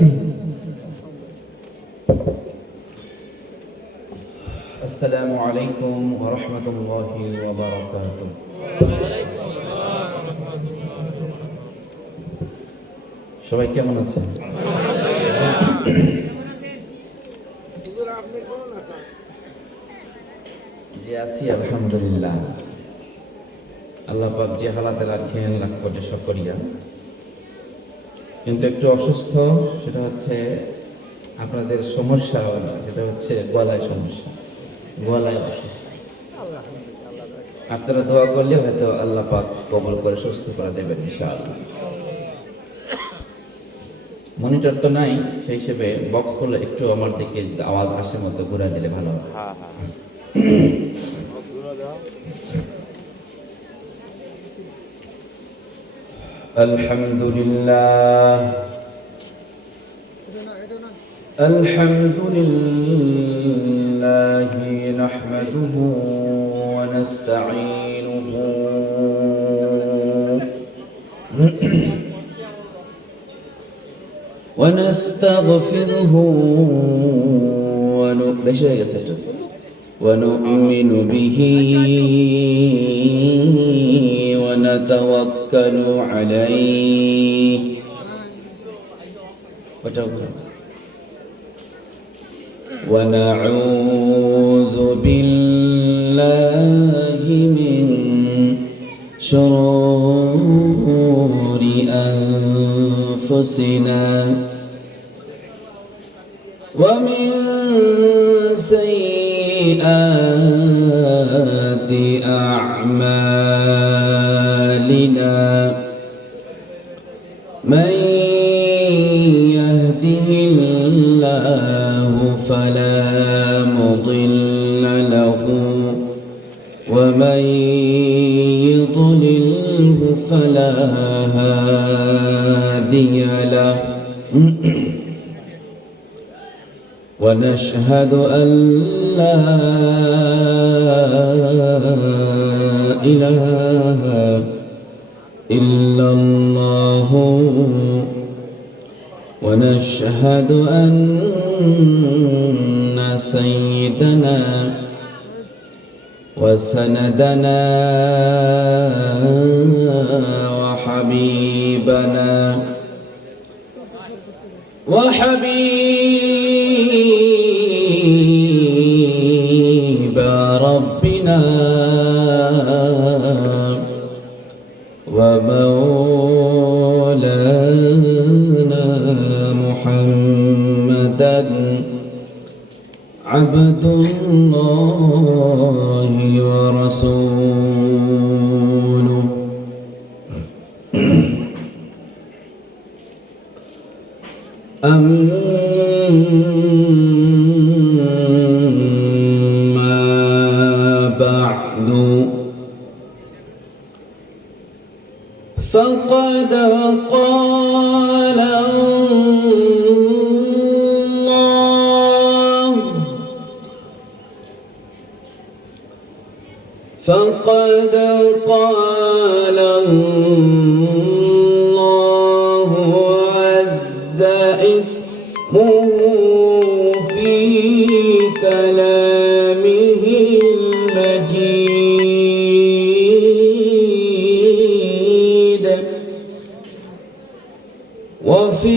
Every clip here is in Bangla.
যাচ্ছি। আসসালামু আলাইকুম ওয়া রাহমাতুল্লাহি ওয়া বারাকাতুহু। সবাই কেমন আছেন? যে আছি আলহামদুলিল্লাহ। আল্লাহ পাক যে হালাতে রাখেন লাখ কোটি শুকরিয়া। কিন্তু একটু অসুস্থ, সেটা হচ্ছে আপনাদের সমস্যা, সেটা হচ্ছে গলায় সমস্যা, গলায় অসুস্থ। আপনারা দোয়া করলে হয়তো আল্লাহ পাক কবুল করে সুস্থ করে দেবেন ইনশাআল্লাহ। মনিটর তো নাই, সেই হিসেবে বক্স করলে একটু আমার দিকে আওয়াজ আসে মতো ঘুরে দিলে ভালো হয়। আলহামদুলিল্লাহ আলহামদুলিল্লাহ নাহমাদুহু ওয়া নাস্তাঈনুহু ونستغفره ونؤمن به ونتوكل عليه ونعوذ بالله من شرور أنفسنا ومن سيئات أعمالنا من يهده الله فلا مضل له ومن يضلله فلا هادي له ونشهد أن لا إله إلا الله ونشهد أن سيدنا وسندنا وحبيبنا وحبيب ربنا ومولانا محمدا عبد الله ورسوله أما بعد فقد قال الله عز اسمه في كلامه المجيد وفي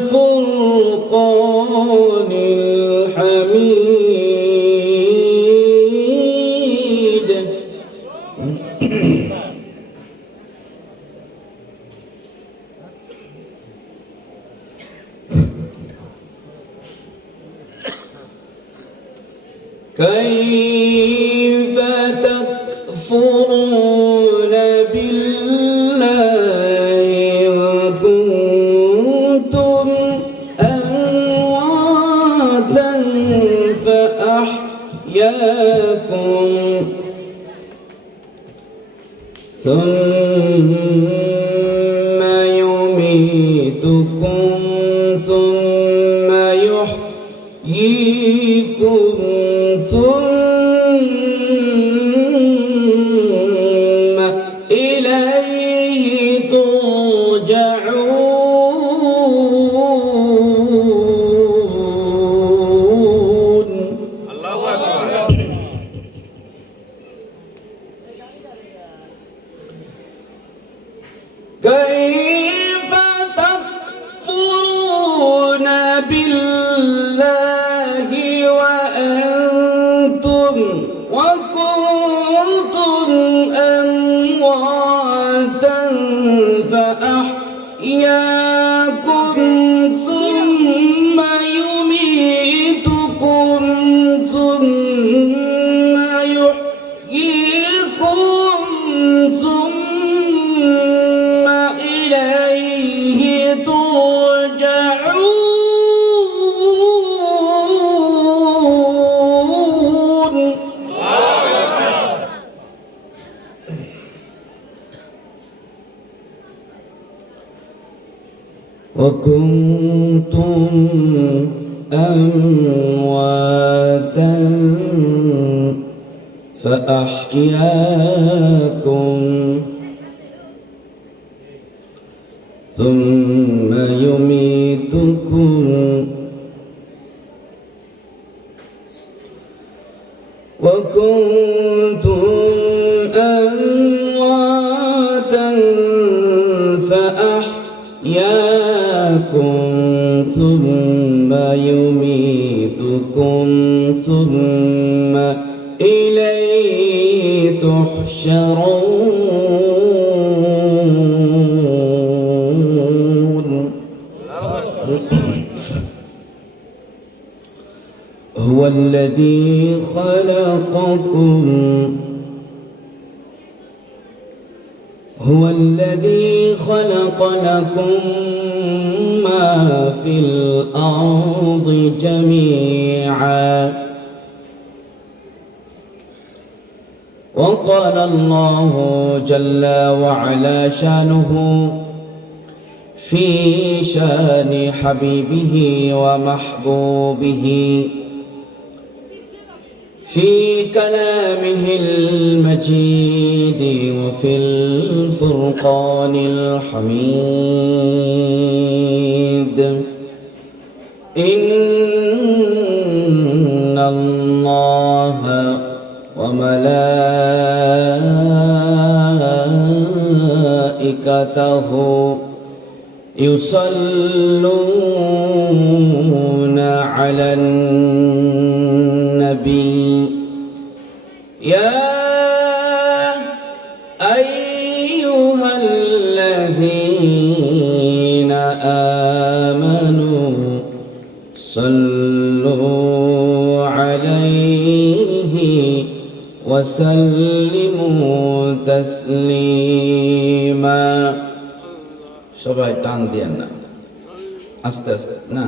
الفرقان الحميد كيف تكفرون بالله وكنتم أمواتا فأحياكم ثم يميتكم ثم يحييكم ثم إليه ترجعون بالله وكنتم أمواتا فأحياكم ثم يميتكم ثم يحييكم ثم إليه ترجعون. وكنتم أمواتا فأحياكم ثم يميتكم وكنتم أمواتا فأحياكم ثم يميتكم ثم إليه تحشرون. هو الذي خلق لكم ما في الأرض جميعا. وقال الله جل وعلا شانه في شان حبيبه ومحبوبه في كلامه المجيد وفي الفرقان الحميد. إن الله وملائكته يصلون على النبي يا أيها الذين آمنوا صلوا عليه وسلموا تسليما. সবাই টান দিয়েন না, আস্তে আস্তে, না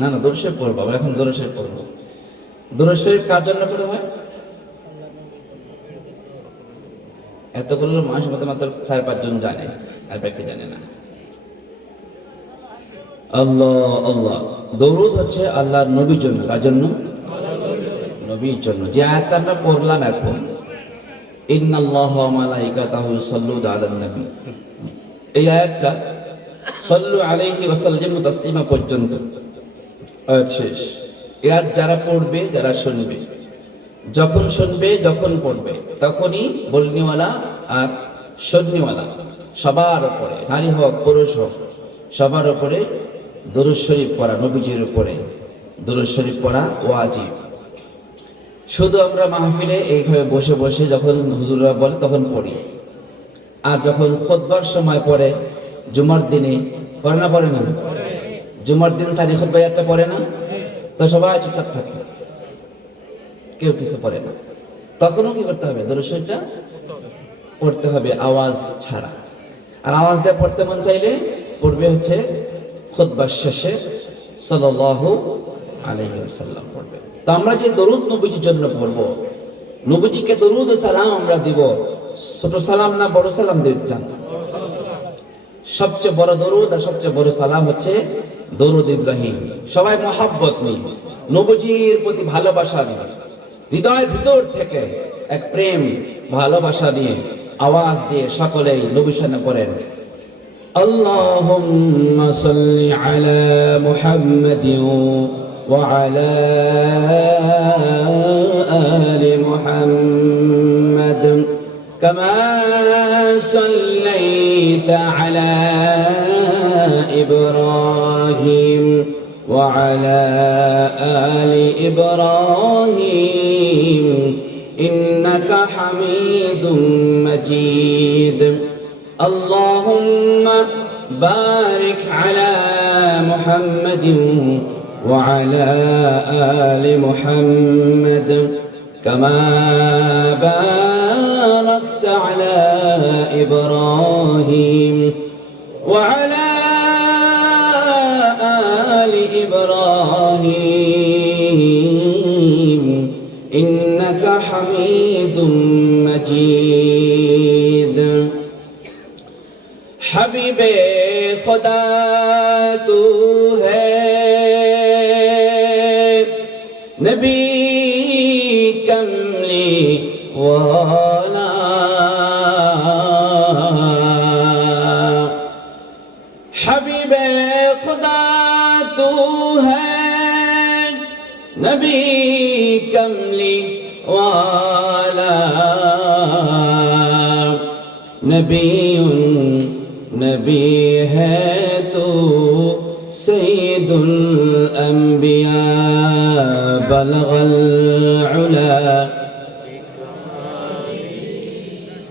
না না দরুদ শরীফ পড়বো আমরা এখন। দরুদ শরীফ পড়বো। দরুদ শরীফ কার জন্য পড়া হয়? এতগুলো মানুষ মতো মাত্র 4-5 জন জানে, আর বাকি জানে না। আল্লাহ আল্লাহ। দরুদ হচ্ছে আল্লাহর নবীর জন্য। কার জন্য? নবীর জন্য। যে আয়াতটা আমরা পড়লাম এখন, ইন্নাল্লাহা ওয়া মালাইকাতাহু ইউসাল্লুনা আলান নবী, এই আয়াতটা সাল্লু আলাইহি ওয়া সাল্লিমু তাসলিমা পর্যন্ত আয়াত শেষ। এর যারা পড়বে, যারা শুনবে, যখন শুনবে, যখন পড়বে, তখনই বলনিওয়ালা আর শুননিওয়ালা সবার উপরে, নারী হোক পুরুষ হোক, সবার উপরে দরুদ শরীফ পড়া, নবীজির উপরে দরুদ শরীফ পড়া ওয়াজিব। শুধু আমরা মাহফিলে এইভাবে বসে বসে যখন হুজুররা বলে তখন পড়ি, আর যখন খুতবার সময় পড়ে, জুমার দিনে পড়ে না? পড়ে না? জুমার দিন সারি খুতবা একটা পড়ে না? তো সবাই চুপচাপ থাকে, কেউ কিছু পড়ে না। তখনও কি করতে হবে? দরুদ শরীফটা পড়তে হবে আওয়াজ ছাড়া। আর আওয়াজ দিয়ে পড়তে মন চাইলে পড়বে হচ্ছে খুতবার শেষে সাল্লাল্লাহু আলাইহি ওয়াসাল্লাম পড়বে। তো আমরা যে দরুদ নবীজির জন্য পড়বো, নবীজিকে দরুদ ও সালাম আমরা দিব, ছোট সালাম না বড় সালাম দিতে চান? সবচেয়ে বড় দরুদ আর সবচেয়ে বড় সালাম হচ্ছে দরুদ ইব্রাহিম। সবাই মহব্বত নিয়ে, নবীজির প্রতি ভালোবাসা নিয়ে, হৃদয়ের ভিতর থেকে এক প্রেম ভালোবাসা দিয়ে আওয়াজ দিয়ে সকলেই নবীর সামনে পড়েন, আল্লাহুম্মা সাল্লি আলা মুহাম্মাদিন ওয়া আলা আলি মুহাম্মাদ কামা সাল্লাইতা আলা إبراهيم وعلى آل إبراهيم إنك حميد مجيد اللهم بارك على محمد وعلى آل محمد كما باركت على إبراهيم وعلى آل إبراهيم إنك حميد مجيد حبیب خدا تو ہے نبی کملی والا حبیب خدا تو ہے نبی کملی والا نبی نبی ہے تو سید الانبیاء بلغ العلا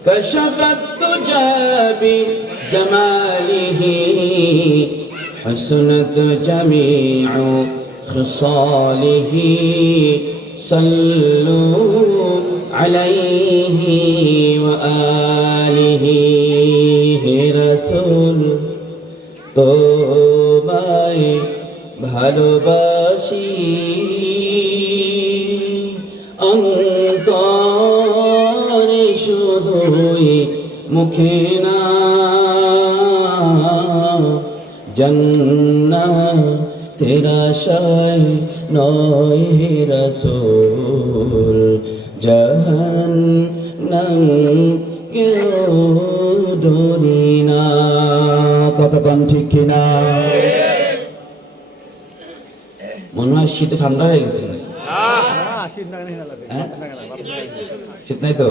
کشف الدجى بجماله حسنت جميع خصاله صلوا عليه وآله রসুল তোমায় ভালোবাসি অন্তরে শুধুই মুখে না জান্নাতের আশায় নয় রসুল জাহান্নাম কেউ ডরি না কতক্ষণ ঠিক কিনা মনে হয় শীতে ঠান্ডা হয়ে গেছে শীত নাই তো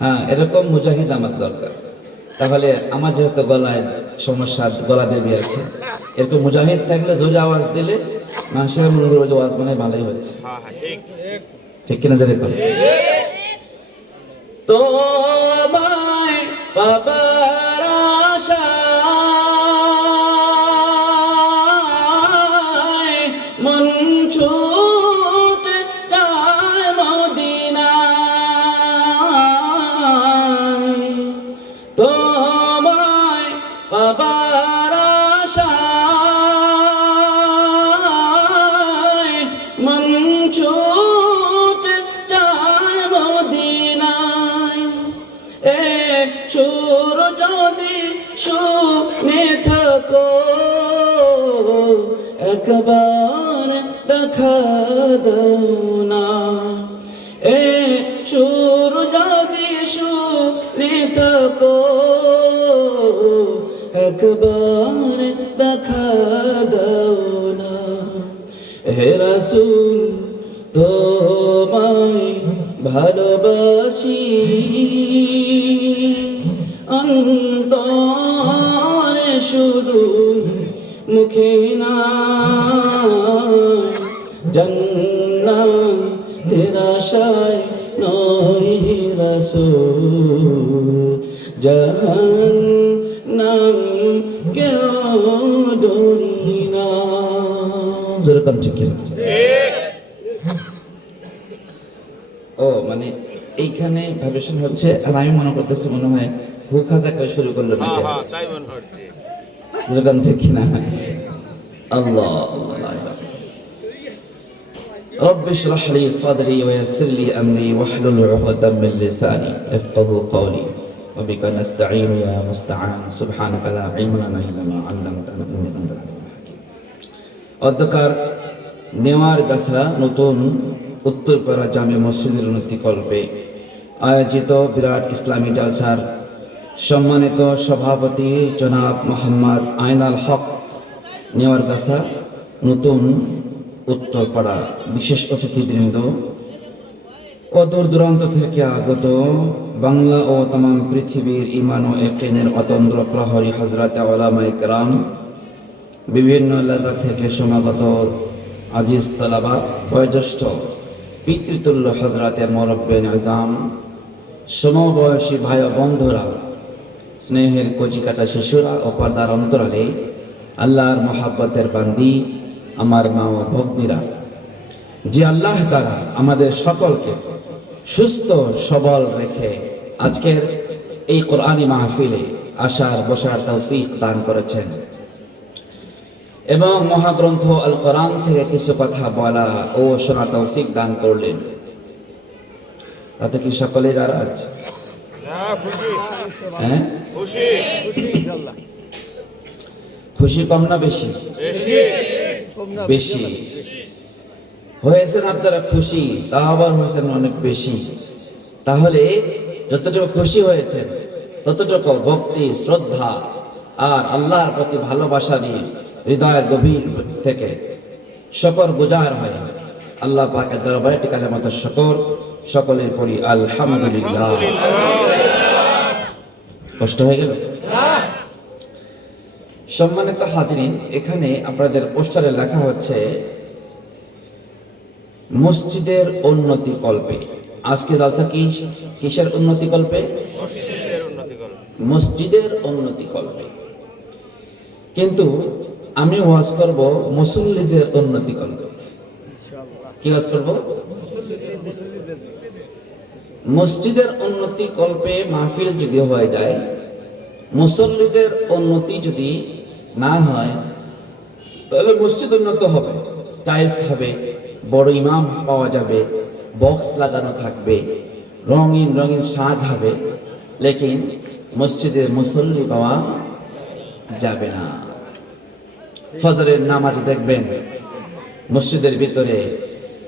হ্যাঁ এরকম মুজাহিদ আমার দরকার তাহলে আমার যেহেতু গলায় সমস্যা গলা দেবী আছে এরকম মুজাহিদ থাকলে জোরে আওয়াজ দিলে মানুষের মনে করবে যে আওয়াজ মানে ভালোই হচ্ছে ঠিক কিনা যেরকম তোমায় পাবার আশায় মন ছুটে যায় মদিনায় তোমায় পাবার আশায় মন ছুটে যায় মদিনায় সুর যদি শুনে থাকো একবার দেখা দাও না এ সুর যদি শুনে থাকো একবার দেখা দাও না হে রাসূল তোমায় ভালোবাসি অন্তরে শুধু মুখে না জান্নাতের আশায় নয় রাসূল জাহান্নাম কেউ ডরি না যেরকম ঠিক ও মানে এইখানে ভাইব্রেশন হচ্ছে আর আমি মনে করতেছি মনে হয় হুক হাজা করে শুরু করলো নাকি তাই মনে হচ্ছে যেরকম ঠিক না আল্লাহ رب اشرح لي صدري ويسر لي امري واحلل عقدة من لساني يفقهوا قولي وبك نستعين يا مستعان سبحانك لا علم لنا الا ما علمتنا انك انت العليم الحكيم অধ্যকার নেওয়ার গাছরা নতুন উত্তরপাড়া জামে মসজিদের উন্নতিকল্পে আয়োজিত বিরাট ইসলামী জালসার সম্মানিত সভাপতি জনাব মোহাম্মদ আইনাল হক নেওয়ারগাছা নতুন উত্তরপাড়া বিশেষ অতিথিবৃন্দ ও দূর দূরান্ত থেকে আগত বাংলা ও তামাম পৃথিবীর ইমান ও ইয়াকিনের অতন্দ্র প্রহরী হযরত উলামায়ে কেরাম বিভিন্ন এলাকা থেকে সমাগত আজিজ তালাবা, বয়োজ্যেষ্ঠ পিতৃতুল্য হজরতে মুরব্বিয়ান আজম, সমবয়সী ভাই ও বন্ধুরা, স্নেহের কচিকাটা শিশুরা ও পর্দার অন্তরালে আল্লাহর মহাব্বতের বান্দি, আমার মা ও ভগ্নীরা, যে আল্লাহ তাআলা আমাদের সকলকে সুস্থ সবল রেখে আজকের এই কোরআনী মাহফিলে আসার বসার তৌফিক দান করেছেন এবং মহাগ্রন্থ আল কোরআন থেকে কিছু কথা বলা ও শোনা তৌফিক দান করলেন, তাতে কি সকলেই নারাজ? হ্যাঁ, খুশি কম না বেশি? বেশি হয়েছেন আপনারা খুশি, তা আবার হয়েছেন অনেক বেশি। তাহলে যতটুকু খুশি হয়েছেন ততটুকু ভক্তি, শ্রদ্ধা আর আল্লাহর প্রতি ভালোবাসা নিয়ে হৃদয়ের গভীর থেকে শকর গুজার হয়ে আল্লাহ পাকের দরবারে টিকালের মতো শকর সকলে পড়ি আলহামদুলিল্লাহ। কষ্ট হয়ে গেল? সম্মানিত হাজিরিন, এখানে আপনাদের পোস্টারে লেখা হচ্ছে মসজিদের উন্নতি কল্পে। আজকে জালসা কি কিসের উন্নতি কল্পে? মসজিদের উন্নতি কল্পে। কিন্তু আমি ওয়াজ করব মুসল্লিদের উন্নতি কল্পে। কি ওয়াজ করব? মসজিদের উন্নতি কল্পে মাহফিল যদি হয়ে যায়, মুসল্লিদের উন্নতি যদি না হয়, তাহলে মসজিদ উন্নত হবে, টাইলস হবে, বড় ইমাম পাওয়া যাবে, বক্স লাগানো থাকবে, রঙিন রঙিন সাজ হবে, লেকিন মসজিদে মুসল্লি পাওয়া যাবে না। ফজরের নামাজ দেখবেন মসজিদের ভিতরে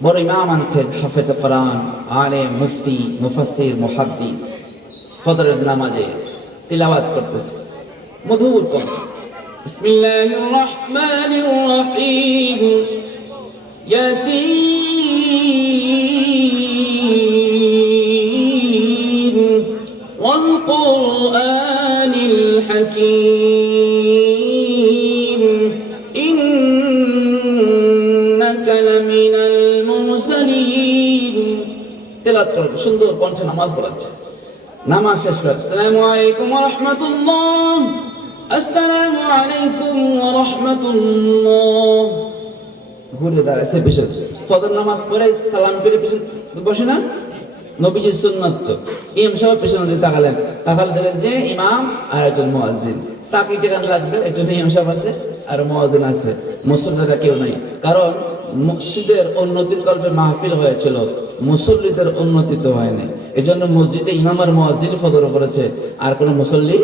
বড় ইমাম আনছেন, হাফেজ কোরআন, আলেম, মুফতি, মুফাসসির, মুহাদ্দিস, ফজরের নামাজে তিলাওয়াত করতেছে মধুর কণ্ঠে। বিসমিল্লাহির রহমানির রহিম, ইয়াসিন ওয়াল কুরআনিল হাকীম ইন্নাকা লামিনাল মুরসালিন। তেলাওয়াত করে সুন্দর কণ্ঠে নামাজ পড়াচ্ছে। নামাজ শেষ করে আসসালামু আলাইকুম ওয়া রাহমাতুল্লাহ, আসসালামু আলাইকুম ওয়া রাহমাতুল্লাহ। ঘুরে দাঁড়াইছে পিছন, ফজর নামাজ পড়ে সালাম করে পিছন বসে না, নবীজির সুন্নাত। তো ইমাম সাহেব পিছনে দিয়ে তাকালেন, তাকালে দেখলেন যে ইমাম আর একজন মুয়াজ্জিন। চাকরি টেকান লাগবে, একজন ইমাম সাহেব আছে আর মুয়াজ্জিন আছে, মুসল্লিরা কেউ নাই। কারণ মসজিদের উন্নতির কল্পে মাহফিল হয়েছিল, মুসল্লিদের উন্নতি তো হয়নি। এই জন্য মসজিদে ইমাম আর মুয়াজ্জিন ফজর করেছে, আর কোনো মুসল্লি।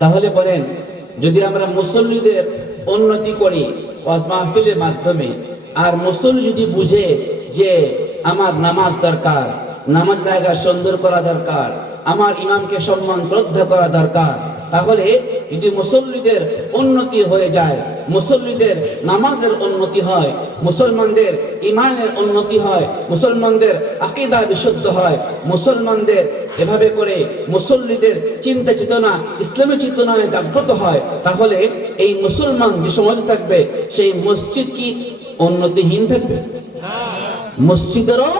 তাহলে বলেন, যদি আমরা মুসল্লিদের উন্নতি করি ওয়াজ মাহফিলের মাধ্যমে, আর মুসল্লি যদি বুঝে যে আমার নামাজ দরকার, নামাজ জায়গা সুন্দর করা দরকার, আমার ইমামকে সম্মান শ্রদ্ধা করা দরকার, তাহলে যদি মুসল্লিদের উন্নতি হয়ে যায়, মুসল্লিদের নামাজের উন্নতি হয়, মুসলমানদের ইমানের উন্নতি হয়, মুসলমানদের আকীদা বিশুদ্ধ হয়, মুসলমানদের এভাবে করে মুসল্লিদের চিন্তা চেতনা ইসলামী চেতনায় জাগ্রত হয়, তাহলে এই মুসলমান যে সমাজে থাকবে সেই মসজিদ কি উন্নতিহীন থাকবে? মসজিদেরও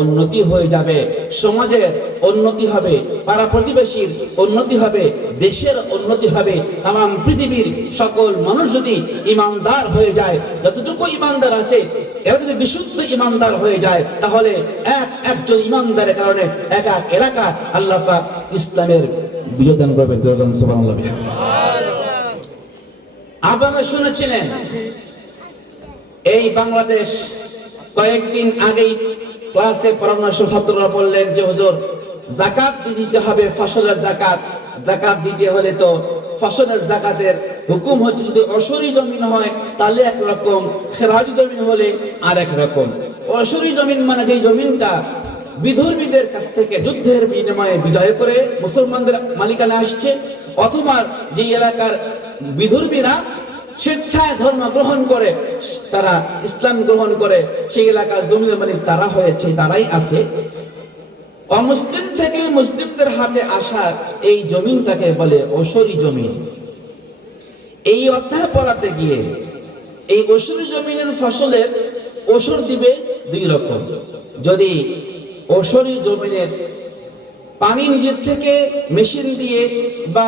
উন্নতি হয়ে যাবে, সমাজের উন্নতি হবে, পাড়া প্রতিবেশীর উন্নতি হবে, দেশের উন্নতি হবে। তাম পৃথিবীর সকল মানুষ যদি ইমানদার হয়ে যায়, যতটুকু ইমানদার আছে এরা যদি বিশুদ্ধ ইমানদার হয়ে যায়, তাহলে একজন ইমানদারের কারণে এক এলাকা আল্লাহ পাক ইসলামের বিজয় দান করবে। সুবহানাল্লাহ। আপনারা শুনেছিলেন এই বাংলাদেশ কয়েকদিন আগেই ক্লাসে পরামর্শ ছাত্ররা বললেন যে হুজুর যাকাত দিতে হবে, ফসলের যাকাত। যাকাত দিতে হলে তো ফসলের যাকাতের হুকুম হচ্ছে, যদি অশরী জমিন হয় তাহলে একরকম, খেরাজি জমিন হলে আর এক রকম। অশরী জমিন মানে যে জমিনটা বিধর্মীদের কাছ থেকে যুদ্ধের বিনিময়ে বিজয় করে মুসলমানদের মালিকানা আসছে, অথবা যে এলাকার বিধর্মীরা স্বেচ্ছায় ধর্ম গ্রহণ করে, তারা ইসলাম গ্রহণ করে, সেই এলাকার জমিনের মালিক তারা হয়েছে, তারাই আছে। অমুসলিম থেকে মুসলিমদের হাতে আসা এই জমিনটাকে বলে অশরী জমিন। এই অধ্যায় পড়াতে গিয়ে এই অসুর জমিনের ফসলের ওসর দিবে দুই রকম। যদি ওসরি জমিনের পানি নিজের থেকে মেশিন দিয়ে বা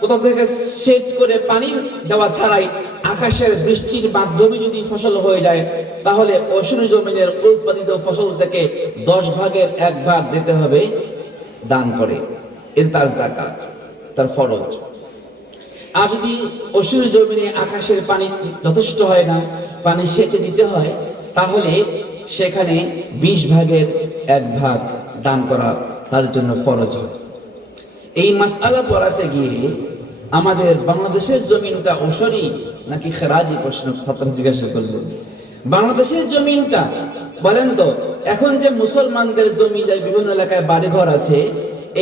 কোথাও থেকে সেচ করে পানি দেওয়া ছাড়াই আকাশের বৃষ্টির মাধ্যমে যদি ফসল হয়ে যায়, তাহলে অসুরি জমিনের উৎপাদিত ফসল থেকে 10 ভাগের 1 ভাগ দিতে হবে দান করে, এর তার যাকাত, তার ফরজ। আর যদি অসুরি জমিনে আকাশের পানি যথেষ্ট হয় না, পানি সেচে দিতে হয়, তাহলে সেখানে 20 ভাগের 1 ভাগ দান করা তাদের জন্য ফরজ হয়। এই মাসআলা পড়াতে গিয়ে আমাদের বাংলাদেশের জমিনটা ওসরি নাকি খেরাজি প্রশ্ন ছাত্র জিজ্ঞাসা করলো। বাংলাদেশের জমিনটা বলেন তো, এখন যে মুসলমানদের জমি, যায় বিভিন্ন এলাকায় বাড়িঘর আছে,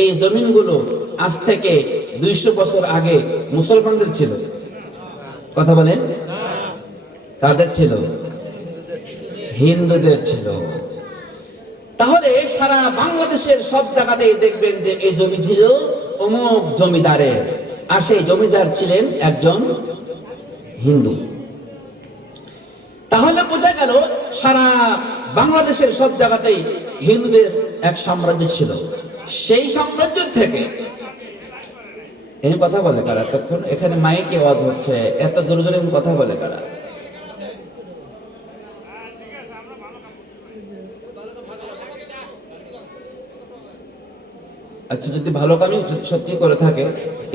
এই জমিনগুলো আজ থেকে 200 বছর আগে মুসলমানদের ছিল? কথা বলেন, কাদের ছিল? হিন্দুদের ছিল। তাহলে সারা বাংলাদেশের সব জায়গাতেই দেখবেন যে এই জমি ছিল অমুক জমিদারের, আর সেই জমিদার ছিলেন একজন হিন্দু। তাহলে বোঝা গেল সারা বাংলাদেশের সব জায়গাতেই হিন্দুদের এক সাম্রাজ্য ছিল। সেই সাম্রাজ্য থেকে এই কথা বলে কারা? তখন এখানে মাইকে আওয়াজ হচ্ছে, এত জোরে জোরে কথা বলে কারা? আচ্ছা, যদি ভালো কামই সত্যি করে থাকে,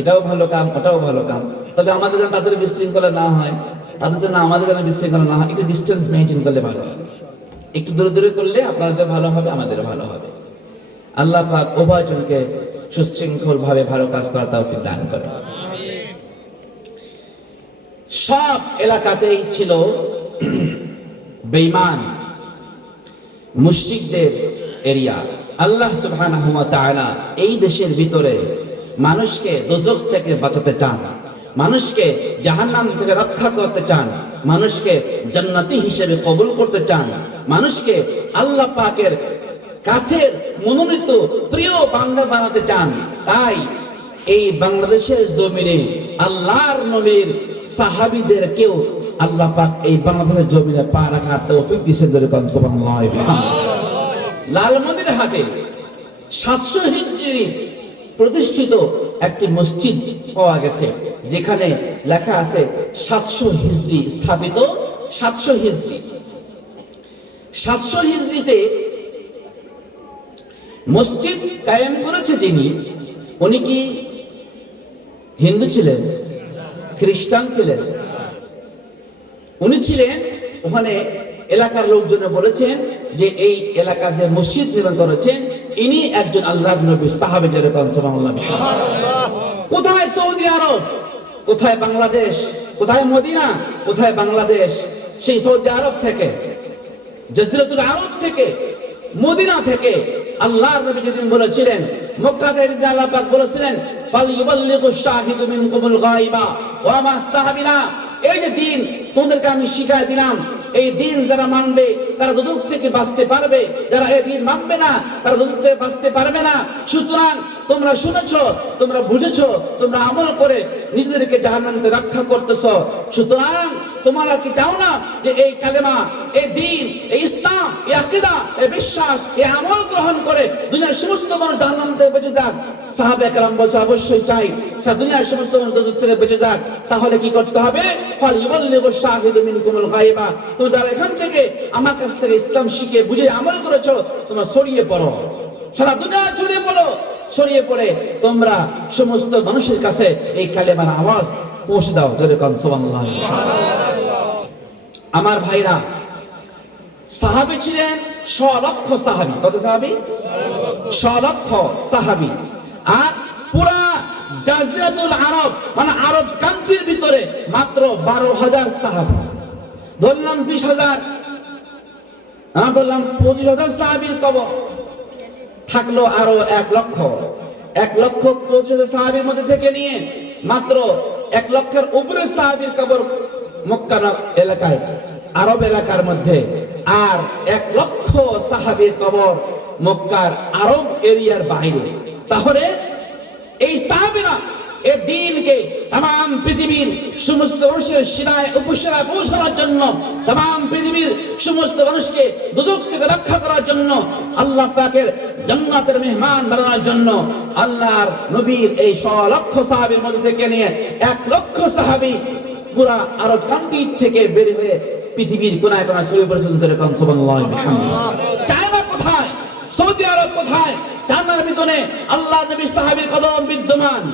এটাও ভালো কাম, ওটাও ভালো কাম, তবে আমাদের যেন তাদের বিশৃঙ্খলা না হয়, তাদের জন্য আমাদের যেন বিশৃঙ্খলা না হয়, একটু ডিস্টেন্স মেনটেন করলে ভালো হয়। একটু দূরে দূরে করলে আপনাদের ভালো হবে, আমাদের ভালো হবে। আল্লাহ পাক উভয়জনকে সুশৃঙ্খল ভাবে ভালো কাজ করার তৌফিক দান করেন। সব এলাকাতেই ছিল বেঈমান মুশরিকদের এরিয়া। আল্লাহ সুবহানাহু ওয়া তাআলা এই দেশের ভিতরে মানুষকে দোজখ থেকে বাঁচাতে চান, মানুষকে জাহান্নাম থেকে রক্ষা করতে চান, মানুষকে জান্নাতি হিসেবে কবুল করতে চান, মানুষকে আল্লাহ পাকের কাছের মনোনীত প্রিয় বান্দা বানাতে চান। তাই এই বাংলাদেশের জমিনে আল্লাহর নবীর সাহাবীদেরকেও আল্লাহ পাক এই বাংলাদেশের জমিনে পা রাখার তৌফিক দিয়েছেন। সুবহানাল্লাহ। লালমনিরহাটে 700 হিজরি প্রতিষ্ঠিত একটি মসজিদ পাওয়া গেছে, যেখানে লেখা আছে 700 হিজরি স্থাপিত। 700 হিজরি, 700 হিজরিতে মসজিদ কায়েম করেছে যিনি, উনি কি হিন্দু ছিলেন? খ্রিস্টান ছিলেন? উনি ছিলেন, ওখানে এলাকার লোকজন বলেছেন যে এই এলাকার যে মসজিদ নির্মাণ করেছেন ইনি একজন আল্লাহর নবীর সাহাবী। সুবহানাল্লাহ। কোথায় সৌদি আরব, কোথায় বাংলাদেশ, কোথায় মদিনা, কোথায় বাংলাদেশ? সেই সৌদি আরব থেকে, জাজিরাতুল আরব থেকে, মদিনা থেকে আল্লাহর নবী যেদিন বলেছিলেন, মক্কা থেকে যেদিন আল্লাহ পাক বলেছিলেন ফালইউবাল্লিগুশ শাহিদু মিনকুমুল গায়বা ওয়া মা সাহাবিনা, এই যে দিন তোমাদেরকে আমি শিখাই দিলাম, এই দিন যারা মানবে তারা দুদক থেকে বাঁচতে পারবে, যারা এই দিন মানবে না তারা দুদক থেকে বাঁচতে পারবে না। সুতরাং তোমরা শুনেছো, তোমরা বুঝেছো, তোমরা আমল করে নিজেদেরকে জাহান্নাম থেকে রক্ষা করতেছো। সুতরাং তোমরা কি চাও না যে এই কালেমা, এই দিন, এই ইসলাম, এই আকীদা, এই বিশ্বাস, এই আমল গ্রহণ করে দুনিয়ার সমস্ত মানুষ জাহান্নাম থেকে বেঁচে যাক? সাহাবায়ে কেরাম বলছে অবশ্যই চাই, দুনিয়ার সমস্ত মানুষ দুদক থেকে বেঁচে যাক। তাহলে কি করতে হবে? ফালইউবাল্লিগুশ শাহিদু মিনকুমুল গায়বা, তুমি যারা এখান থেকে আমার কাছ থেকে ইসলাম শিখে বুঝে আমল করেছো, তোমরা ছড়িয়ে পড়ো, সারা দুনিয়া ছড়িয়ে পড়ো। ছড়িয়ে পড়ে তোমরা সমস্ত মানুষের কাছে এই কালেমার আওয়াজ পৌঁছে দাও। সুবহানাল্লাহ। আমার ভাইরা, সাহাবী ছিলেন 100 লক্ষ সাহাবী। কত সাহাবী? 100 লক্ষ সাহাবী। আর পুরা জাজিরাতুল আরব মানে আরব কান্ট্রির ভিতরে মাত্র 12,000 সাহাবী। ধরলাম 20,000, ধরলাম 25,000 সাহাবীর কবর থাকলো, আরো 1,25,000 সাহাবীর মধ্যে থেকে নিয়ে মাত্র 1 লক্ষের উপরে সাহাবীর কবর মক্কা এলাকায়, আরব এলাকার মধ্যে, আর 1 লক্ষ সাহাবীর কবর মক্কার আরব এরিয়ার বাইরে। তাহলে এই সাহাবীরা এ দিনকে তাম পৃথিবীর সমস্ত মানুষের শিরায় উপশিরায় পৌঁছানোর জন্য, তাম পৃথিবীর সমস্ত মানুষকে দুজক থেকে রক্ষা করার জন্য, আল্লাহ পাকের জান্নাতের মেহমান বানানোর জন্য আল্লাহর নবীর এই 100 লক্ষ সাহাবীর মধ্যে থেকে নিয়ে 1 লক্ষ সাহাবী পুরা আরব কান্ট্রি থেকে বের হয়ে পৃথিবীর কোনায় কোনায় ছড়িয়ে পড়েছেন। সুবহানাল্লাহ বিহামদিহি। চায়না কোথায়? সৌদি আরব কোথায়? চায়নার ভিতরে আল্লাহ নবীর সাহাবীর কদম বিদ্যমান।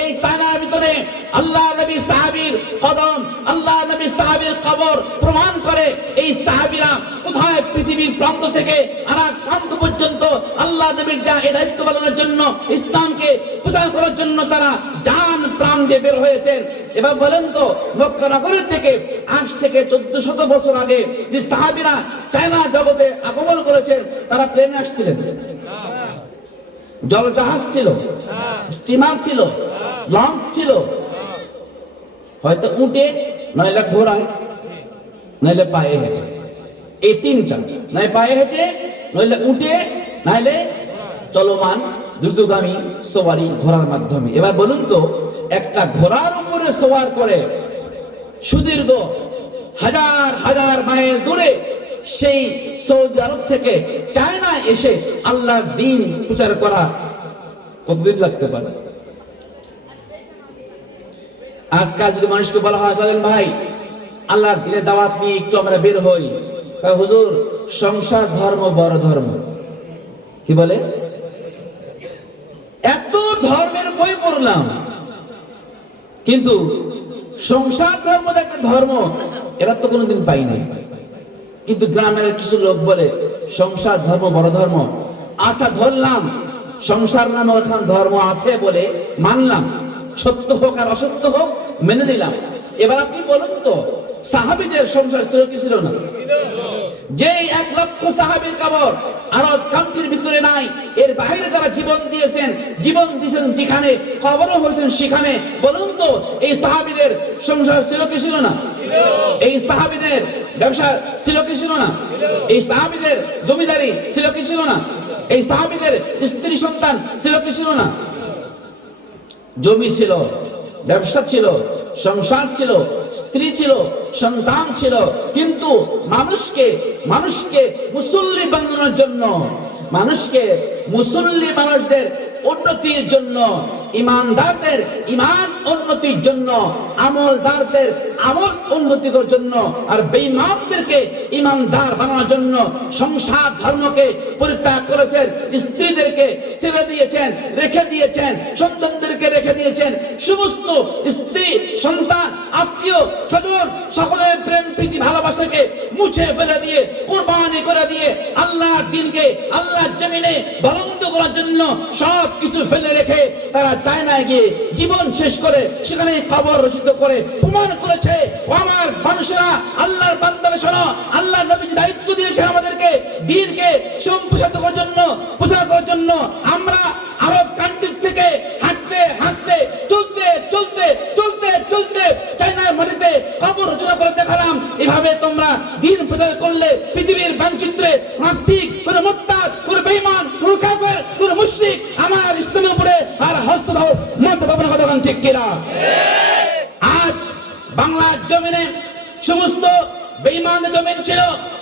এই চায়নার ভিতরে আল্লাহ নবীর সাহাবীর কদম, আল্লাহ নবীর সাহাবীর কবর প্রমাণ করে এই সাহাবীরা কোথায় পৃথিবীর প্রান্ত থেকে আরেক প্রান্ত পর্যন্ত আল্লাহ নবীর দেয়া এই দায়িত্ব পালনের জন্য, ইসলামকে প্রচার করার জন্য তারা জান প্রাণ দিয়ে বের হয়েছেন। এবার বলেন তো, মক্কা নগরীর থেকে আজ থেকে 1400 বছর আগে যে সাহাবীরা চায়না জগতে আগমন করেছেন, তারা প্লেনে আসছিলেন, জলজাহাজ ছিল, স্টিমার ছিল, লঞ্চ ছিল, হয়তো উঠে, নইলে ঘোড়ায়, নইলে পায়ে হেঁটে। এই তিনটা, নয় পায়ে হেঁটে, নইলে উঠে, নাইলে চলমান দ্রুতগামী সওয়ারি ঘোড়ার মাধ্যমে। এবার বলুন তো, একটা ঘোড়ার উপরে সওয়ার করে সুদীর্ঘ হাজার হাজার মাইল দূরে সেই সৌদি আরব থেকে চায়নায় এসে আল্লাহর দ্বীন প্রচার করা কতদিন লাগতে পারে? আজকাল যদি মানুষকে বলা হয়, চলেন ভাই আল্লাহর দ্বীনের দাওয়াত নিয়ে একটু আমরা বের হই, হুজুর সংসার ধর্ম বড় ধর্ম। কি বলে? এত ধর্মের বই পড়লাম, কিন্তু সংসার ধর্ম একটা ধর্ম, এটা তো কোনোদিন পাই নাই। কিন্তু গ্রামের কিছু লোক বলে সংসার ধর্ম বড় ধর্ম। আচ্ছা ধরলাম সংসার নামে এখন ধর্ম আছে বলে মানলাম, সত্য হোক আর অসত্য হোক মেনে নিলাম। এবার আপনি বলুন তো, সাহাবীদের সংসার ছিল কি ছিল না? যেই 1 লক্ষ সাহাবীর কবর আরব কান্ট্রির ভিতরে নাই, এর বাইরে তারা জীবন দিয়েছেন যেখানে, কবরও হয়েছেন সেখানে। বলুন তো, এই সাহাবীদের সংসার ছিল কি ছিল না? এই সাহাবীদের ব্যবসা ছিল কি ছিল না? এই সাহাবীদের জমিদারি ছিল কি ছিল না? এই সাহাবীদের স্ত্রী সন্তান ছিল কি ছিল না? জমি ছিল, ব্যবসা ছিল, সংসার ছিল, স্ত্রী ছিল, সন্তান ছিল। কিন্তু মানুষকে মুসল্লি বানানোর জন্য, মানুষদের উন্নতির জন্য, ইমানদারদের ইমান উন্নতির জন্য, আমলদারদের আমল উন্নতির জন্য, আর বেঈমানদেরকে ইমানদার বানানোর জন্য সংসার ধর্মকে পরিত্যাগ করেছেন। স্ত্রীদেরকে ছেড়ে দিয়েছেন, রেখে দিয়েছেন, সন্তানদেরকে রেখে দিয়েছেন। সমস্ত স্ত্রী, সন্তান, আত্মীয় স্বজন সকলের প্রেম প্রীতি ভালোবাসাকে মুছে ফেলে দিয়ে, কুরবানি করে দিয়ে আল্লাহর দ্বীনকে আল্লাহর জমিনে বুলন্দ করার জন্য সব কিছু ফেলে রেখে তারা চায়নায় গিয়ে জীবন শেষ করে সেখানে কবর রচিত করে প্রমাণ করেছে, ও আমার মানুষেরা, আল্লাহর বান্দারা শোনো, আল্লাহ নবী যে দায়িত্ব দিয়েছেন আমাদেরকে দ্বীনকে সম্প্রসারিত করার জন্য, প্রচার করার জন্য, আমরা আরব কান্ট্রি থেকে হাঁটতে হাঁটতে চলতে চলতে চলতে চলতে চায়নার মাটিতে কবর রচনা করে দেখালাম। এভাবে তোমরা দ্বীন প্রচার করলে পৃথিবীর মানচিত্রে নাস্তিক, কোন মুরতাদ, কোন বেঈমান, কোন কাফের, কোন মুশরিক আমার ইসলামের উপরে আর হস্ত দাও মধ্যে পাবনা কথা ঠিক কিনা? আজ বাংলার জমিনে সমস্ত বেঈমানের জমিন ছিল,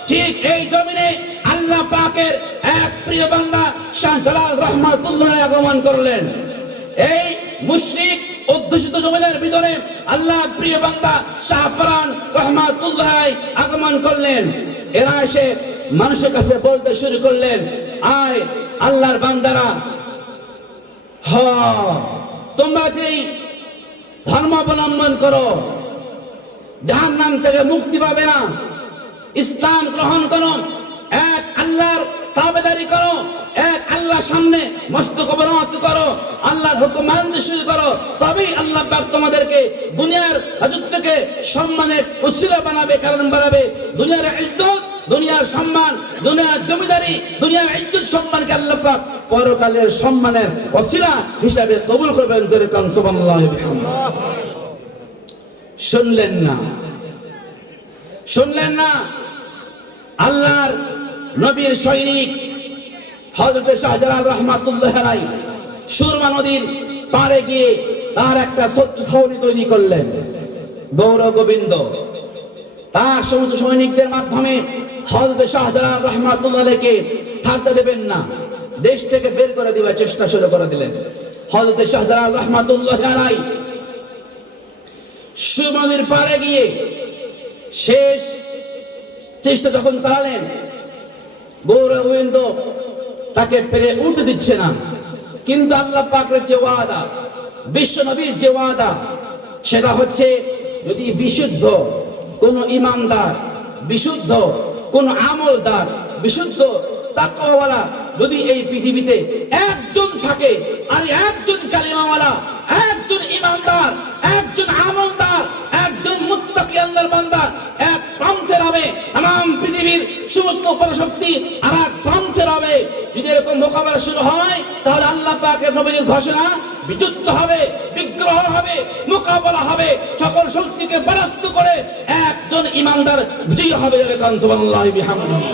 ঠিক এই জমিনে আল্লাহ পাকের এক প্রিয় বান্দা শাহজালাল রহমাতুল্লাহ আগমন করলেন। এই মুশরিক অধ্যুষিত জমিনের ভিতরে আল্লাহ প্রিয় বান্দা শাহপরান রহমাতুল্লাহ আগমন করলেন। এরা এসে মানুষের কাছে বলতে শুরু করলেন, আয় আল্লাহর বান্দারা, তোমরা যেই ধর্ম অবলম্বন করো জাহান্নাম থেকে মুক্তি পাবে না। ইসলাম গ্রহণ করো, এক আল্লাহর তাবেদারি করো, এক আল্লাহর সামনে মস্তক অবনত করো, আল্লাহর হুকুম মানতে শুরু করো, তবেই আল্লাহ পাক তোমাদেরকে দুনিয়ার রাজত্বকে সম্মানের উসিলা বানাবে, কারণ বানাবে। দুনিয়ার ইজ্জত, দুনিয়ার সম্মান, দুনিয়ার জমিদারি, দুনিয়ার ইজ্জত সম্মানকে আল্লাহ পাক পরকালের সম্মানের ওসিলা হিসাবে কবুল করবেন। যেরকম সুবহানাল্লাহ বিহামদিহি। শুনলেন না আল্লাহর নবীর সৈনিক হযরত শাহজালাল রহমাতুল্লাহ আলাইহি সুরমা নদীর পাড়ে গিয়ে তার একটা ছাউনি তৈরি করলেন গৌর গোবিন্দ। তার সমস্ত সৈনিকদের মাধ্যমে হযরত শাহজালাল রাহমাতুল্লাহকে থাকতে দেবেন না, দেশ থেকে বের করে দেওয়ার চেষ্টা শুরু করে দিলেন। হযরত শাহজালাল রাহমাতুল্লাহ আলাইহি সুরমার পাড়ে গিয়ে শেষ চেষ্টা যখন চালালেন, গৌর গোবিন্দ তাকে পেরে উঠতে দিচ্ছে না। কিন্তু আল্লাহ পাকের যে ওয়াদা, বিশ্ব নবীর যে ওয়াদা, সেটা হচ্ছে যদি বিশুদ্ধ কোন ইমানদার, বিশুদ্ধ কোন আমলদার, বিশুদ্ধ তাকওয়াওয়ালা যদি এই পৃথিবীতে একজন থাকে, আর একজন কালিমাওয়ালা, একজন ইমানদার, একজন আমলদার, একজন মুত্তাকি আল্লাহর বান্দা এক প্রান্তে রবে, তাম পৃথিবীর সমস্ত পরাশক্তি আর এক প্রান্তে রবে। যদি এরকম মোকাবেলা শুরু হয়, তাহলে আল্লাহ পাকের নবীর ঘোষণা বিযুদ্ধ হবে, বিগ্রহ হবে, মোকাবেলা হবে, সকল শক্তিকে পরাস্ত করে একজন ইমানদার বিজয়ী হবে। সুবহানাল্লাহি বিহামদিহি।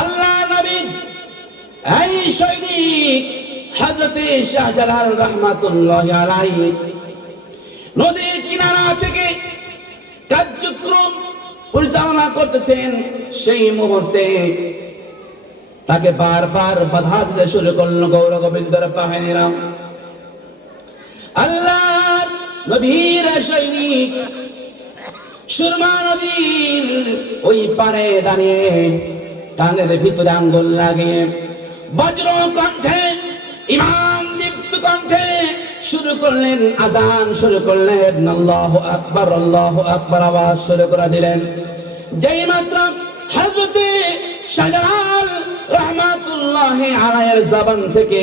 আল্লাহ নবী এই সৈনিক হযরতে শাহজালাল রাহমাতুল্লাহি আলাইহি নদীর কিনারা থেকে কার্যক্রম পরিচালনা করতেছেন। সেই মুহূর্তে তাকে বারবার বাধা দিতে শুরু করলো গৌর গোবিন্দর বাহিনীরা। আল্লাহ নবীর সৈনিক সুরমা নদীর ওই পাড়ে দাঁড়িয়ে কানের ভিতরে আঙ্গুল লাগিয়ে বজ্র কণ্ঠে, ইমাম দীপ্ত কণ্ঠে শুরু করলেন আজান, শুরু করলেন আল্লাহু আকবার, আল্লাহু আকবার আওয়াজ শুরু করে দিলেন। যেই মাত্র হযরতে শাহজালাল রাহমাতুল্লাহি আলাইহির জবান থেকে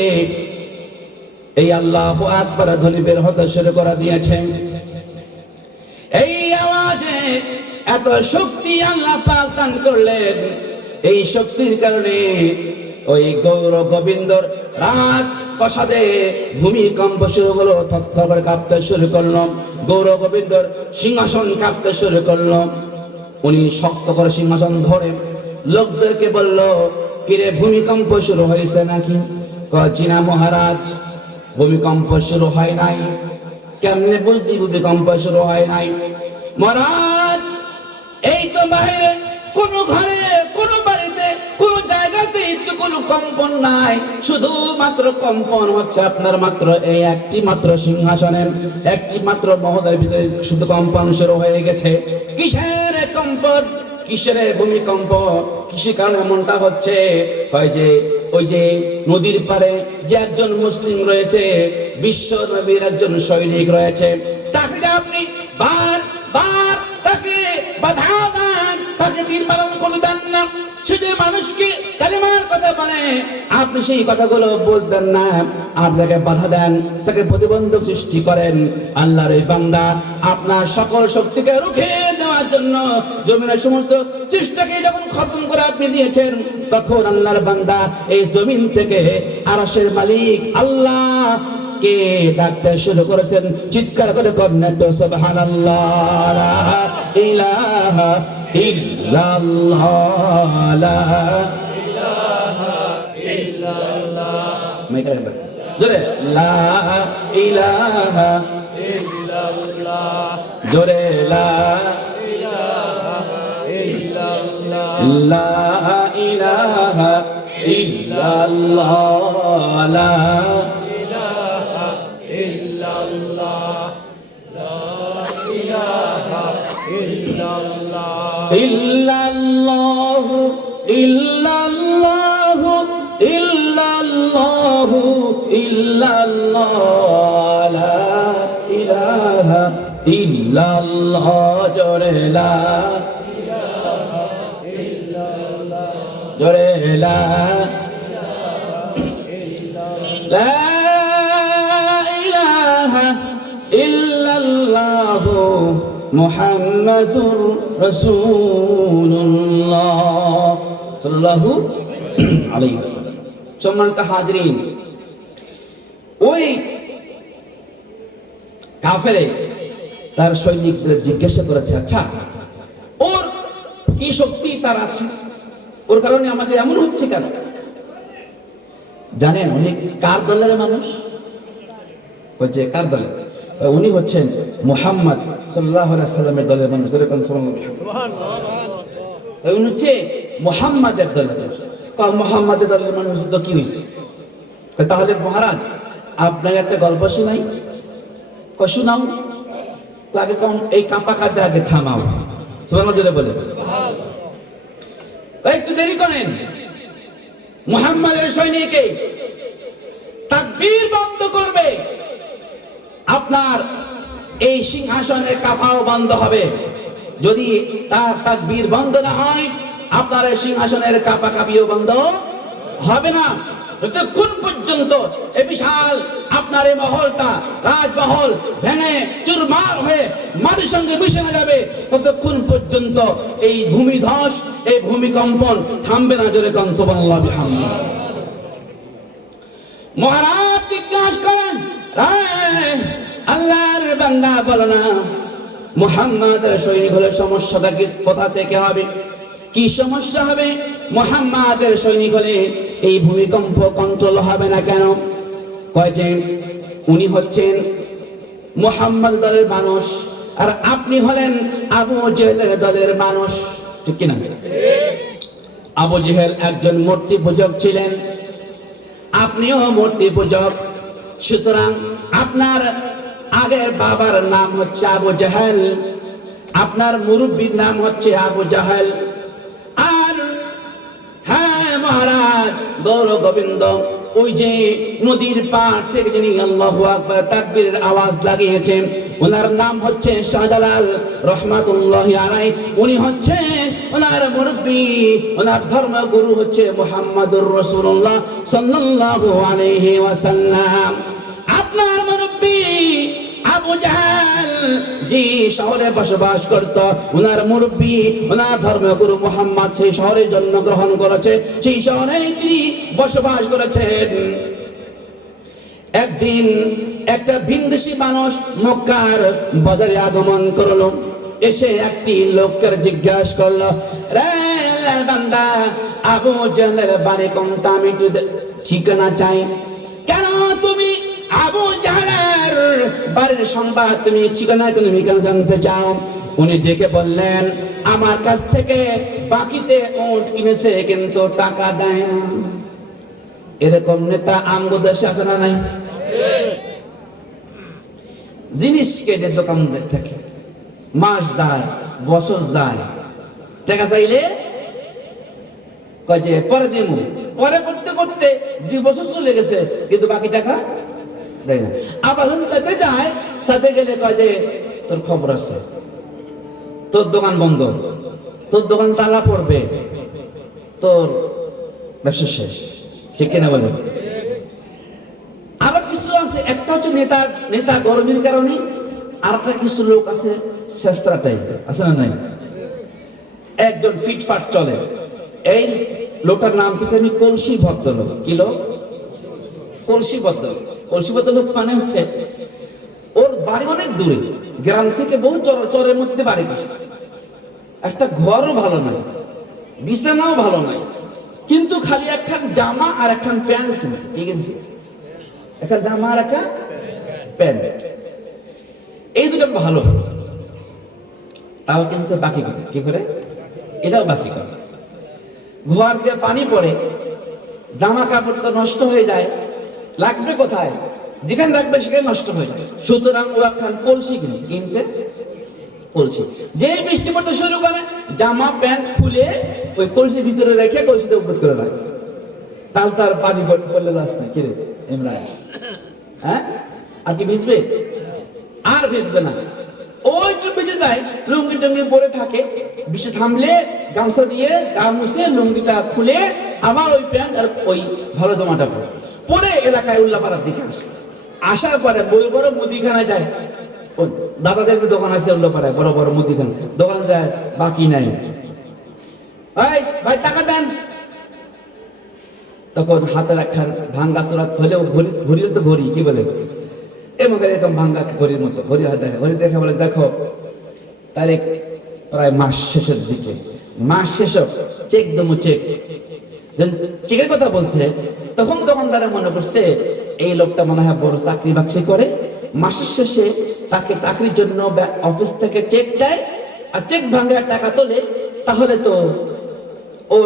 এই আল্লাহু আকবার ধ্বনি বের হতে শুরু করে দিয়েছে, এই আওয়াজে এত শক্তি আল্লাহ পাক দান করলেন। এই শক্তির কারণে ওই গৌর গোবিন্দর রাজ প্রাসাদে ভূমিকম্প শুরু হলো, থরথর করে কাঁপতে শুরু করলো। গৌর গোবিন্দর সিংহাসন কাঁপতে শুরু করলো। উনি শক্ত করে সিংহাসন ধরে লোকদেরকে বলল, কিরে ভূমিকম্প শুরু হয়েছে নাকি? জি না মহারাজ, ভূমিকম্প শুরু হয় নাই। কেমনে বুঝলি ভূমিকম্প শুরু হয় নাই? মহারাজ, এই তো বাইরে কোন ঘরে, কোন বাড়িতে, কোন জায়গাতে তো কোনো কম্পন নাই, শুধুমাত্র কম্পন হচ্ছে আপনার মাত্র এই একটি মাত্র সিংহাসনে, একটি মাত্র মহলের ভিতরে শুধু কম্পন শুরু হয়ে গেছে। কিসের কম্পন, কিসের ভূমিকম্প, কিসের কারণে এমনটা হচ্ছে? হয় যে ওই যে নদীর পারে যে একজন মুসলিম রয়েছে, বিশ্ব নবীর একজন সৈনিক রয়েছে, তাকে আপনি বারবার তাকে বাধা দেন, তাকে তীর পালন করতে দেন না। সে যে মানুষকে কালিমার কথা বলে, আপনি সেই কথাগুলো বলতেন না, আপনাকে বাধা দেন, তাকে প্রতিবন্ধক সৃষ্টি করেন। আল্লাহর এই বান্দা আপনার সকল শক্তিকে রুখে দেওয়ার জন্য জমিনের সমস্ত চেষ্টাকে যখন খতম করে আপনি দিয়েছেন, তখন আল্লাহর বান্দা এই জমিন থেকে আরশের মালিক আল্লাহ কে ডাকতে শুরু করেছেন। চিৎকার করে কন্যা সুবহানাল্লাহ, লা ইলাহা ইল্লাল্লাহ, লা ইলাহা ইল্লাল্লাহ, জোরে লা ইলাহা ইল্লাল্লাহ, জোরে লা ইলাহা ইল্লাল্লাহ, লা ইলাহা ইল্লাল্লাহ, লা ইল্লাল্লাহু ইল্লাল্লাহু ইল্লাল্লাহু ইল্লাল্লাহ, লা ইলাহা ইল্লাল্লাহ, জোরে লা ইলাহা ইল্লাল্লাহ, জোরে লা ইলাহা ইল্লাল্লাহু মুহাম্মাদুর রাসূলুল্লাহ সাল্লাল্লাহু আলাইহি ওয়াসাল্লাম। সম্মানিত হাজরিন, ওই কাফেরে তার সৈনিকদের জিজ্ঞাসা করেছে, আচ্ছা ওর কি শক্তি তার আছে, ওর কারণে আমাদের এমন হচ্ছে কেন? জানেন উনি কার দলের মানুষ? যে কার দলে? উনি হচ্ছেন মুহাম্মদ সাল্লাল্লাহু আলাইহি সাল্লামের দলের মানুষ। উনি হচ্ছে মুহাম্মাদের দলের মানুষ। মুহাম্মাদের দলের মানুষ তো কি হয়েছে? তাহলে মহারাজ আপনাকে একটা গল্প শোনাই। শোনাও। আগে কম এই কাঁপা কাঁপে আগে থামাও। সুবহানাল্লাহ জোরে বলে। একটু দেরি করেন। মুহাম্মাদের সৈনিকে তাকবীর বন্ধ করবে, আপনার এই সিংহাসনের কাঁপাও বন্ধ হবে। যদি তার তাকবীর বন্ধ না হয়, আপনার এই সিংহাসনের কাঁপা কাঁপিও বন্ধ হবে না। যতক্ষণ পর্যন্ত এই বিশাল আপনার এই মহলটা, রাজমহল ভেঙে চুরমার হয়ে মাটির সঙ্গে মিশে না যাবে, ততক্ষণ পর্যন্ত এই ভূমিধস, এই ভূমিকম্পন থামবে না। জোরে কোন সুবহানাল্লাহ বিহামদিহি। মহারাজ জিজ্ঞাসা করেন, আল্লাহর বান্দা বলো না, মুহাম্মাদের সৈনিক হলে সমস্যাটা কি কোথা থেকে হবে? কি সমস্যা হবে? মুহাম্মাদের সৈনিক হলে এই ভূমিকম্প কন্ট্রোল হবে না কেন? কয় যে উনি হচ্ছেন মুহাম্মদ দলের মানুষ, আর আপনি হলেন আবু জেহেলের দলের মানুষ। ঠিক কিনা? আবু জেহেল একজন মূর্তি পূজক ছিলেন, আপনিও মূর্তি পূজক। সুতরাং আপনার আগের বাবার নাম হচ্ছে আবু জাহেল, আপনার মুরব্বীর নাম হচ্ছে আবু জাহেল। আর হ্যাঁ মহারাজ, গৌর গোবিন্দ ওই যে নদীর পাড় থেকে যিনি আল্লাহু আকবার তাকবীরের আওয়াজ লাগিয়েছেন, ওনার নাম হচ্ছে শাহজালাল রহমাতুল্লাহি আলাইহি। উনি হচ্ছে ওনার মুরব্বী, ওনার ধর্মগুরু হচ্ছে মুহাম্মদুর রাসূলুল্লাহ সাল্লাল্লাহু আলাইহি ওয়াসাল্লাম। আপনার মুরব্বী আবু জাহেল যে শহরে বসবাস করত, ওনার মুরব্বী, ওনার ধর্মগুরু মুহাম্মদ সেই শহরে জন্মগ্রহণ করেছে, সেই শহরে তিনি বসবাস করেছেন। একদিন একটা ভিনদেশী মানুষ মক্কার বাজারে আগমন করলো। এসে একটি লোককে জিজ্ঞাসা করলো, রে বান্দা, আবু জাহেলের বাড়ি কোনটা? আমি একটু ঠিকানা চাই। কেন তুমি আবু জাহেলের বাড়ির সংবাদ, তুমি ঠিকানা তুমি কেন জানতে চাও? উনি ডেকে বললেন, আমার কাছ থেকে বাকিতে উট কিনেছে কিন্তু টাকা দেয় না। এরকম নেতা আমগো দেশে আছে না নাই? জিনিস কেটে দোকান থাকে, মাস যায়, বছর যায়, টাকা চাইলে কয় যে পরে দিমু, পরে করতে করতে 2 বছর চলে গেছে কিন্তু বাকি টাকা দেয় না। আবার চাইতে যায়, চাইতে গেলে কয় যে তোর খবর আছে, তোর দোকান বন্ধ, তোর দোকান তালা পড়বে, তোর ব্যবসা শেষ। ঠিক কিনা বলেন? আরো কিছু আছে, একটা হচ্ছে নেতা গরমের কারণে, আর একটা কিছু লোক আছে শেষরা টাইপের, আছে না নাই? একজন ফিটফাট চলে, এই লোকটার নাম হচ্ছে আমি কলসি ভদ্রলোক। কি লোক? কলসি ভদ্রলোক। কলসি ভদ্রলোক মানে হচ্ছে ওর বাড়ি অনেক দূরে, গ্রাম থেকে বহু চরের মধ্যে বাড়ি করছে, একটা ঘরও ভালো নাই, বিছানাও ভালো নাই, কিন্তু খালি একখান জামা আর একখান প্যান্ট কিনছে। কি কিনছে? একটা জামা আর একটা প্যান্ট, এই দুটো ভালো ভালো, তাও কিনছে বাকি করে। কি করে? এটাও বাকি করে। ঘর দিয়ে পানি পড়ে, জামা কাপড় তো নষ্ট হয়ে যায়, লাগবে কোথায়? যেখানে রাখবে সেখানে নষ্ট হয়ে যায়। সুতরাং ও একখান কলসি কিনছে কলসি। যে বৃষ্টি পড়তে শুরু করে, জামা প্যান্ট খুলে ওই কলসির ভিতরে রেখে কলসিতে উপর করে রাখে, তার পানি পড়লে লাশ না। কিরে ইমরান, হ্যাঁ আর কি ভিজবে? আর ভিজবে না, ওই একটু ভিজে যায়, লুঙ্গি টুঙ্গি পরে থাকে, বৃষ্টি থামলে গামছা দিয়ে গা মুছে লুঙ্গিটা খুলে আবার ওই প্যান্ট আর ওই ভালো জামাটা পরে এলাকায় উল্লাপাড়ার দিকে আসে। আসার পরে বড় বড় মুদিখানা যায়, দাদাদের যে দোকান আছে উল্লাপাড়ায় বড় বড় মুদিখানা দোকান যায়, বাকি নাই, ভাই টাকা দেন। তখন হাতের একখান ভাঙ্গা চোরাত হলেও ঘড়ি তো ঘড়ি, কি বলে এরকম ভাঙ্গা ঘড়ির মতো ঘড়ি হাত দেখা, ঘড়ি দেখা বলে দেখো তারিখ প্রায় মাস শেষের দিকে, মাস শেষ চেক দমু চেক। চেকের কথা বলছে তখন দোকানদারে মনে করছে এই লোকটা মনে হয় বড় চাকরি বাকরি করে, মাসের শেষে তাকে চাকরির জন্য অফিস থেকে চেক দেয়, আর চেক ভাঙে আর টাকা তোলে, তাহলে তো ও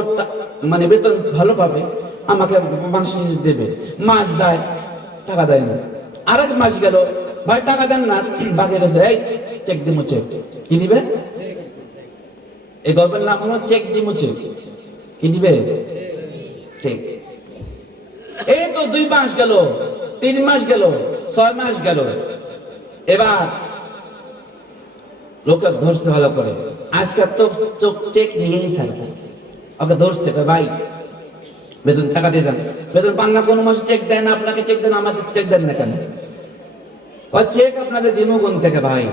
মানে বেতন ভালো পাবে, আমাকে মাসের শেষে দেবে। মাস যায়, টাকা দেয় না। আরেক মাস গেল, ভাই টাকা দেন না, বাকি গেছে, এই চেক দিমো, চেক কি দিবে? এই গল্পের নাম হলো চেক দিমো চেক। কি দিবে? চেক। এই তো 2 মাস গেল, 3 মাস গেল, 6 মাস গেল, এবার লোকে ধরছে ভালো করে, আজকাল তো চোখ চেক নিয়েই ছাড়ছে, ওকে ধরছে, ভাই বেতন টাকা দিয়ে যান, বেতন পান না, কোনো মাসে চেক দেয় না, আপনাকে চেক দেন, আমাদের চেক দেন না কেন? ও চেক আপনাদের দিমু কোন থেকে ভাই,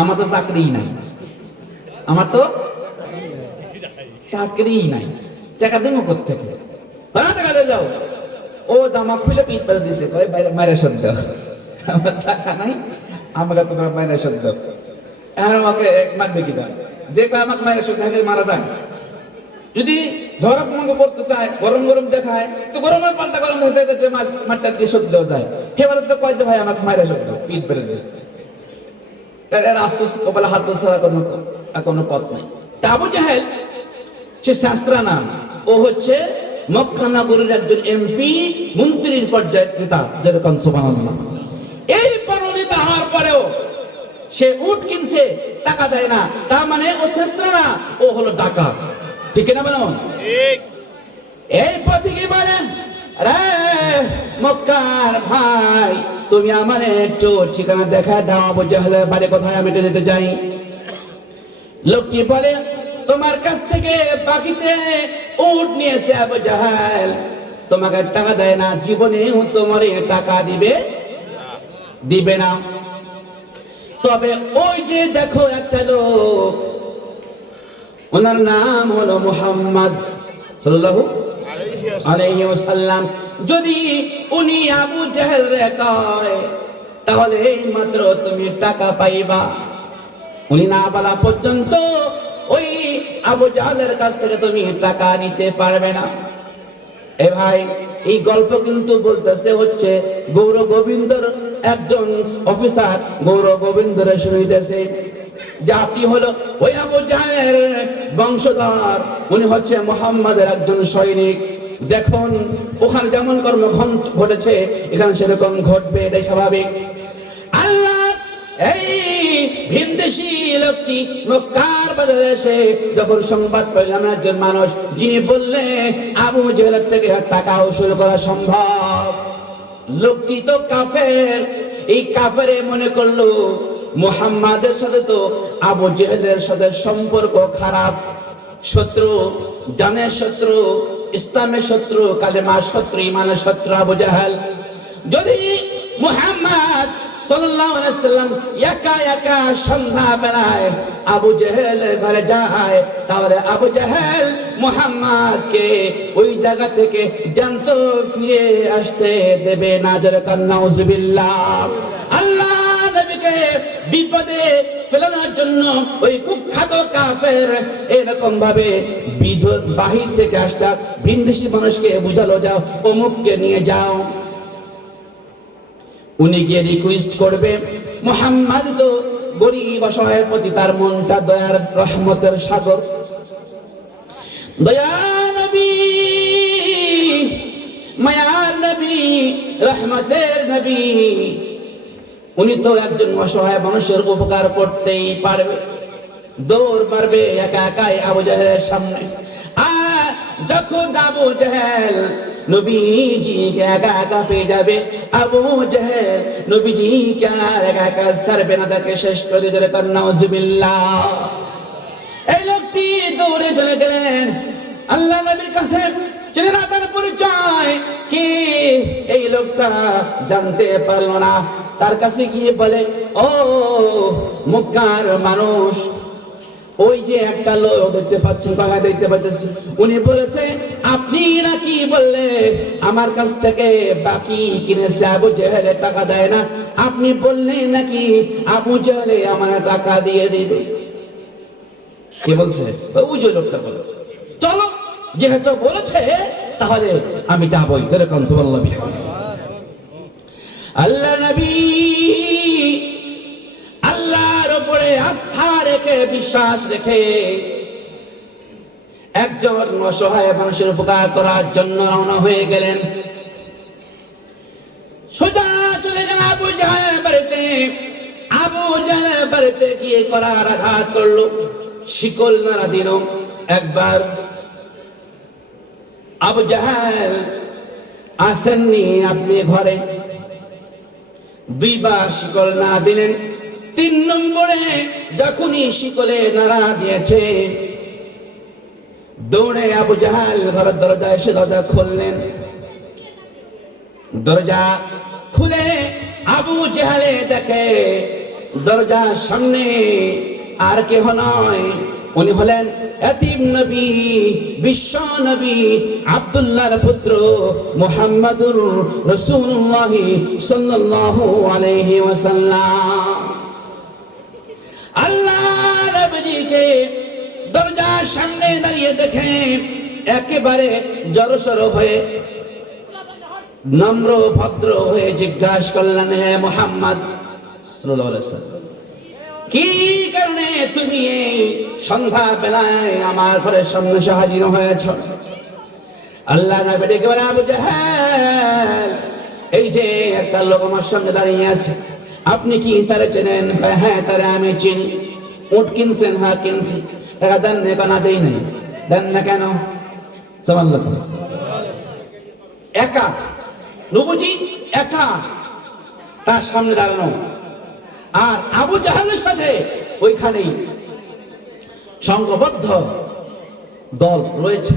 আমার তো চাকরিই নাই, আমার তো চাকরিই নাই, টাকা দিমু কোথা থেকে? টাকা দিয়ে যাও। ও জামা খুলে পিঠ পেরে দিছে, মায়ের সদ্য, আমার টাকা নাই, আমাকে তোমার মায়ের সদ্য। এখন আমাকে মারবে কিনা? যে কয় আমাকে মায়ের সদ্য মারা যায়। যদি ঝড় মঙ্গ করতে চায়, গরম গরম দেখায়, তো গরমের পাল্টা গরম দেখতে মাঠটা দিয়ে সহ্য যায়। এবারে তো কয় যে ভাই আমাকে মায়ের সদ্য, পিঠ পেরে দিচ্ছে। এর আফসোস কপালে হাত ছাড়া কোনো পথ নেই। আবু জাহেল সে শাস্ত্রা নাম, ও হচ্ছে মক্কা নগরীর একজন এমপি, মন্ত্রীর পর্যায়ের নেতা, যেরকম সুবহানাল্লাহ। এই পরিণতি হওয়ার পরেও সে উট কিনছে, টাকা দেয় না, তার মানে ও শাস্ত্রা না, ও হলো ডাকাত। ঠিক না বলুন? ঠিক। এই পথিকে বলেন, আরে মক্কার ভাই, তুমি আমার একটু ঠিকানা দেখা দাও, আবু জাহেলের বাড়ি কোথায়, আমি যেতে চাই। লোকটি বলে, তোমার কাছ থেকে বাকিতে উট নিয়েছে আবু জাহেল, তোমাকে টাকা দেয় না, জীবনেও তোমার টাকা দিবে না। তবে ওই যে দেখো একটা লোক, ওনার নাম হলো মুহাম্মদ সাল্লাল্লাহু আলাইহি ওয়াসাল্লাম, যদি উনি আবু জাহেল রে কয়, তাহলে এই মাত্র তুমি টাকা পাইবা। উনি না বলা পর্যন্ত ওই আবু জাহেলের কাছ থেকে তুমি টাকা নিতে পারবে না। এ ভাই, এই গল্প কিন্তু বলতেছে হচ্ছে গৌর গোবিন্দর একজন অফিসার, গৌর গোবিন্দরে শুনাইতেছে যে আপনি হলো ওই আবু জাহেলের বংশধর, উনি হচ্ছে মুহাম্মাদের একজন সৈনিক। দেখুন ওখানে যেমন কর্ম ঘটেছে, এখানে সেরকম ঘটবে, এটাই স্বাভাবিক। আল্লাহ এই ভিনদেশী লোকটি মক্কার বাজারে এসে যখন সংবাদ পাইলাম একজন মানুষ যিনি বললে আবু জাহেলের থেকে টাকা উসুল করা সম্ভব, লোকটি তো কাফের। এই কাফেরে মনে করলো মুহাম্মাদের সাথে তো আবু জাহেলের সাথে সম্পর্ক খারাপ, শত্রু, জানের শত্রু, ইসলামের শত্রু, কালেমার শত্রু, ইমানের শত্রু আবু জাহেল। যদি মুহাম্মদ সাল্লাল্লাহু আলাইহি ওয়াসাল্লাম একা একা সন্ধ্যা বেলায় আবু জাহেলের ঘরে যায়, তাহলে আবু জাহেল মুহাম্মদকে ওই জায়গা থেকে জ্যান্ত ফিরে আসতে দেবে না। যেরকম নাউজুবিল্লাহ। আল্লাহ নবীকে বিপদে ফেলানোর জন্য ওই কুখ্যাত কাফের এরকম ভাবে বাহির থেকে আসতা ভিনদেশী মানুষকে বুঝালো, যাও অমুককে নিয়ে যাও। উনি গিয়ে রিকোয়েস্ট করবে, মুহাম্মদ তো গরিব অসহায়ের প্রতি তার মনটা দয়ার রহমতের সাগর, দয়া নবী, মায়ার নবী, রহমতের নবী, উনি তো একজন অসহায় মানুষের উপকার করতেই পারবে। দৌড় মারবে একা একাই আবু জাহেলের সামনে। আর যখন আবু জাহেল নবীজিকে একা একা পেয়ে যাবে, আবু জাহেল নবীজিকে একা একা ছাড়বে না, তাকে শেষ করে দিতে পারে। নাউজুবিল্লাহ। এই লোকটি দৌড়ে চলে গেলেন আল্লাহ নবীর কাছে, চেনে না তার পরিচয় কি, এই লোকটা জানতে পারলো না। তার কাছে গিয়ে বলে, ও মক্কার মানুষ, ওই যে একটা লোক দেখতে পাচ্ছেন, কথা দেখতে পাচ্ছি, উনি বলেছে আপনি নাকি বললে আমার কাছ থেকে বাকি কিনেছে, আবু জাহেলে টাকা দেয় না, আপনি বললেন নাকি আবু জাহেলে আমার টাকা দিয়ে দিবে। কে বলছে? ওই যে লোকটা বলে। চলো, যেহেতু বলেছে তাহলে আমি যাবই। যেরকম সুবহানাল্লাহ। আল্লাহ নবী আল্লাহর উপরে আস্থা রেখে বিশ্বাস রেখে একজন অসহায় মানুষের উপকার করার জন্য রওনা হয়ে গেলেন। সোজা চলে গেল আবু জাহেলের বাড়িতে। আবু জাহেলের বাড়িতে গিয়ে করার আঘাত করলো, শিকল নাড়া দিল একবার। আবু জাহেল আসেননি আপনি ঘরে, দুইবার শিকল না দিলেন। 3 নম্বরে যখনই শিকলে নাড়া দিয়েছে, দৌড়ে আবু জাহেল ঘরের দরজা এসে দরজা খুললেন। দরজা খুলে আবু জাহেলে দেখে দরজার সামনে আর কেহ নয়, উনি হলেন এতিম নবী, বিশ্ব নবী আব্দুল্লাহর পুত্র মুহাম্মদুর রাসূলুল্লাহ সাল্লাল্লাহু আলাইহি ওয়াসাল্লাম। আল্লাহ নবীকে দরজার সামনে দাঁড়িয়ে দেখে একেবারে জড়সড় হয়ে নম্র ভদ্র হয়ে জিজ্ঞাসা করলেন, হে মুহাম্মদ সাল্লাল্লাহু আলাইহি ওয়াসাল্লাম, কি কারণে তুমি এই সন্ধ্যা বেলায় আমার ঘরের সামনে হাজির হয়েছ? আল্লাহ নবী ডেকে বলে, আবু জাহেল, এই যে একটা লোক আমার সামনে দাঁড়িয়ে আছে, আপনি কি তারে চেনেন? হ্যাঁ, তারে আমি চিনি। উট কিনছেন? হ্যাঁ কিনছি। টাকা দেন না? না দেই নাই। দেন না কেন? একা নবুজি, একা তার সামনে দাঁড়ানো, আর আবু জাহেলের সাথে ওইখানেই সংঘবদ্ধ দল রয়েছে।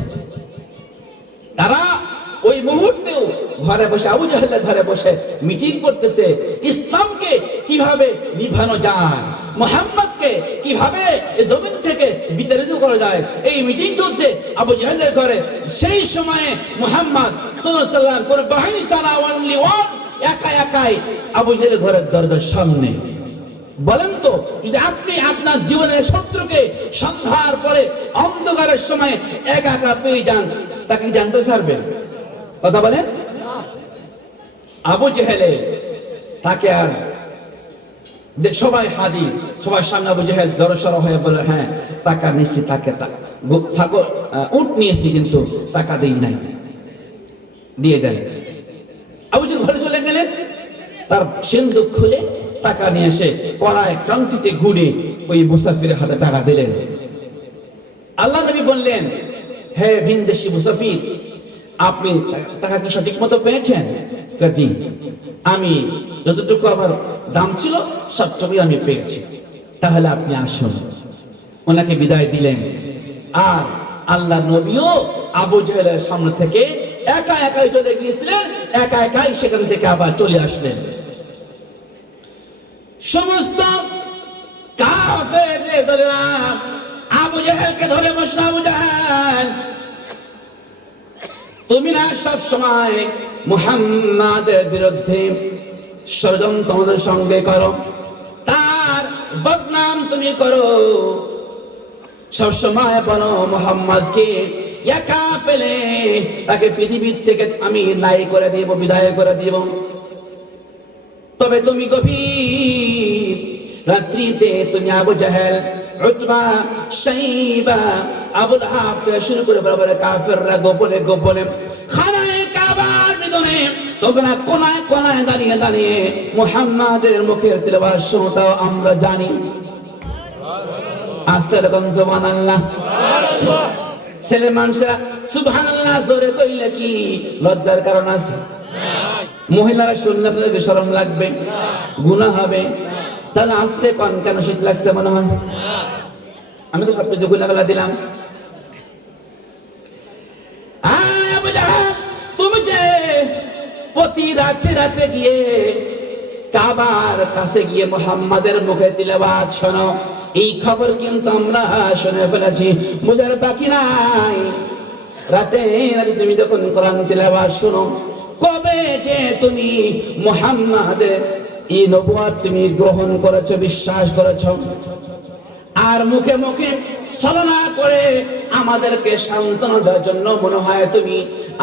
তারা ওই মুহূর্তেও ঘরে বসে, আবু জাহেলের ঘরে বসে মিটিং করতেছে, ইসলামকে কিভাবে নিভানো যায়, মুহাম্মদকে কিভাবে এই জমিন থেকে বিতাড়িত করা যায়, এই মিটিং চলছে আবু জাহেলের ঘরে। সেই সময়ে মুহাম্মদ সাল্লাল্লাহু আলাইহি ওয়াসাল্লাম কোন বাহিনী ছাড়া অনলি ওয়ান একা একাই আবু জাহেলের ঘরের দরজার সামনে। বলেন তো, যদি আপনি আপনার জীবনের শত্রুকে সন্ধ্যার পরে অন্ধকারের সময় একা একা পেয়ে যান, তাকে জানতে ছাড়বেন? কথা বলেন। আবু জাহেলে তাকে আর সবাই হাজির, সবার সামনে আবু জাহেল জড়সড় হয়ে বলে, হ্যাঁ টাকা নিচ্ছি, তাকে ছাগল উট নিয়েছি কিন্তু টাকা দেই নাই, দিয়ে দেন। আবু জাহেল ঘরে চলে গেলেন, তার সিন্দুক খুলে টাকা নিয়ে এসে কড়ায় কান্তিতে গুড়ে ওই মুসাফিরের হাতে টাকা দিলেন। আল্লাহ নবী বললেন, হে ভিনদেশি মুসাফির, আপনি টাকা কি সঠিক মতো পেয়েছেন? জি, আমি যতটুকু আমার দাম ছিল সবটুকুই আমি পেয়েছি। তাহলে আপনি আসুন। ওনাকে বিদায় দিলেন। আর আল্লাহ নবীও আবু জাহেলের সামনে থেকে একা একাই চলে গিয়েছিলেন, একা একাই সেখান থেকে আবার চলে আসলেন। সমস্ত কাফেরদের দলেরা আবু জাহেলকে ধরে বসলো, আবু জাহেল, তুমি না সব সময় মুহাম্মাদের বিরুদ্ধে ষড়যন্ত্র তোমাদের সঙ্গে করো, তার বদনাম তুমি করো, সব সময় বলো মুহাম্মদকে একা পেলে তাকে পৃথিবীর থেকে আমি নাই করে দিব, বিদায় করে দিব। তবে তুমি গভীর রাত্রিতে তুমি আবু জাহেল, উতবা, শাইবা, আবুল আহাব থেকে শুরু করে বরাবর কাফেররা গোপনে গোপনে খানায়ে কাবার ভিতরে তোমরা কোনায় কোনায় দাঁড়িয়ে দাঁড়িয়ে মুহাম্মাদের মুখের তিলাওয়াত শোনাও আমরা জানি। আস্তে রকম সুবহানাল্লাহ। ছেলে মানুষরা সুবহানাল্লাহ জোরে কইলে কি লজ্জার কারণ আছে? মহিলারা শুনলে আপনাদেরকে শরম লাগবে, গুনাহ হবে। তাহলে আস্তে কোন কেন শীত লাগছে মনে হয়? আমি তো সবকিছু গুলা দিলাম। তুমি যে প্রতি রাতে রাতে গিয়ে কাবার কাছে গিয়ে মুহাম্মাদের মুখে তিলাওয়াত শোনো, এই খবর কিন্তু আমরা শুনে ফেলেছি, বুঝার বাকি নাই। রাতে রাতে তুমি যখন কোরআন তিলাওয়াত শোনো, কবে যে তুমি মুহাম্মাদের এই নবুয়ত তুমি গ্রহণ করেছো, বিশ্বাস করেছো, আর মুখে মুখে ছলনা করে আমাদেরকে সান্ত্বনা দেওয়ার জন্য মনে হয় তুমি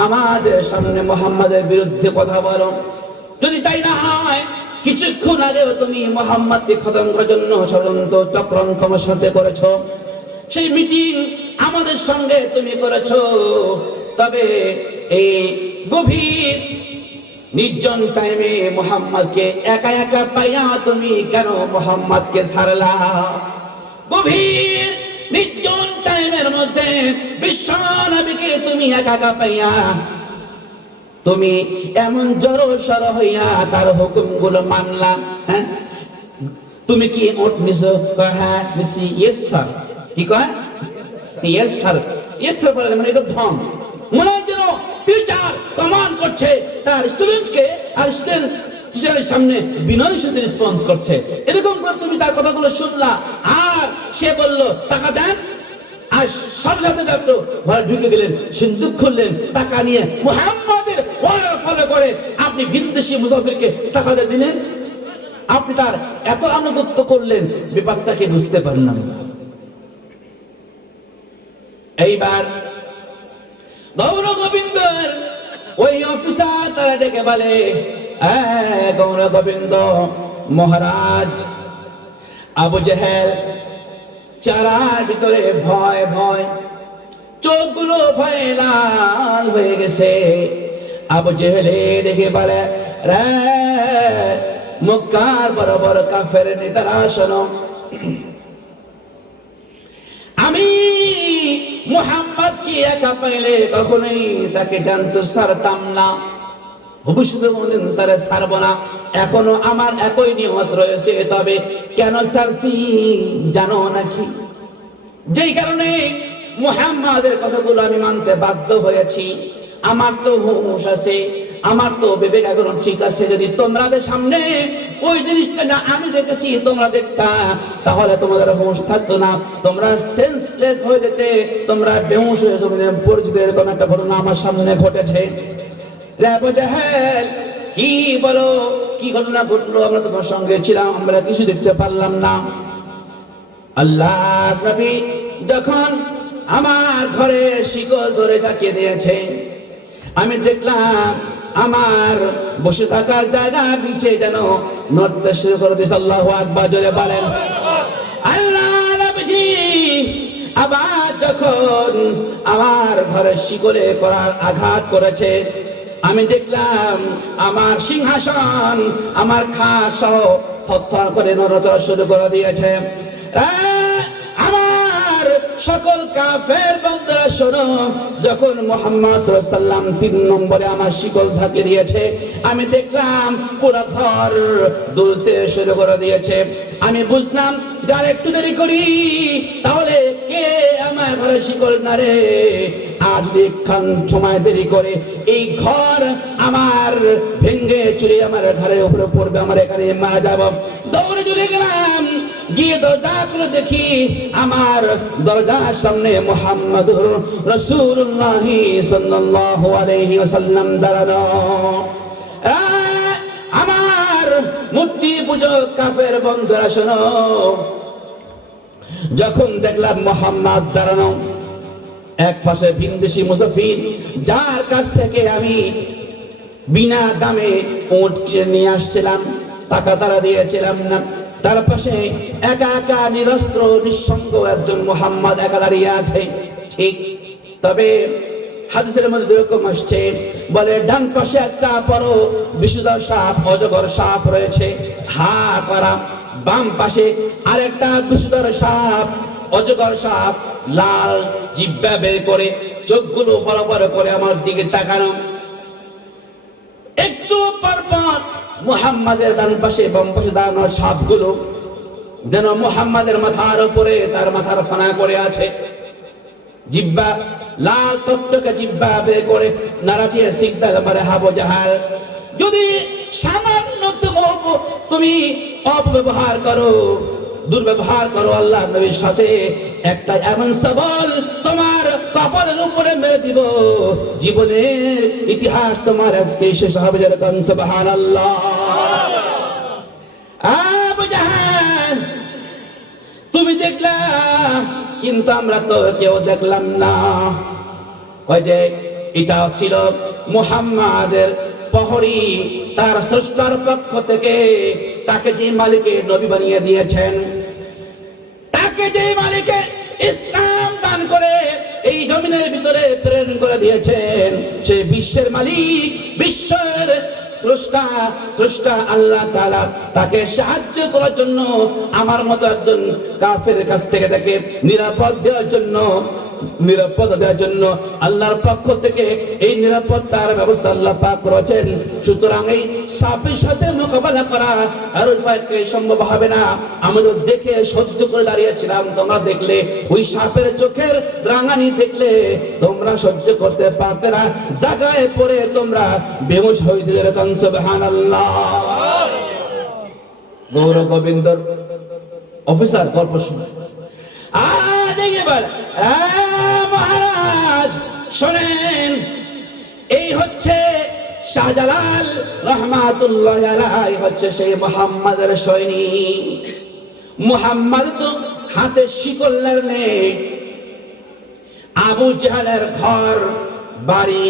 আমাদের সামনে মুহাম্মাদের বিরুদ্ধে কথা বলো। যদি তাই না হয়, কিছুক্ষণ আগেও তুমি মুহাম্মদকে খতম করার জন্য ষড়যন্ত্র চক্রান্ত আমার সাথে করেছো, সেই মিটিং আমাদের সঙ্গে তুমি করেছো। তবে এই গভীর নির্জন টাইমে মুহাম্মদকে একা একা পাইয়া তুমি কেন মুহাম্মদকে ছাড়লা? গভীর নির্জন টাইমের মধ্যে বিশ্ব নবীকে তুমি একা একা পাইয়া তুমি এমন জড়সড় হইয়া তার হুকুমগুলো মানলা। হ্যাঁ, তুমি কি ওট নিছো? হ্যাঁ নিছি। Yes sir. কি কয়? Yes sir. ইয়েস স্যার বলে মানে এটা ঢং, মনে হয় যেন টিচার কমান্ড করছে তার স্টুডেন্টকে, আর স্টুডেন্ট টিচারের সামনে বিনয়ের সাথে রেসপন্স করছে। এরকম করে তুমি তার কথাগুলো শুনলা, আর সে বলল টাকা দেন, আর সাথে সাথে আপনি ঘরে ঢুকে গেলেন, সিন্দুক খুললেন, টাকা নিয়ে মুহাম্মাদের অর্ডার ফলো করে আপনি বিদেশি মুসাফিরকে টাকা দিলেন। আপনি তার এত আনুগত্য করলেন, ব্যাপারটাকে বুঝতে পারলাম না। এইবার গৌর গোবিন্দর ওই অফিসার তারা ডেকে বলে, গৌর গোবিন্দ মহারাজ, আবু জেহেল চারার ভিতরে ভয় ভয়, চোখগুলো ভয়ে লাল হয়ে গেছে। আবু জেহেলে দেখে বলে, রে মক্কার বড় বড় কাফের নেতারা শোনো, আমি মুহাম্মদ কি একা পাইলে কখনোই তাকে জানতো ছাড়তাম না, ভবিষ্যতে কোনদিন তারা ছাড়ব না। এখনো আমার একই নিয়ত রয়েছে, তবে কেন ছাড়ছি জানো নাকি? যেই কারণে মুহাম্মাদের কথাগুলো আমি মানতে বাধ্য হয়েছি। আমার তো হুঁশ আছে, আমার তো বিবেক এখন ঠিক আছে। যদি তোমাদের সামনে ওই জিনিসটা না আমি দেখেছি তোমরা দেখতা, তাহলে তোমাদের হুঁশ থাকতো না, তোমরা সেন্সলেস হয়ে যেতে, তোমরা বেহুঁশ হয়ে যেতে। পরিচিত এরকম একটা ঘটনা আমার সামনে ঘটেছে। আবু জেহেল কি বলো, কি ঘটনা ঘটলো? আমরা তোমার সঙ্গে ছিলাম, আমরা কিছু দেখতে পারলাম না। আল্লাহ নবী যখন আমার ঘরে শিকল ধরে তাকিয়ে দিয়েছে, আমি দেখলাম আমার বসে থাকার জায়গা নিচে যেন নড়তে শুরু করে দিয়েছে। আল্লাহু আকবার জোরে বলেন। আল্লাহ নবীজি আবার যখন আমার ঘরে শিকলে করার আঘাত করেছে, আমি দেখলাম আমার সিংহাসন, আমার খাট সহ থরথর করে নড়াচড়া শুরু করে দিয়েছে। আমার সকল কাফের বান্দারা শোনো, যখন মুহাম্মদ সাল্লাল্লাহু আলাইহি ওয়াসাল্লাম 3 নম্বরে আমার শিকল ঢাকে দিয়েছে, আমি দেখলাম পুরো ঘর দুলতে শুরু করে দিয়েছে। আমি বুঝলাম যার একটু দেরি করি তাহলে কে আমার ঘরে শিকল নারে, আজ দেখখান সময় দেরি করে এই ঘর আমার ভেঙ্গে চুরে আমার ঘরের উপরে পড়বে, আমার এখানে মারা যাব। দৌড়ে চলে গেলাম, গিয়ে দরজা খুলে দেখি আমার দরজার সামনে মুহাম্মদুর রাসূলুল্লাহ সাল্লাল্লাহু আলাইহি ওয়াসাল্লাম দাঁড়ানো। আমার মূর্তি পূজক কাফের বন্ধুরা শোনো, যখন দেখলাম মুহাম্মদ দাঁড়ানো, এক পাশে ভিনদেশি মুসাফির যার কাছ থেকে আমি বিনা দামে উট কিনে নিয়ে আসছিলাম, টাকা তারা দিয়েছিলাম না, তার পাশে একা একা নিরস্ত্র নিঃসঙ্গ একজন মুহাম্মদ একা দাঁড়িয়ে আছে। ঠিক, তবে হাদিসের মধ্যে এরকম আসছে, বলে ডান পাশে একটা বড় বিষধর সাপ, অজগর সাপ রয়েছে হা করা, বাম পাশে আরেকটা বিষধর সাপ, অজগর সাপ, লাল জিহ্বা বের করে চোখগুলো বড় বড় করে আমার দিকে তাকানো। একটু পরপর মুহাম্মাদের ডান পাশে বাম পাশে দাঁড়ানো সাপগুলো যেন মুহাম্মাদের মাথার উপরে তার মাথার ফানা করে আছে। জিহ্বা লাল টকটকে জিহ্বা বের করে নাড়া দিয়ে সিজদা করে, আবু জাহেল যদি সামান্যতম তুমি অপব্যবহার করো, দুর্ব্যবহার করো আল্লাহ নবীর সাথে, একটা এমন সবল তোমার কপালের উপরে মেরে দিব, জীবনের ইতিহাস তোমার আজকে শেষ হবে। যেরকম সুবহানাল্লাহ। আবু জাহেল তুমি দেখলা, কিন্তু আমরা তো কেউ দেখলাম না। ওই যে এটা ছিল মুহাম্মাদের প্রহরী তার স্রষ্টার পক্ষ থেকে তাকে যে মালিকে নবী বানিয়ে দিয়েছেন, তাকে যে মালিকে ইসলাম দান করে এই জমিনের ভিতরে প্রেরণ করে দিয়েছেন, সে বিশ্বের মালিক, বিশ্বের স্রষ্টা আল্লাহ তাআলা তাকে সাহায্য করার জন্য, আমার মতো একজন কাফেরের কাছ থেকে তাকে নিরাপত্তা দেওয়ার জন্য আল্লাহর পক্ষ থেকে এই নিরাপত্তার ব্যবস্থা আল্লাহ পাক করেছেন। সুতরাং এই সাপের সাথে মোকাবেলা করা আর উপায়কে সম্ভব হবে না। আমাদের দেখে সহ্য করে দাঁড়িয়েছিলাম, তোমরা দেখলে ওই সাপের চোখের রাঙানি দেখলে তোমরা সহ্য করতে পারতে না, জায়গায় পড়ে তোমরা বেহুশ হয়ে দিলে। সুবহানাল্লাহ। গৌর গোবিন্দর অফিসার গল্প শুনে মহারাজ শোনেন, এই হচ্ছে শাহজালাল রহমাতুল্লাহ আলাইহি, হচ্ছে সেই মুহাম্মাদের সৈনিক। মুহাম্মদ তো হাতে শিকলের নেই, আবু জাহেলের ঘর বাড়ি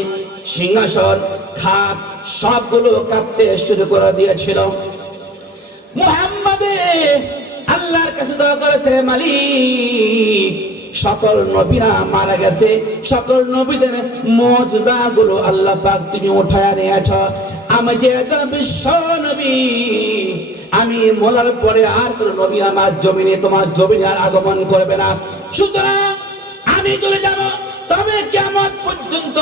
সিংহাসন খাট সবগুলো কাঁপতে শুরু করে দিয়েছিল। মুহাম্মদে আল্লাহর কাছে দোয়া করেছে, মালিক সকল নবীরা মারা গেছে, সকল নবীদের মুজিজাগুলো আল্লাহ পাক তুমি উঠায়া নিয়েছ, আমি যে একটা বিশ্ব নবী, আমি মরার পরে আর কোন নবী আমার জমিনে, তোমার জমিনে আর আগমন করবে না। সুতরাং আমি চলে যাব, তবে কিয়ামত পর্যন্ত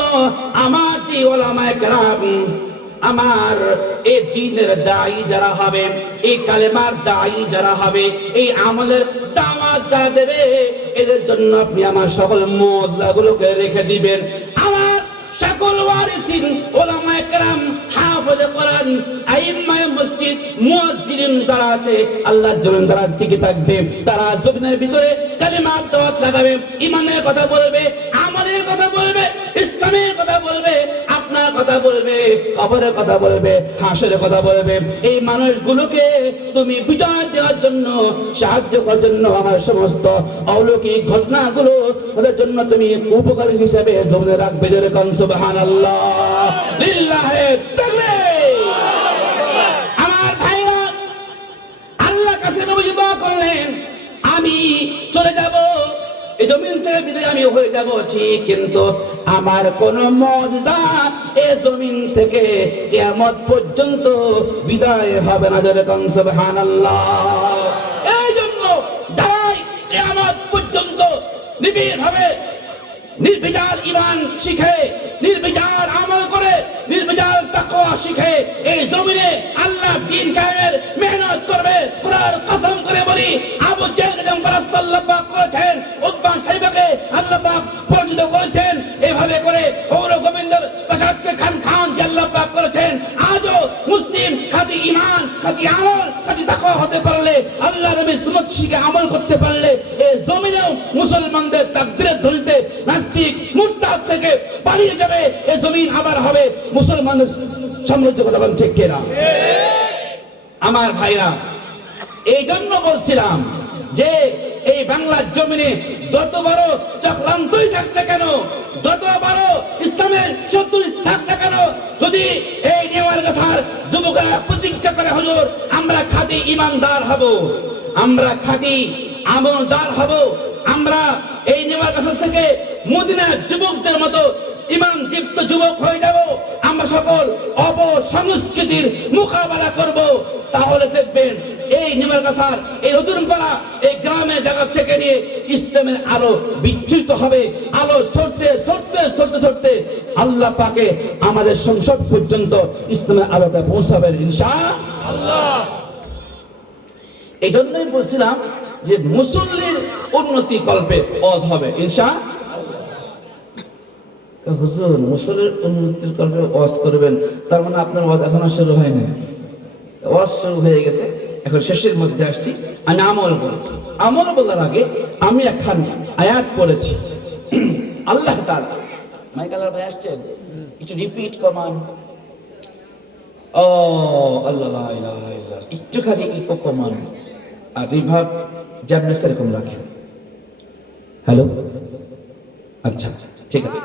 আমার যে উলামায়ে কেরাম, আমার এই দ্বীনের দায়ী যারা হবে, এই কালেমার দায়ী যারা হবে, এই আমলের দাওয়াত যারা দেবে, এদের জন্য আপনি আমার সকল মুজিজাগুলোকে রেখে দিবেন। আমার সকল ওয়ারিসিন উলামায়ে কেরাম, হাফেজে কোরআন, আইম্মায়ে মসজিদ, মুয়াজ্জিরিন যারা আছে, আল্লাহর জমিন তারা টিকে থাকবে, তারা জমিনের ভিতরে কালেমার দাওয়াত লাগাবে, ঈমানের কথা বলবে, আমলের কথা বলবে, ইসলামের কথা বলবে, আপনার কথা বলবে, কবরের কথা বলবে, হাসরের কথা বলবে। এই মানুষগুলোকে তুমি বিজয় দেওয়ার জন্য, সাহায্য করার জন্য, আমার সমস্ত অলৌকিক ঘটনাগুলো ওদের জন্য তুমি উপকারী হিসেবে জমিনে রাখবে। যেরকম সুবহানাল্লাহ, লিল্লাহি তাকবীর। আমার ভাইরা, আল্লাহর কাছে নবী দোয়া করলেন, আমি চলে যাব, এই জমিন থেকে বিদায় আমি হয়ে যাব ঠিক, কিন্তু আমার কোন মুজিজা এই জমিন থেকে কিয়ামত পর্যন্ত বিদায় হবে না। যেরকম সুবহানাল্লাহ। এই জন্য যারাই কিয়ামত পর্যন্ত নিবিড়ভাবে নির্বিচার ঈমান শিখে, নির্বিচার আমল করে, নির্বিচার তাকওয়া শিখে এই জমিনে আল্লাহ দ্বীন কায়েমের মেহনত করবে। খোদার কসম করে বলি, আবু জাহেল যেমন পরাস্ত আল্লাহ পাক করেছেন, উতবা সাহেবকে আল্লাহ পাক পরাজিত করেছেন, এভাবে করে গৌর গোবিন্দর প্রাসাদকে খান যে আল্লাহ পাক করেছেন। আজও মুসলিম খাঁটি ঈমান, খাঁটি আমল, খাঁটি তাকওয়া হতে পারলে, আল্লাহ নবীর সুন্নাত শিখে আমল করতে পারলে, এই জমিনেও মুসলমানদের তাকবীরের ধ্বনিতে নাস্তিক মুরতাদ থেকে পালিয়ে যাবে। এই জমিন আবার হবে মুসলমানদের সাম্রাজ্য। কথা বলেন ঠিক কিনা? আমার ভাইরা, এই জন্য বলছিলাম যে এই বাংলার জমিনে যত বড় চক্রান্তই থাক না কেন, যত বড় ইসলামের শত্রু থাক না কেন, যদি এই নেওয়ারগাছার যুবকরা প্রতিজ্ঞা করে, হুজুর আমরা খাঁটি ঈমানদার হব, আমরা খাঁটি আমলদার হব, আমরা এই নেওয়ারগাছা থেকে মদিনার যুবকদের মতো ঈমান দীপ্ত যুবক হয়ে যাব, আমরা সকল অপসংস্কৃতির মোকাবেলা করব, তাহলে দেখবেন এই নেওয়ারগাছার, এই রতুনপাড়া, এই গ্রামের জায়গা থেকে নিয়ে ইসলামের আলো বিচ্যুত হবে। আলো সরতে সরতে সরতে সরতে আল্লাহ পাকে আমাদের সংসদ পর্যন্ত ইসলামের আলোটা পৌঁছাবে ইনশাআল্লাহ। এই জন্যই বলছিলাম যে মুসল্লির উন্নতি কল্পে ওয়াজ হবে ইনশাআল্লাহ। হুজুর মুসল্লির উন্নতির কল্পে ওয়াজ করবেন, তার মানে আপনার ওয়াজ এখনো শুরু হয়নি। ওয়াজ শুরু হয়ে গেছে, এখন শেষের মধ্যে আসছি। আমি আমল বলবো, আমল বলার আগে আমি একখান আয়াত পড়েছি। আল্লাহ তাআলা, মাইকালার ভাই আসছেন, একটু রিপিট কমান। ও আল্লাহ লা ইলাহা ইল্লাল্লাহ, একটুখানি ইকো কমান আর রিভার্ব যেমন সেরকম রাখেন। হ্যালো, আচ্ছা ঠিক আছে।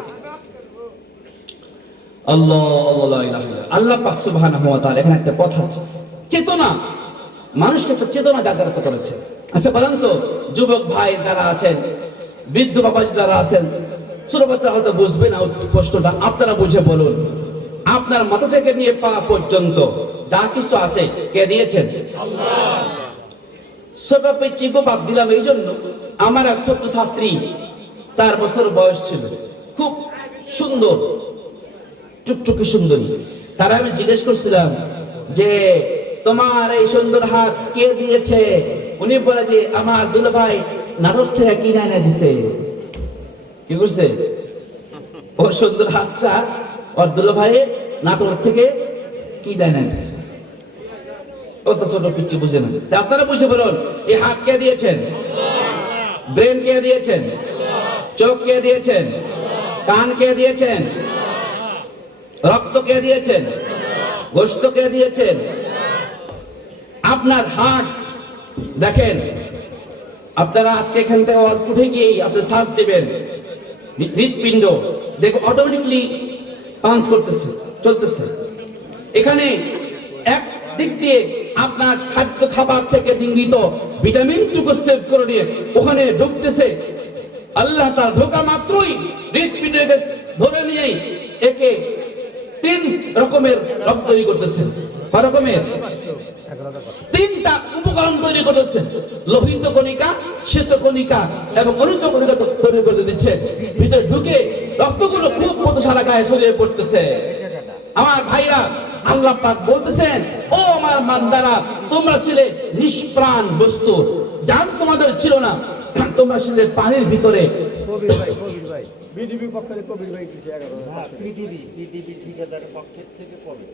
আল্লাহ আল্লাহ লা ইলাহা ইল্লাল্লাহ। আল্লাহ পাক সুবহানাহু ওয়া তাআলা এখানে একটা কথা আছে, চেতনা, মানুষকে একটা চেতনা জাগ্রত করেছে। আচ্ছা বলেন তো, যুবক ভাই যারা আছেন, বৃদ্ধ বাবাজি যারা আছেন, ছোট বাচ্চা হয়তো বুঝবে না প্রশ্নটা, আপনারা বুঝে বলুন। আপনার মাথা থেকে নিয়ে পা পর্যন্ত যা কিছু আছে কে দিয়েছেন? ছোট পিচ্চিকে বাদ দিলাম এই জন্য, আমার এক ছোট্ট ছাত্রী 4 বছর বয়স ছিল, খুব সুন্দর, টুকটুকি সুন্দরী। তারা আমি জিজ্ঞেস করছিলাম যে তোমার এই সুন্দর হাত কে দিয়েছে? উনি বলে যে আমার দুলা ভাই নাটক থেকে কিনে এনে দিছে। কি করছে? ওর সুন্দর হাতটা ওর দুলা ভাই নাটক থেকে কিনে এনে দিছে। ও তো ছোট পিচ্ছি বুঝে না। আপনারা বুঝে বলুন, এই হাত কে দিয়েছেন? ব্রেন কে দিয়েছেন? চোখ কে দিয়েছেন? কান কে দিয়েছেন? রক্ত কে দিয়েছেন? গোশত কে দিয়েছেন? আপনার হার্ট দেখেন, আপনারা আজকে এখান থেকে আওয়াজ উঠে গিয়ে আপনি শ্বাস দিবেন, হৃৎপিণ্ড দেখো অটোমেটিকলি পাঞ্চ করতেছে, চলতেছে। এখানে এক দিক দিয়ে আপনার খাদ্য খাবার থেকে নির্গত ভিটামিনটুকু সেভ করে নিয়ে ওখানে ঢুকতেছে। আল্লাহ তার ঢোকা মাত্রই হৃৎপিণ্ডকে ধরে নিয়েই একে 3 রকমের রক্ত তৈরি করতেছেন। কয় রকমের? 3টা উপকরণ তৈরি করতেছেন, লোহিত কণিকা, শ্বেত কণিকা এবং অনুজ কণিকা তৈরি করে দিচ্ছে। ভিতরে ঢুকে রক্তগুলো খুব মতো সারা গায়ে ছড়িয়ে পড়তেছে। আমার ভাইরা, আল্লাহ পাক বলতেছেন, ও আমার বান্দারা, তোমরা ছিলে নিষ্প্রাণ বস্তু, জান তোমাদের ছিল না, তোমরা ছিলে পানির ভিতরে। কবির ভাই বিডিবি পক্ষের কবির ভাই কিছু 11 পিটিভি ঠিকাদার পক্ষের থেকে কবির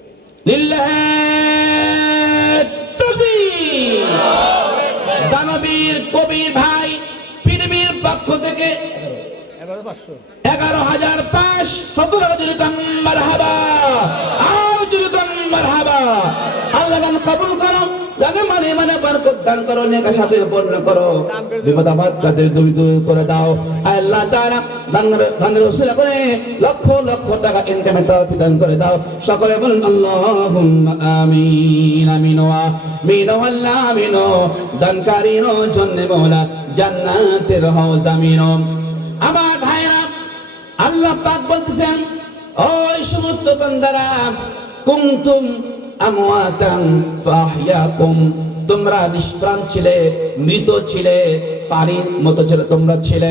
লিল্লাহি তাকবীর। দানবীর কবির ভাই পৃথিবীর পক্ষ থেকে 11,500 17,000 মারহাবা, আর জুরুকাম মারহাবা। আল্লাহ গান কবুল করো, জানে মানে বরকত দান করো, নেক সাথে পূর্ণ করো, বিপদ আপদ কাদের দূর করে দাও। আল্লাহ তাআলা দানের ওসিলা করে লক্ষ লক্ষ টাকা ইনকামের তৌফিক দান করে দাও। সকলে বলুন আল্লাহুম্মা আমিন। আমিন ওয়া আমিন ওয়া আমিন। দানকারীর জন্য মওলা জান্নাতের হাউজ আমিন। আমার ভাইরা, আল্লাহ পাক বলতেছেন, ওই সমস্ত বান্দারা, কুনতুম আমওয়াতান ফাহইয়াকুম, তোমরা নিষ্প্রাণ ছিলে, মৃত ছিলে, পানির মতো ছিলে, তোমরা ছিলে।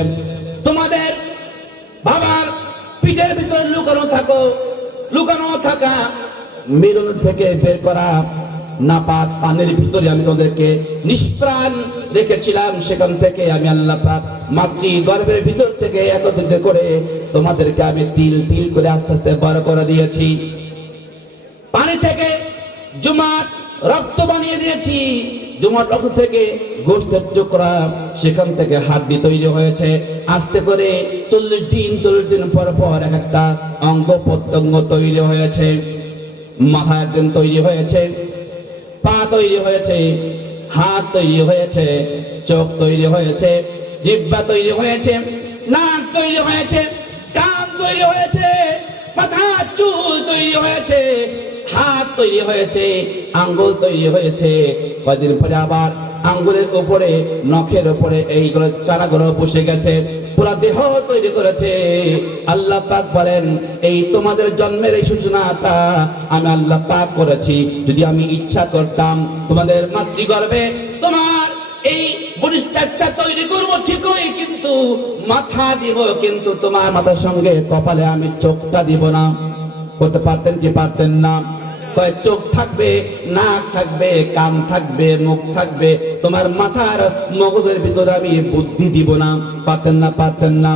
তোমাদের বাবার পিঠের ভিতরে লুকানো থাকা মিলন থেকে বের করা নাপাক পানির ভিতরে আমি তোমাদেরকে নিষ্প্রাণ রেখেছিলাম। সেখান থেকে আমি আল্লাহ পাক মাতৃ গর্ভের ভিতর থেকে একত্রিত করে তোমাদেরকে আমি তিল তিল করে আস্তে আস্তে বড় করে দিয়েছি। পানি থেকে জমাট রক্ত বানিয়ে দিয়েছি, জমাট রক্ত থেকে গোশতের টুকরা, সেখান থেকে হাড্ডি তৈরি হয়েছে। আস্তে করে 40 দিন পর পর এক একটা অঙ্গ প্রত্যঙ্গ তৈরি হয়েছে। মাথা একদিন তৈরি হয়েছে, পা তৈরি হয়েছে, হাত তৈরি হয়েছে, চোখ তৈরি হয়েছে, জিহ্বা তৈরি হয়েছে, নাক তৈরি হয়েছে, কান তৈরি হয়েছে, মাথা চুল তৈরি হয়েছে, হাত তৈরি হয়েছে, আঙ্গুল তৈরি হয়েছে। কয়েকদিন পরে আবার আঙ্গুলের উপরে, নখের উপরে এইগুলো চারাগুলো বসে গেছে, পুরা দেহ তৈরি করেছে। আল্লাহ পাক বলেন, এই তোমাদের জন্মের এই সূচনাটা আমি আল্লাহ পাক করেছি। যদি আমি ইচ্ছা করতাম তোমাদের মাতৃগর্ভে তোমার এই বলিষ্ঠটা তৈরি করবো ঠিকই, কিন্তু মাথা দিব, কিন্তু তোমার মাথার সঙ্গে কপালে আমি চোখটা দিব না। করতে পারতেন কি পারতেন না? চোখ থাকবে, নাক থাকবে, কান থাকবে, মুখ থাকবে, তোমার মাথার মগজের ভিতরে আমি বুদ্ধি দিব না। পারতেন না? পারতেন না।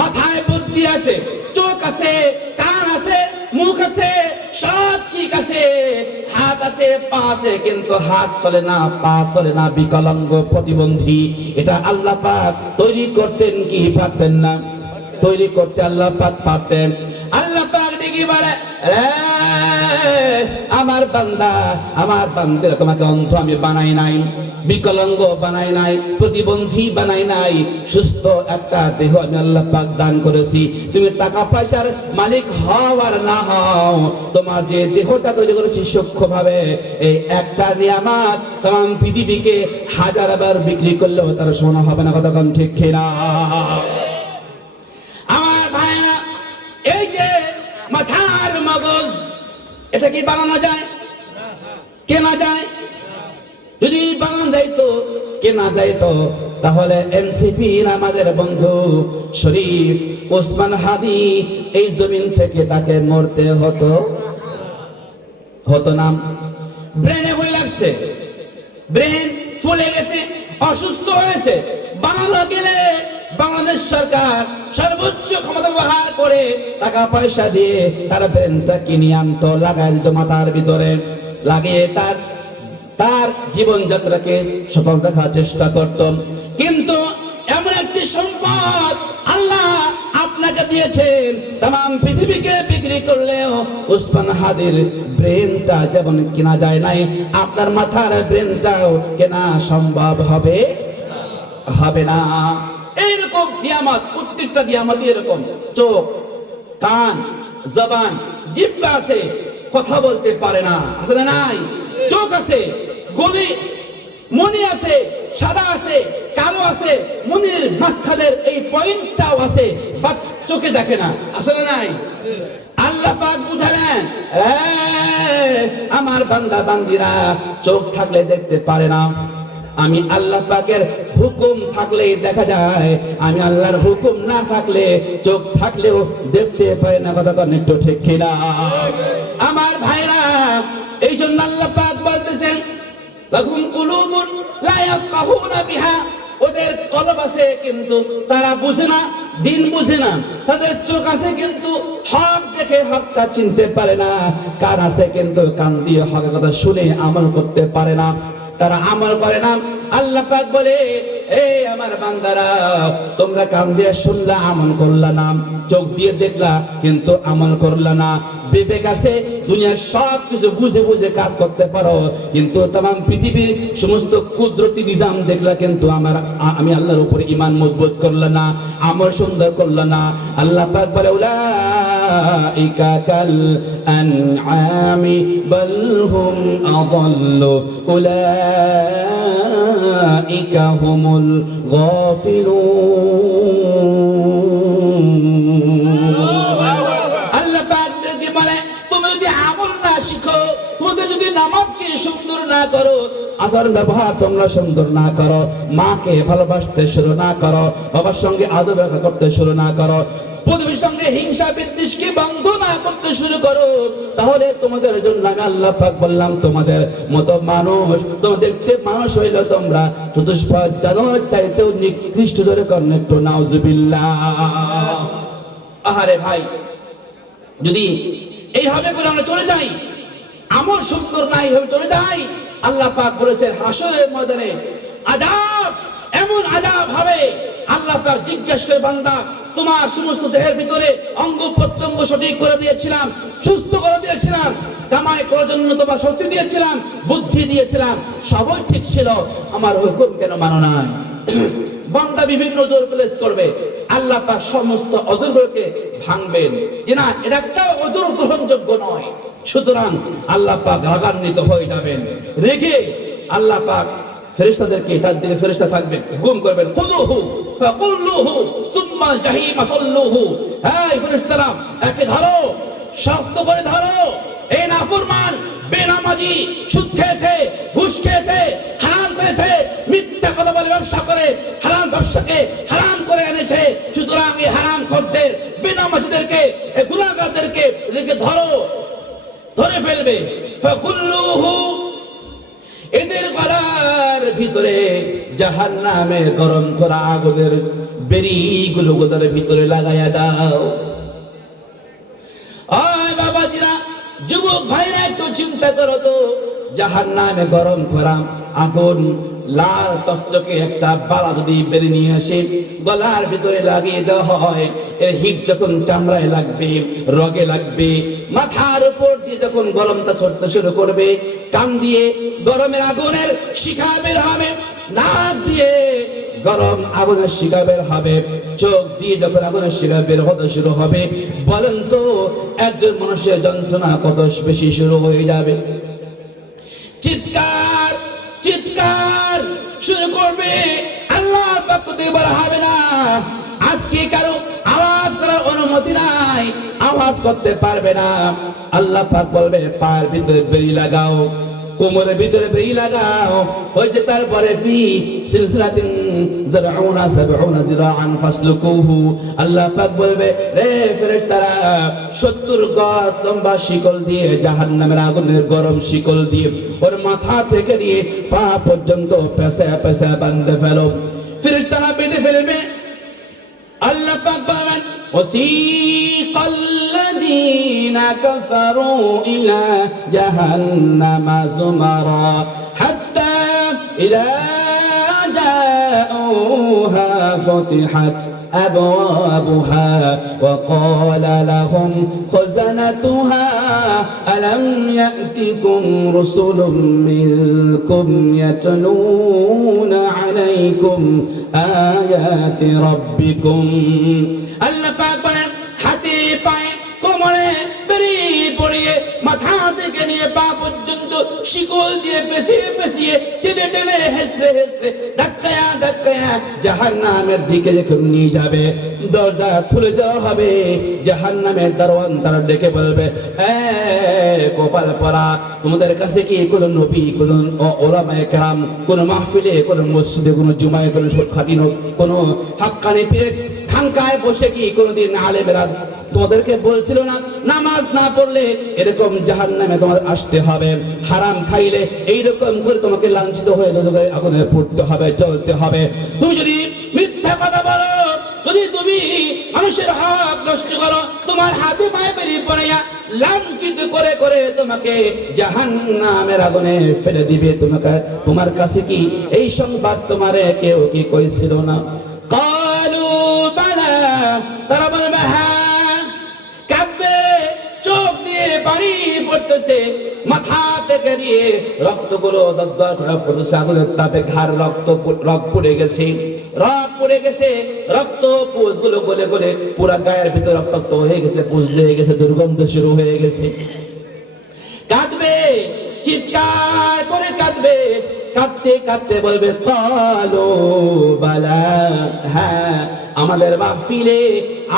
মাথায় বুদ্ধি আছে, চোখ আছে, কান আছে, মুখ আছে, সব ঠিক আছে, হাত আছে, পা আছে, কিন্তু হাত চলে না, পা চলে না, বিকলাঙ্গ, প্রতিবন্ধী। এটা আল্লাহ পাক তৈরি করতেন কি পারতেন না? তৈরি করতে আল্লাহ পাক পারতেন। আল্লাহ পাক ডেকে বলে, আমার বান্দা, আমার বান্দারা, তোমাকে অন্ধ আমি বানাই নাই, বিকলাঙ্গ বানাই নাই, প্রতিবন্ধী বানাই নাই, সুস্থ একটা দেহ আমি আল্লাহ পাক দান করেছি। তুমি টাকা পয়সার মালিক হও আর না হও, তোমার যে দেহটা তৈরি করেছি সূক্ষ্মভাবে, এই একটা নিয়ামত তাম পৃথিবীকে হাজারবার বিক্রি করলেও তার সোনা হবে না। কতক্ষণ ঠিক কিনা? আমার ভাইরা, এই যে মাথার মগজ, এটা কি বানানো যায়? কেনা যায়? যদি বানানো যাইতো, কেনা যাইতো, তাহলে এনসিপির আমাদের বন্ধু শরীফ ওসমান হাদি এই জমিন থেকে তাকে মরতে হতো না। ব্রেনে গুলি লাগছে, ব্রেন ফুলে গেছে, অসুস্থ হয়েছে, বানানো গেলে বাংলাদেশ সরকার সর্বোচ্চ ক্ষমতা ব্যবহার করে টাকা পয়সা দিয়ে তার ব্রেনটা কিনে আনতো, লাগাই দিত মাথার ভিতরে, লাগিয়ে তার জীবনযাত্রাকে সফল রাখার চেষ্টা করত। কিন্তু এমন একটি সম্পদ আল্লাহ আপনাকে দিয়েছেন, তাম পৃথিবীকে বিক্রি করলেও ওসমান হাদির ব্রেনটা যেমন কেনা যায় নাই, আপনার মাথার ব্রেনটাও কেনা সম্ভব হবে না। এইরকম নিয়ামত, প্রত্যেকটা নিয়ামত এরকম। চোখ, কান, জবান, জিহ্বা আছে, কথা বলতে পারে না, আছে না নাই? চোখ আছে, গলি, মনি আছে, সাদা আছে, কালো আছে, মনির মাঝখানের এই পয়েন্টটাও আছে, বাট চোখে দেখে না, আছে না নাই? আল্লাহ পাক বুঝালেন, আমার বান্দা বান্দিরা চোখ থাকলে দেখতে পারে না, আমি আল্লাহ পাকের হুকুম থাকলেই দেখা যায়, আমি আল্লাহর হুকুম না থাকলে চোখ থাকলেও দেখতে পারে না। কথা কন একটু ঠিক কিনা? আমার ভাইরা, এই জন্য আল্লাহ পাক বলতেছেন, লাহুম কুলুবুন লা ইয়াফকাহুনা বিহা, ওদের কলব আছে কিন্তু তারা বুঝে না, দিন বুঝে না। তাদের চোখ আছে কিন্তু হক দেখে হকটা চিনতে পারে না, কান আছে কিন্তু কান দিয়ে হকের কথা শুনে আমল করতে পারে না, তারা আমল করে না। আল্লাহ পাক বলে, এই আমার বান্দারা, তোমরা কান দিয়ে শুনলা, আমল করলা না, চোখ দিয়ে দেখলা কিন্তু আমল করলা না। বিবেক আছে, দুনিয়ার সব কিছু বুঝে বুঝে কাজ করতে পারো, কিন্তু তাম পৃথিবীর সমস্ত কুদরতি নিজাম দেখলা কিন্তু আমি আল্লাহর উপরে ঈমান মজবুত করলা না, আমল সুন্দর করলা না। আল্লাহ পাক বলে, উলাইকা কাল আনআমি বাল হুম আযাল্লু উলাইকা হুমুল গাফিলুন। আল্লাহ পাক বলে, তুমি যদি আমল না শিখো, তোমাদের যদি নামাজকে সুন্দর না করো, আচরণ ব্যবহার তোমরা সুন্দর না করো, মাকে ভালোবাসতে শুরু না করো, বাবার সঙ্গে আদব রক্ষা করতে শুরু না করো, প্রতিবেশীর সঙ্গে হিংসা বিদ্বেষকে বন্ধ না করতে শুরু করো, তাহলে তোমাদের জন্য আমি আল্লাহ পাক বললাম, তোমাদের মতো মানুষ, তোমরা দেখতে মানুষ হইলে তোমরা চতুষ্পদ জানোয়ার চাইতেও নিকৃষ্ট। ধরে করেন একটু নাউজুবিল্লাহ। আহারে ভাই, যদি এইভাবে করে আমরা চলে যাই, আমল সুন্দর না এইভাবে চলে যাই, আল্লাহ পাক বলেছেন হাসরের ময়দানে আযাব, এমন আযাব হবে, আল্লাহ পাক জিজ্ঞাসা করে, বান্দা তোমার সমস্ত দেহের ভিতরে অঙ্গ প্রত্যঙ্গ সঠিক করে দিয়েছিলাম, সুস্থ করে দিয়েছিলাম, কামাই করার জন্য তোমার শক্তি দিয়েছিলাম, বুদ্ধি দিয়েছিলাম, সবই ঠিক ছিল, আমার হুকুম কেন মানো না? বান্দা বিভিন্ন জোর প্লেস করবে, আল্লাহ পাক সমস্ত অজরগুলোকে ভাঙবেন, যে না, এটা একটা অজর গ্রহণযোগ্য নয়। সুতরাং আল্লাহ পাক রাগান্বিত হয়ে যাবেন, রেগে আল্লাহ পাক ফেরেশতাদেরকে, তার দিকে ফেরেশতা থাকবে, হুকুম করবেন, খুযুহু ফাকুল্লুহু সুম্মা জাহিম সাল্লুহু। এই ফেরেশতারা, একে ধরো, শক্ত করে ধরো, এই নাফরমান, বেনামাজি, সুদ খেয়েছে, ঘুষ খেয়েছে, হারাম করেছে, মিথ্যা কথা বলে ব্যবসা করে হারাম ব্যবসাকে হারাম করে এনেছে। সুতরাং এই হারাম খোরদের, বেনামাজিদেরকে, এই গুনাহগারদেরকে এদেরকে ধরে ফেলবে। ফাকুল্লুহু, এদের গলার ভিতরে জাহান্নামে গরম করা আগুনের বেড়িগুলো গোদের ভিতরে লাগাইয়া দাও। আয় বাবাজিরা, যুবক ভাইরা, একটু চিন্তা করো তো, জাহান্নামে গরম করা আগুন লাল টকটকে একটা বালা যদি বের নিয়ে আসে গলার ভিতরে লাগিয়ে দেওয়া হয়, এর হিট যখন চামড়ায় লাগবে, রগে লাগবে, মাথার উপর দিয়ে যখন গরমটা ছড়তে শুরু করবে, কান দিয়ে গরমের আগুনের শিখা বের হবে, নাক দিয়ে গরম আগুনের শিখা বের হবে, চোখ দিয়ে যখন আগুনের শিখা বের হতে শুরু হবে, বলেন তো একজন মানুষের যন্ত্রণা কত বেশি শুরু হয়ে যাবে। চিৎকার চিৎকার শুরু করবে, আল্লাহর পক্ষ থেকে বলা হবে না আজকে কারো আওয়াজ করার অনুমতি নাই, আওয়াজ করতে পারবে না। আল্লাহ পাক বলবে পায়ের ভিতরে বেরি লাগাও, কোমরের ভিতরে বেরি লাগাও, হয়েছে তারপরে ফি সিলসিলাতিন যারউনা 70 জিরাআন ফাসলুকুহু। আল্লাহ পাক বলবে রে ফেরেশতারা 70 গজ লম্বা শিকল দিয়ে জাহান্নামের আগুনের গরম শিকল দিয়ে ওর মাথা থেকে নিয়ে পা পর্যন্ত পেশা পেশা বাঁধে ফেলো। ফেরেশতারা বেঁধে ফেলবে। আল্লাহ পাক বলেন وسيق الذين كفروا إلى جهنم زمرا حتى إذا جاءوها فتحت أبوابها وقال لهم خزنتها ألم يأتكم رسل منكم يتلون عليكم آيات ربكم। আল্লাহ পাক বলেন হাতে পায়ে কোমরে বেরি পড়িয়ে মাথা থেকে নিয়ে পা পর্যন্ত শিকল দিয়ে পেঁচিয়ে পেঁচিয়ে টেনে টেনে হেসড়ে হেসড়ে ধাক্কায়া ধাক্কায়া জাহান্নামের দিকে যখন নিয়ে যাবে, দরজা খুলে দেওয়া হবে। জাহান্নামের দারোয়ান তারা ডেকে বলবে কপাল পরা, তোমাদের কাছে কি কোনো নবী, কোনো ওলামায়ে কেরাম, কোনো মাহফিলে, কোনো মসজিদে, কোনো জুমায়, কোনো খাটিনো, কোনো হাক্কানি পীরে খানকায় বসে কি কোনোদিন আলেমেরা তোমাদেরকে বলছিল না নামাজ না পড়লে এরকম জাহান্নামে তোমাদের আসতে হবে, হারাম খাইলে এইরকম করে তোমাকে লাঞ্ছিত হয়ে আগুনে পড়তে হবে, জ্বলতে হবে। তুমি যদি মিথ্যা কথা বলো, যদি তুমি মানুষের হক নষ্ট করো, তোমার হাতে পায়ে বেরিয়ে পড়িয়া লাঞ্ছিত করে করে তোমাকে জাহান্নামের আগুনে ফেলে দিবে। তোমার কাছে কি এই সংবাদ তোমারে কেউ কি কইছিল না? কালু বালা, তারা বলবে হ্যাঁ, কাঁদবে, চোখ দিয়ে পানি পড়তেছে, মাথা থেকে দিয়ে রক্তগুলো দরদর করে পড়তেছে, আগুনের তাপে ঘাড় রক্ত পড়ে গেছে, রক্ত পড়ে গেছে, রক্ত পুঁজগুলো গলে গলে পুরা গায়ের ভিতরে রক্ত হয়ে গেছে, পুঁজ লেগে গেছে, দুর্গন্ধ শুরু হয়ে গেছে। কাঁদবে, চিৎকার করে কাঁদবে, কাঁদতে কাঁদতে বলবে কালো বালা, হ্যাঁ আমাদের মাহফিলে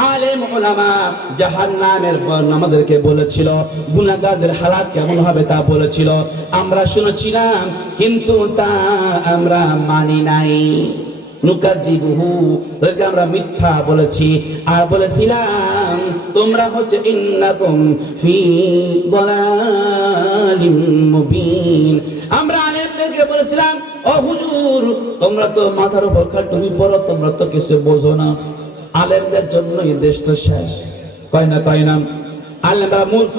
আলেম ওলামা জাহান্নামের বর্ণনা আমাদেরকে বলেছিল, গুনাহগারদের হালাত কেমন হবে তা বলেছিল, আমরা শুনেছিলাম কিন্তু তা আমরা মানি নাই। নুকাযিবুহু, আমরা মিথ্যা বলেছি আর বলেছিলাম তোমরা হচ্ছে ইন্নাকুম ফি দালালিম মুবিন। আমরা আলেমদেরকে বলেছিলাম ও হুজুর তোমরা তো মাথার উপর টুপি পরো, তোমরা তো কিছু বোঝো না, আলেমদের জন্য এই দেশটা শেষ। কয় না কয় না? আলেমরা মূর্খ,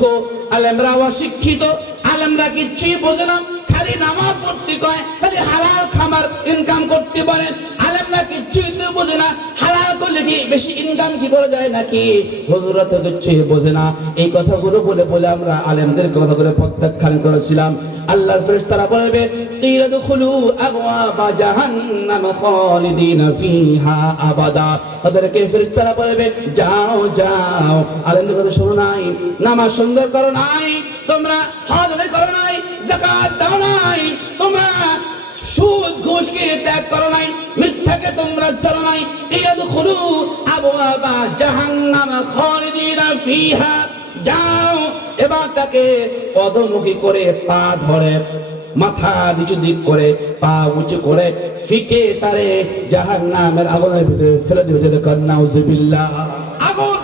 আলেমরা অশিক্ষিত, আলেমরা কিচ্ছুই বোঝে না, খালি নামাজ পড়তে কয়, খালি হালাল খাবার ইনকাম করতে বলে, আলেমরা কিচ্ছুই তো বোঝে না, হালাল করলে কি বেশি ইনকাম কি করা যায় নাকি, হুজুররা তো কিচ্ছুই বোঝে না। এই কথাগুলো বলে বলে আমরা আলেমদের কথা করে প্রত্যাখ্যান করেছিলাম। আল্লাহর ফেরেশতারা বলবে ইদখুলু আবওয়াবা জাহান্নাম খালিদিনা ফিহা আবাদা, ওদেরকে ফেরেশতারা বলবে যাও যাও, আলেমদের কথা শোনো নাই, নামাজ সুন্দর করো নাই, তোমরা হজ আদায় করো নাই, যাকাত দাও নাই, তোমরা সুদ ঘুষকে ত্যাগ করো নাই, মিথ্যাকে তোমরা ছাড়ো নাই, ইদখুলু আবওয়াবা জাহান্নাম খালিদিনা ফিহা, যাও। এবার তাকে পদমুখী করে পা ধরে মাথা নিচু দিক করে পা উঁচু করে ফিকে তারে জাহান্নামের আগুনের ভিতরে ফেলে দিবে। যদি নাউজুবিল্লাহ, আগুন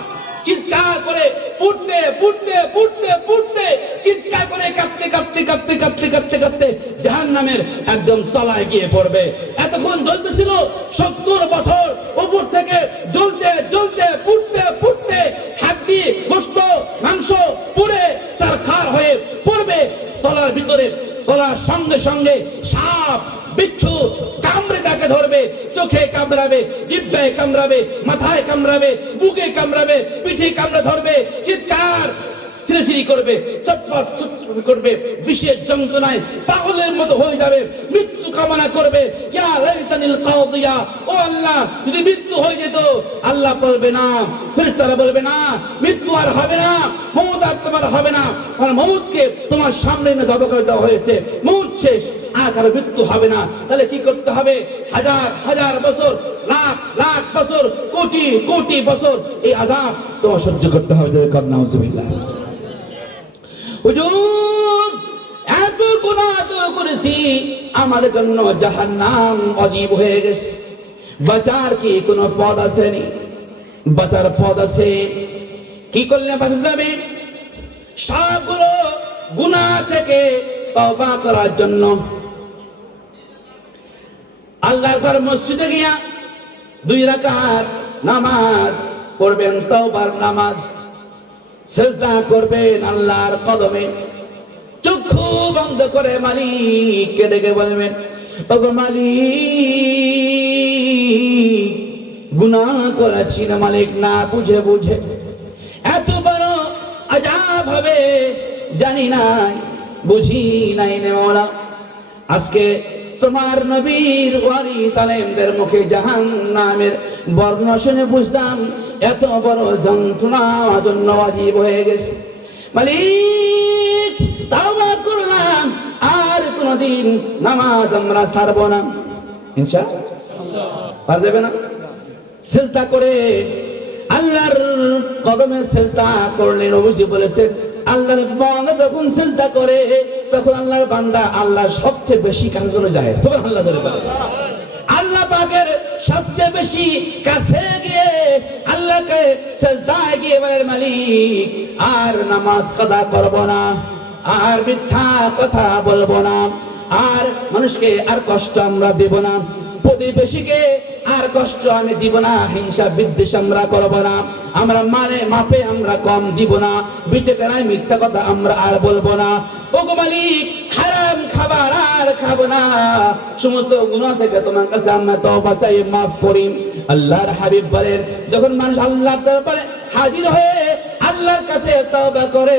চিৎকার করে পুড়তে পুড়তে পুড়তে পুড়তে চিৎকার করে কাঁপতে কাঁপতে কাঁপতে কাঁপতে কাঁপতে কাঁপতে জাহান্নামের একদম তলায় গিয়ে পড়বে। এতক্ষণ জ্বলতেছিল 70 বছর, উপর থেকে জ্বলতে জ্বলতে পুড়তে পুড়তে হাড্ডি গোশত মাংস পুড়ে সারখার হয়ে পড়বে তলার ভিতরে। বলার সঙ্গে সঙ্গে সাপ বিচ্ছু কামড়ে তাকে ধরবে, চোখে কামড়াবে, জিহ্বায় কামড়াবে, মাথায় কামড়াবে, বুকে কামড়াবে, পিঠে কামড়ে ধরবে, চিৎকার সিরিসিরি করবে, চটপট চটপট করবে, বিশেষ যন্ত্রণায় পাগলের মতো হয়ে যাবে, মৃত্যু কামনা করবে, ইয়া লাইতানিল কাদিয়া, ও আল্লাহ যদি মৃত্যু হয়ে যেত। আল্লাহ বলবে না, ফেরেশতারা বলবে না, মৃত্যু আর হবে না, মওত আর তোমার হবে না, কারণ মওতকে তোমার সামনে এনে জবাই করে দেওয়া হয়েছে, মওত শেষ, আর কারো মৃত্যু হবে না। তাহলে কি করতে হবে? হাজার হাজার বছর, লাখ লাখ বছর, কোটি কোটি বছর এই আযাব তোমার সহ্য করতে হবে। নাউজুবিল্লাহ। হুজুর এত গুনাহ করেছি, আমাদের জন্য জাহান্নাম অজীব হয়ে গেছে, বাঁচার কি কোনো পথ আছে? বাঁচার পথ আছে? কি করলে বাঁচা যাবে? সবগুলো গুনাহ থেকে তওবা করার জন্য আল্লাহর ঘর মসজিদে গিয়া 2 রাকাত নামাজ পড়বেন, তওবার নামাজ, সিজদা করবেন আল্লাহর কদমে, চক্ষু বন্ধ করে মালিককে ডেকে বলবেন, ওগো মালিক গুনাহ করেছি না মালিক, না বুঝে বুঝে, এত বড় আযাব হবে জানি নাই, বুঝি নাই নে মওলা। আজকে তোমার নবীর ওয়ারিস আলেমদের মুখে জাহান্নামের বর্ণনা শুনে বুঝলাম এত বড় যন্ত্রণা জন্য ওয়াজিব হয়ে গেছে। মালিক তাওবা করলাম, আর কোনদিন নামাজ আমরা ছাড়ব না ইনশাআল্লাহ। পারা যাবে না? সিজদা করে আল্লাহর কদমে সিজদা করলে নবীজি বলেছেন, আল্লাহর বান্দা যখন সিজদা করে তখন আল্লাহর বান্দা আল্লাহর সবচেয়ে বেশি কাছে চলে যায়। সুবহানাল্লাহ বলে বলে। আল্লাহ পাকের সবচেয়ে বেশি কাছে গিয়ে আল্লাহকে সিজদায় গিয়ে বলে, মালিক আর নামাজ কাজা করব না, আর মিথ্যা কথা বলবো না, আর মানুষকে আর কষ্ট আমরা দেব না, প্রতিবেশীকে আর কষ্ট আমি দিব না, হিংসা বিদ্বেষ আমরা করব না, আমরা মানে মাপে আমরা কম দিব না, বিচে কেনায় মিথ্যা কথা আমরা আর বলবো না। ওগো মালিক হারাম খাবার আর খাবো না, সমস্ত গুনাহ থেকে তোমার কাছে আমরা তওবা চাই, মাফ করি। আল্লাহর হাবিব বলেন, যখন মানুষ আল্লাহর দরবারে হাজির হয়ে আল্লাহর কাছে তওবা করে,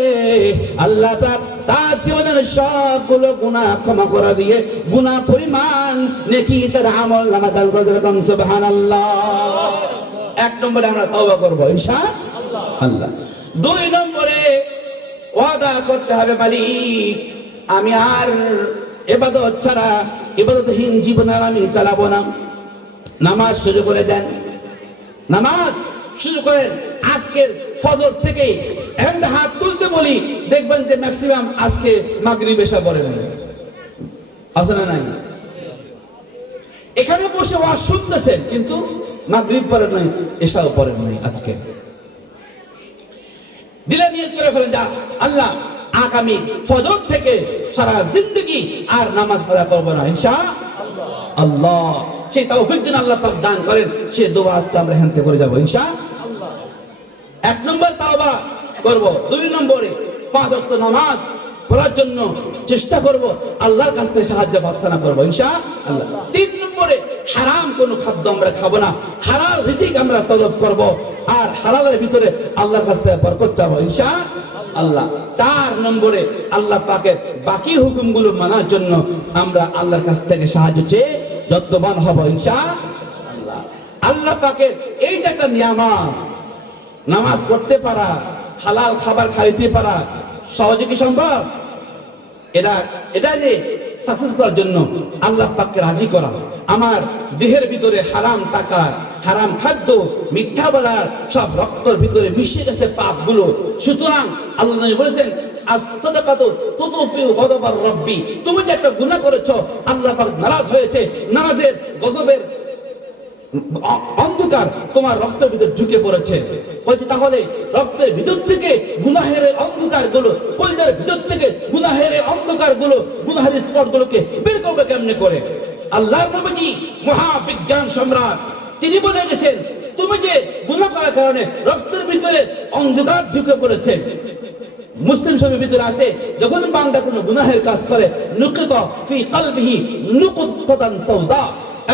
আল্লাহ পাক তার জীবনের সবগুলো গুনাহ ক্ষমা করে দিয়ে গুনাহ পরিমাণ নেকি তার আমলনামা দান করে দেন। সুবহানাল্লাহ। 1 নম্বরে আমরা তওবা করব ইনশাআল্লাহ। 2 নম্বরে ওয়াদা করতে হবে, মালিক আমি আর ইবাদত ছাড়া, ইবাদতহীন জীবন আর আমি চালাবো না। নামাজ শুরু করে দেন, নামাজ শুরু করেন আজকের ফজর থেকে। এখন হাত তুলতে বলি, দেখবেন যে ম্যাক্সিমাম আজকে মাগরিব এশা পড়ে না, আছে না নাই? এখানে বসে ওয়াজ শুনতেছেন কিন্তু মাগরিব পড়ে নাই, এশাও পড়ে নাই। আজকে দিলে নিয়ত করে ফেলেন, যা আল্লাহ আগামী ফজর থেকে সারা জিন্দগি আর নামাজ পড়া করব না ইনশাআল্লাহ। সেই তৌফিক যেন আল্লাহ পাক দান করেন, সেই দোয়া আজকে আমরা এখান থেকে করে যাবো ইনশাআল্লাহ। 1 নম্বর তওবা করব। 2 নম্বরে 5 ওয়াক্ত নামাজ পড়ার জন্য চেষ্টা করব, আল্লাহর কাছ থেকে সাহায্য প্রার্থনা করব ইনশাআল্লাহ। 3 নম্বরে হারাম কোনো খাদ্য আমরা খাবো না, হালাল রিজিক আমরা তলব করব, আর হালালের ভিতরে আল্লাহর কাছ থেকে বরকত চাবো ইনশাআল্লাহ। 4 নম্বরে আল্লাহ পাকের বাকি হুকুমগুলো মানার জন্য আমরা আল্লাহর কাছ থেকে সাহায্য চেয়ে যত্নবান হব ইনশাআল্লাহ। আল্লাহ পাকের এই যে একটা নিয়ামত, নামাজ পড়তে পারা, হালাল খাবার খাইতে পারা, সহজে কি সম্ভব? এটা যে সাকসেস করার জন্য আল্লাহ পাককে রাজি করা, আমার দেহের ভিতরে হারাম টাকা, হারাম খাদ্য, মিথ্যা বলার সব রক্তের ভিতরে মিশে গেছে পাপগুলো। সুতরাং আল্লাহ নবী বলেছেন, as-sadaqatu tudfi'u ghadabar rabbi, তুমি যে একটা গুনাহ করেছো, আল্লাহ পাক নারাজ হয়েছে, নারাজের গজবের অন্ধকার তোমার রক্তের ভিতর ঢুকে পড়েছে। বলছি তাহলে রক্তের ভিতর থেকে গুনাহের অন্ধকার গুলো, কলজার ভিতর থেকে গুনাহের অন্ধকার গুলো, গুনাহের স্পট গুলোকে বের করবে কেমনে করে? আল্লাহর নবীজি মহাবিজ্ঞান সম্রাট, তিনি বলে গেছেন, তুমি যে গুনাহ করার কারণে রক্তের ভিতরে অন্ধকার ঢুকে পড়েছে, মুসলিম শরীফের ভিতরে আছে, যখন বান্দা কোনো গুনাহের কাজ করে নুকিত ফি কলবিহি নুকুতান সাউদা,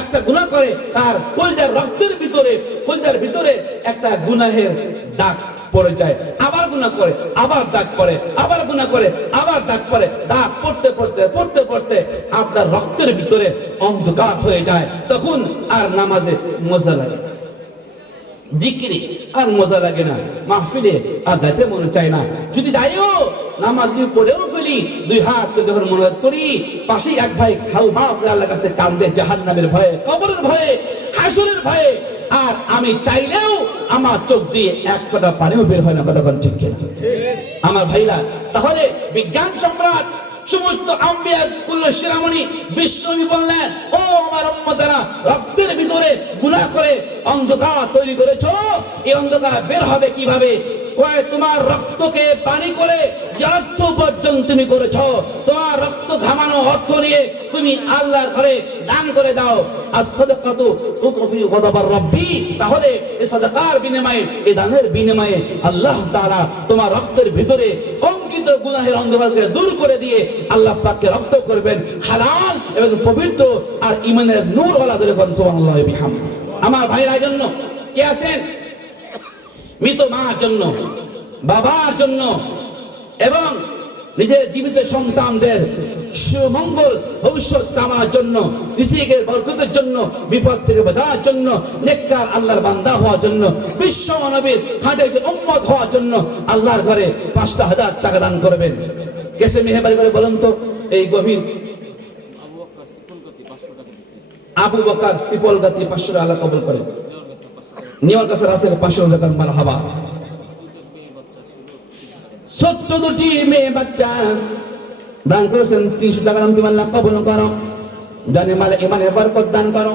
একটা গুনাহ করে তার কলিজার রক্তের ভিতরে, কলিজার ভিতরে একটা গুনাহের দাগ পড়ে যায়, আবার গুনাহ করে আবার দাগ পড়ে, আবার গুনাহ করে আবার দাগ পড়ে, দাগ পড়তে পড়তে পড়তে পড়তে আপনার রক্তের ভিতরে অন্ধকার হয়ে যায়। তখন আর নামাজে মজা লাগে, জিকিরে আর মজা লাগে না, মাহফিলে আর যাইতে মনে চায় না। যদি যাইও নামাজ নিয়ে পড়েও ফেলি, দুই হাত করে যখন মনোজাত করি, পাশে এক ভাই হাউ মাউ করে আল্লাহর কাছে কান্দে জাহান্নামের ভয়ে, কবরের ভয়ে, হাসরের ভয়ে, আর আমি চাইলেও আমার চোখ দিয়ে এক ফোঁটা পানিও বের হয় না। কতক্ষণ ঠিক কিনা? আমার ভাইরা, তাহলে বিজ্ঞান সম্রাট সমস্ত আম্বিয়া কুল্লু শিরামণি বিশ্বনবী বললেন, ও আমার উম্মতেরা, রক্তের ভিতরে গুনাহ করে অন্ধকার তৈরি করেছো, এই অন্ধকার বের হবে কিভাবে? কয়, তোমার রক্তকে পানি করে যে অর্থ উপার্জন তুমি করেছো, তোমার রক্ত ঘামানো অর্থ নিয়ে তুমি আল্লাহর ঘরে দান করে দাও। as-সাদাকাতু তুতফি গদাবার রাব্বি, তাহলে এই সাদাকার বিনিময়ে, এই দানের বিনিময়ে আল্লাহ তাআলা তোমার রক্তের ভিতরে কঙ্কিত গুনাহের অন্ধকারকে দূর করে দিয়ে আল্লাহ পাককে রক্ত করবেন হালাল এবং পবিত্র আর ঈমানের নূর ওয়ালা করে কোন সুবহানাল্লাহ বিহামদি। আমার ভাইরা জন্য কে আছেন? মৃত মার জন্য, বাবার জন্য এবং নিজের জীবিত সন্তানদের সুমঙ্গল ভবিষ্যৎ কামার জন্য, রিজিকের বরকতের জন্য, বিপদ থেকে বাঁচার জন্য, নেককার আল্লাহর বান্দা হওয়ার জন্য, বিশ্ব নবীর খাঁটের যে উম্মত হওয়ার জন্য আল্লাহর ঘরে ৫,০০০ টাকা দান করবেন। কেসে মেহরবানি করে বলুন তো, এই গভীর আবু বকর সিপলগাতি ৫০০ টাকা আল্লাহ কবুল করেন। নিয়ার কাছে রাসেল ৫০০ টাকা মারহাবা। ১৪টি মেয়ে বাচ্চা দান করেছেন, ৩০০ টাকা দাম তুমি আল্লাহ কবুল করো। জানে মালে ইমানে বরকত দান করো।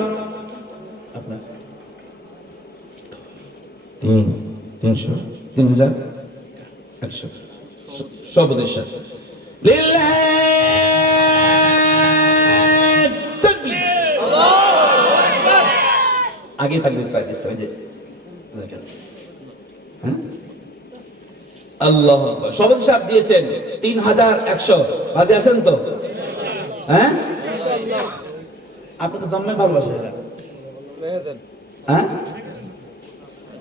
আপনার ৩০০ ৩,১০০ সব উদ্দেশ্য লিল্লাহ তাকবীর। আগে তাকবীর করে দিচ্ছে ওই যে আল্লাহ সবুজ সাহেব দিয়েছেন ৩,১০০। বাজে আছেন তো? হ্যাঁ, আপনি তো জন্মে ভালোবাসেন। হ্যাঁ,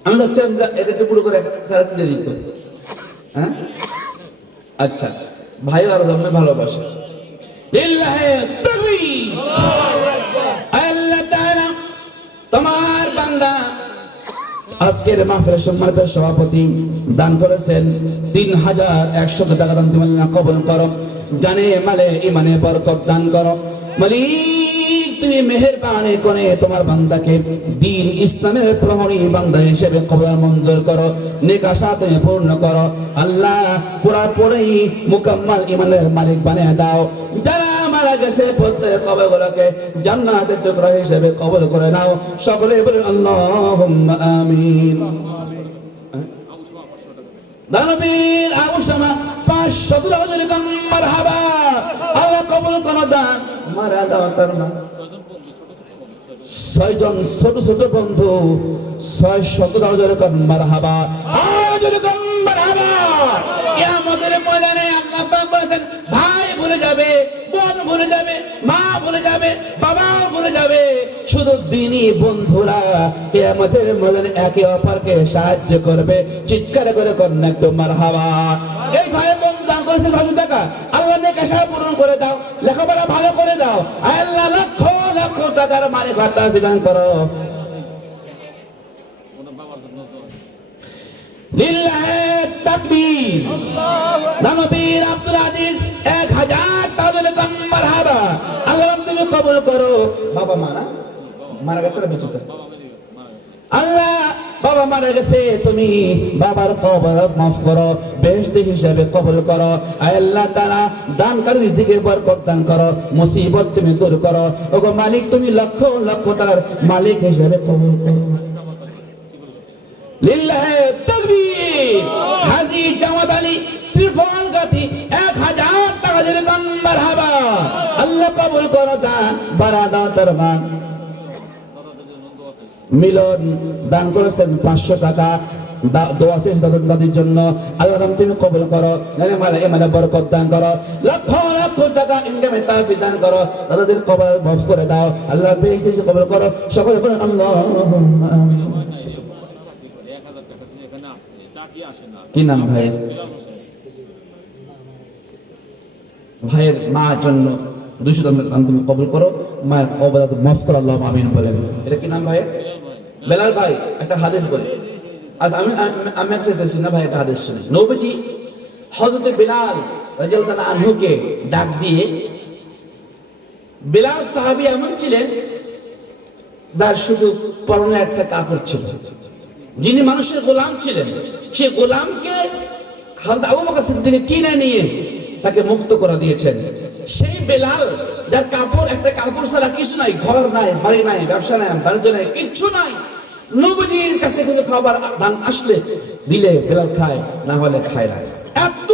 আমি যাচ্ছিলাম এটা একটু পুরো করে দিয়ে দিত। হ্যাঁ, আচ্ছা, ভাই আরো জন্মে ভালোবাসে। লিল্লাহি তাকবীর। আল্লাহ তাআলা তোমার বান্দা আজকের মাহফিলের সম্মানিত সভাপতি দান করেছেন ৩,১০০ টাকা দান তুমি আল্লাহ কবুল করো। জানে মালে ইমানে বরকত দান করো। মালিক তুমি মেহেরবানি করে তোমার বান্দাকে দ্বীন ইসলামের প্রহরী বান্দা হিসেবে কবুল মঞ্জুর করো, নেক আশা তুমি পূর্ণ করো। আল্লাহ পুরাপুরি মুকাম্মাল ইমানের মালিক বানিয়ে দাও। যারা মারা গেছে প্রত্যেক কবরগুলোকে জান্নাতের টুকরা হিসেবে কবুল করে নাও। সকলে বলেন আল্লাহুম্মা আমিন। দানবীর আবু শামা ৫০০ টাকা মারহাবা। আল্লাহ কবুল করো দান। মারা দাও তার মা ৬ জন ছোট ছোট বন্ধু ৬০০ টাকা মারহাবা। আজ টাকা মারহাবা। কিয়ামতের ময়দানে আল্লাহ পাক বলেছেন, ভাই ভুলে যাবে, বোন ভুলে যাবে, মা ভুলে যাবে, বাবা ভুলে যাবে, শুধু দিনী বন্ধুরা কিয়ামতের ময়দানে একে অপরকে সাহায্য করবে। চিৎকার করে কন্যা একটু মারহাবা। এই ছয় বন্ধু দান করেছে ৬০০ টাকা। আল্লাহ নেক আশা পূরণ করে দাও, লেখাপড়া ভালো করে দাও। আল্লাহ লক্ষ লক্ষ টাকার মালিক ভাতা বিধান করো। লিল্লাহি তাকবীর। দানবীর আব্দুল আজিজ ১,০০০ টাকা মারহাবা। আল্লাহ তুমি কবুল করো। বাবা মারা গেছে না বেঁচে? আল্লাহ বাবা মারা গেছে, তুমি বাবার কবর মাফ করো, বেহেশতি হিসাবে কবুল করো। আল্লাহ তাআলা দানকারী রিজিকের বরকত দান করো, মুসিবত তুমি দূর করো। ওগো মালিক তুমি লক্ষ লক্ষ টাকার মালিক হিসাবে কবুল করো। লিল্লাহি তাকবীর। হাজী জামাত আলী শ্রীফলগাতি ১,০০০ টাকা দিয়ে দান মারহাবা। আল্লাহ কবুল করো দান, বাড়া দাও তার মান। মিলন দান করেছেন ৫০০ টাকা। দোয়া শেষ দাদাদের জন্য আল্লাহ নাম তুমি কবুল করো, মানে বরকত দান করো, লক্ষ লক্ষ টাকা ইনকামে তাফি দান করো, দাদাদের কবর মাফ করে দাও, আল্লাহ বেহেশতে এসে কবুল করো। সকলে বলেন আল্লাহুম্মা আমিন। কি নাম ভাই? ভাইয়ের মার জন্য 200 দান তুমি কবুল করো, মায়ের কবর মাফ করো, আল্লাহুম্মা আমিন বলেন। এটা কি নাম ভাইয়ের? বেলাল ভাই একটা হাদিস বলে। আজ আমি চাইতেছি না ভাই, একটা হাদিস শুনি। নবীজি হযরত বিলাল রাদিয়াল্লাহু আনহুকে ডাক দিয়ে, বিলাল সাহাবী এমন ছিলেন যার শুধু পরনে একটা কাপড় ছিল, যিনি মানুষের গোলাম ছিলেন, সে গোলামকে হযরত আবু বকর সিদ্দিক কিনে নিয়ে তাকে মুক্ত করে দিয়েছেন। সেই বেলাল যার কাপড়, একটা কাপড় ছাড়া কিছু নাই, ঘর নাই, বাড়ি নাই, ব্যবসা নাই, বাণিজ্য নাই, কিচ্ছু নাই, নবীজির কাছে কিছু খাবার দান আসলে দিলে বেলাল খায়, না হলে খায় না। এত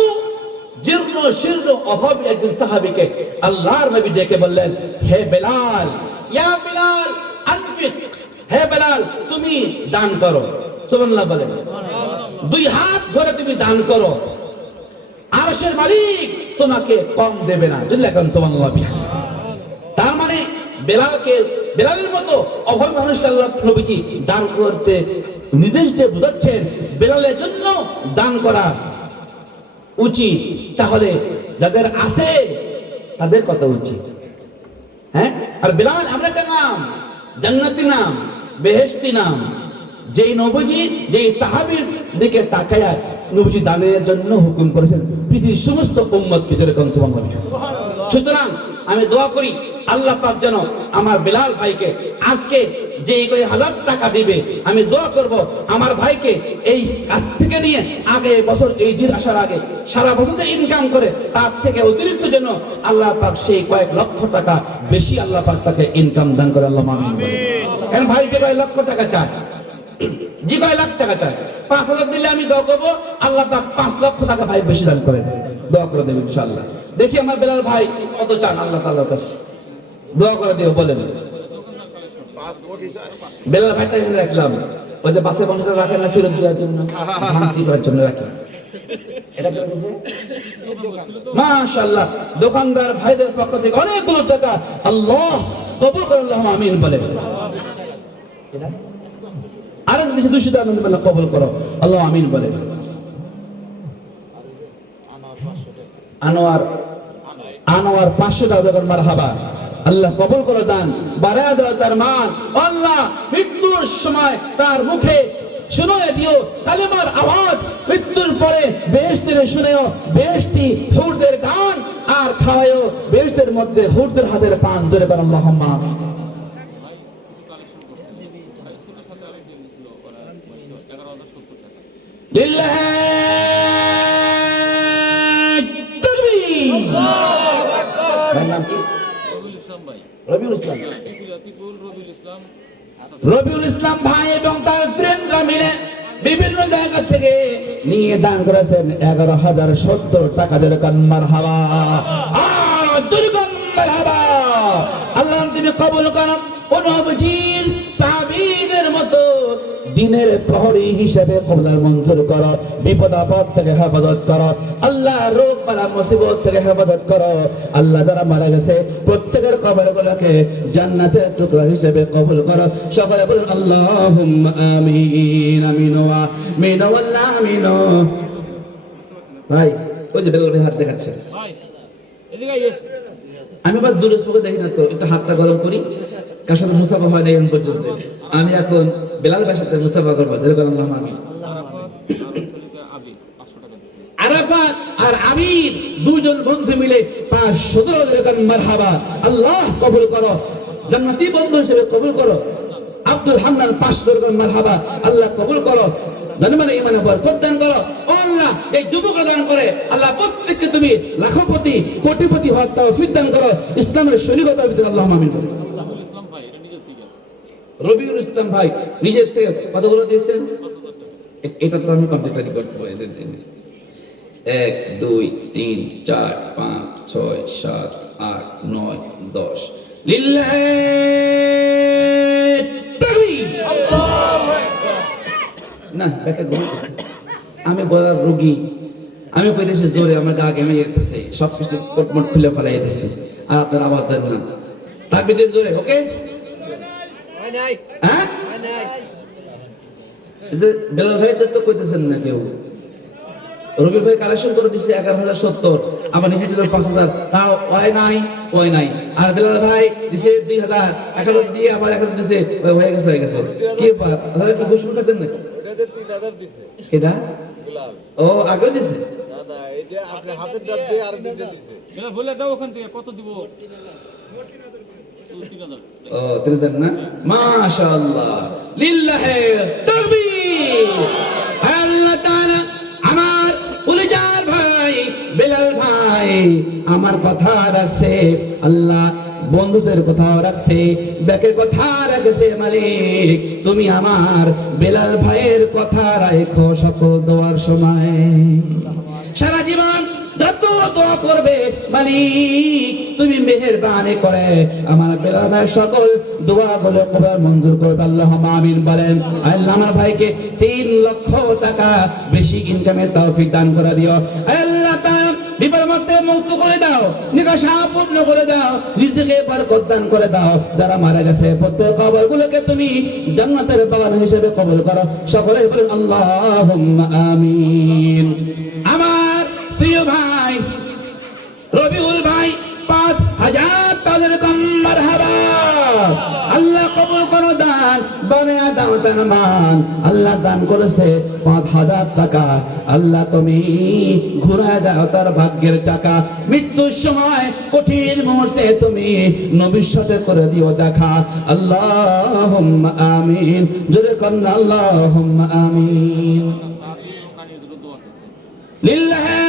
জীর্ণ শীর্ণ অভাবী একজন সাহাবীকে আল্লাহর নবী ডেকে বললেন, হে বেলাল, ইয়া বেলাল আনফিক, হে বেলাল তুমি দান করো। সুবহানাল্লাহ বলেন। 2 হাত ভরে তুমি দান করো, আরশের মালিক তোমাকে কম দেবে না। যদি এখন সুবহানাল্লাহ। তার মানে বেলালের মতো অভাবী মানুষকে আল্লাহ নবীজি দান করতে নির্দেশ দিয়ে বুঝাচ্ছেন বেলালের জন্য দান করা উচিত। তাহলে যাদের আছে তাদের কত উচিত, হ্যাঁ? আর বেলাল এমন একটা নাম, জান্নাতি নাম, বেহেশতি নাম, যেই নবীজি যেই সাহাবীর দিকে তাকায়া নবীজি দানের জন্য হুকুম করেছেন পৃথিবীর সমস্ত উম্মতকে, যেরকম সুবহানাল্লাহ। সুতরাং আমি দোয়া করি আল্লাহ পাক যেন আমার বেলাল ভাইকে আজকে যে 1000 টাকা দিবে, আমি দোয়া করব আমার ভাইকে এই আজ থেকে নিয়ে আগে বছর এই দিন আসার আগে সারা বছর যে ইনকাম করে তার থেকে অতিরিক্ত যেন আল্লাহ পাক সেই কয়েক লক্ষ টাকা বেশি আল্লাহ পাক তাকে ইনকাম দান করে। আল্লাহ আমিন বলেন। কারণ ভাই যে কয়েক লক্ষ টাকা চায়, যে কয়েক লাখ টাকা চায়, 5000 দিলে আমি দোয়া করবো আল্লাহ পাক 5 লক্ষ টাকা ভাই বেশি দান করেন, দোয়া করে দেবেন ইনশাআল্লাহ। দেখি আমার বেলাল ভাই কত চান আল্লাহ তাআলার কাছে, দোয়া করে দিও বলেন। বেলাল ভাইটা এখানে রাখলাম, ওই যে বাসে বন্ধটা রাখেন না ফেরত দেওয়ার জন্য, ভাঙতি করার জন্য রাখলাম। এটা কি করেছে? মাশাআল্লাহ, দোকানদার ভাইদের পক্ষ থেকে অনেকগুলো টাকা আল্লাহ কবুল করে, আল্লাহুম্মা আমিন বলেন। এটা আর 200 টাকা আল্লাহ কবুল করো, আল্লাহ আমিন বলেন। আনোয়ার 500 টাকা দেবেন, মারহাবা, আল্লাহ কবুল করে দান, বাড়ায় দাও তার মান, আল্লাহ মৃত্যুর সময় তার মুখে শুনিয়ে দিও কালেমার আওয়াজ, মৃত্যুর পরে বেহেশতের শুনেও বেহেশতি হুরদের গান, আর খাওয়ায়ও বেহেশতের মধ্যে হুরদের হাতের পান, জোরে বলেন আল্লাহুম্মা আমিন। লিল্লাহি তাকবীর। নাম কি? রবিউল ইসলাম ভাই এবং তার ফ্রেন্ডরা মিলে বিভিন্ন জায়গা থেকে নিয়ে দান করেছেন 11,070 টাকা, যেরকম মারহাবা, মারহাবা। আল্লাহ তুমি কবুল করো, ও নবীজির সাহাবীদের মতো দিনের প্রহরী হিসেবে কবুল মঞ্জুর করো, বিপদ আপদ থেকে হেফাজত করো, আল্লাহ রোগ বালা মুসিবত থেকে হেফাজত করো। আল্লাহ যারা মারা গেছে প্রত্যেকের কবরগুলোকে জান্নাতের টুকরা হিসেবে কবুল করো। সকলে বলুন আল্লাহুম্মা আমিন। আমিন ওয়া আমিন ওয়া আমিন। ভাই ওই যে বেলাল ভাই হাত দেখাচ্ছে, আমি আবার দূরে চোখে দেখি না তো, একটু হাতটা গরম করি, কার সাথে মুসাফা হয় না এখন পর্যন্ত। আমি এখন বেলাল ভাইয়ের সাথে মুসাফা করবো, আরাফাত আর আমির দুজন বন্ধু মিলে 517 টাকা, মারহাবা, আল্লাহ কবুল করো, জান্নাতি বন্ধু হিসেবে কবুল করো। আব্দুল হান্নান 500 টাকা, মারহাবা, আল্লাহ কবুল করো, জানমানে ইমানে বরকত দান করো। ও আল্লাহ এই যুবকরা দান করে আল্লাহ প্রত্যেককে তুমি লাখপতি কোটিপতি হওয়ার তৌফিক দান করো, ইসলামের শরীয়তের ভিতরে আল্লাহুম্মা আমিন। রবিউল ইসলাম ভাই নিজের থেকে কতগুলো দিয়েছেন? এটা তো আমি কম্পিউটারই করতে পারি। 1 2 3 4 5 6 7 8 9 10 লিল্লাহি তাকবীর। না ব্যাকে ঘুমাইতেছে, আমি গলার রোগী, আমি কইতেছি জোরে, আমার গা ঘেমে যেতেছে, সব কিছু কোটমোট খুলে ফেলাই যেতেছি, আর আপনার আওয়াজ দেন না। তাকবীর দিন জোরে, ওকে? হ্যাঁ, বেলাল ভাই তো কইতেছেন না কেউ। রবির ভাই কালেকশন করে দিচ্ছে 11,070, আবার নিজে দিল 5,000, তাও ওই নাই। আর বেলাল ভাই দিছে 2,000, 1,000 দিয়ে আবার 1,000 দিছে, হয়ে গেছে কি ব্যাপার? আপনারা কি ঘুষ করতেছেন নাকি? এটাতে 3,000 দিছে এটা গোলাপ। ও আগে দিছে। না না, এটা আপনি হাতের ডাব দিয়ে আর দুইটা দিছে। এবার বলে দাও ওখান থেকে কত দিব? 3,000। ও 3,000 না, মাশাআল্লাহ, লিল্লাহি তাকবীর। আল্লাহ তাআলা আমার উলিজার ভাই বেলাল ভাই আমার কথা রাখছে, আল্লাহ বন্ধুদের কথা রাখছে, ব্যাকের কথা রাখছে। মালিক তুমি আমার বেলাল ভাইয়ের কথা রাখো সকল দোয়ার সময়, সারা জীবন যত দোয়া করবে মালিক তুমি মেহেরবানি করে আমার বেলাল ভাইয়ের সকল দোয়াগুলো কবুল মঞ্জুর করবে, আল্লাহুম্মা আমিন বলেন। আল্লাহ আমার ভাইকে 3 লক্ষ টাকা বেশি ইনকামের তৌফিক দান করে দিও। আল্লাহ তাআলা বিপদ মধ্যে মুক্ত করে দাও, নিকাশা পূর্ণ করে দাও, রিজিকে বরকত দান করে দাও। যারা মারা গেছে প্রত্যেক কবরগুলোকে তুমি জান্নাতের বাগান হিসেবে কবুল করো, সকলে বলেন আল্লাহুম্মা আমিন। আমার প্রিয় ভাই রবিউল ভাই 5,000 টাকার কম মারহাবা, আল্লাহ কবুল করো দান, বানায়া দাও তার মান। আল্লাহ দান করেছে 5,000 টাকা, আল্লাহ তুমি ঘুরায় দাও তার ভাগ্যের চাকা। মৃত্যুর সময় কঠিন মুহূর্তে তুমি নবীর সাথে করে দিও দেখা, আল্লাহুম্মা আমিন। জোরে করেন আল্লাহুম্মা আমিন। দাদি নানির জন্য দোয়া চাইছে। লিল্লাহি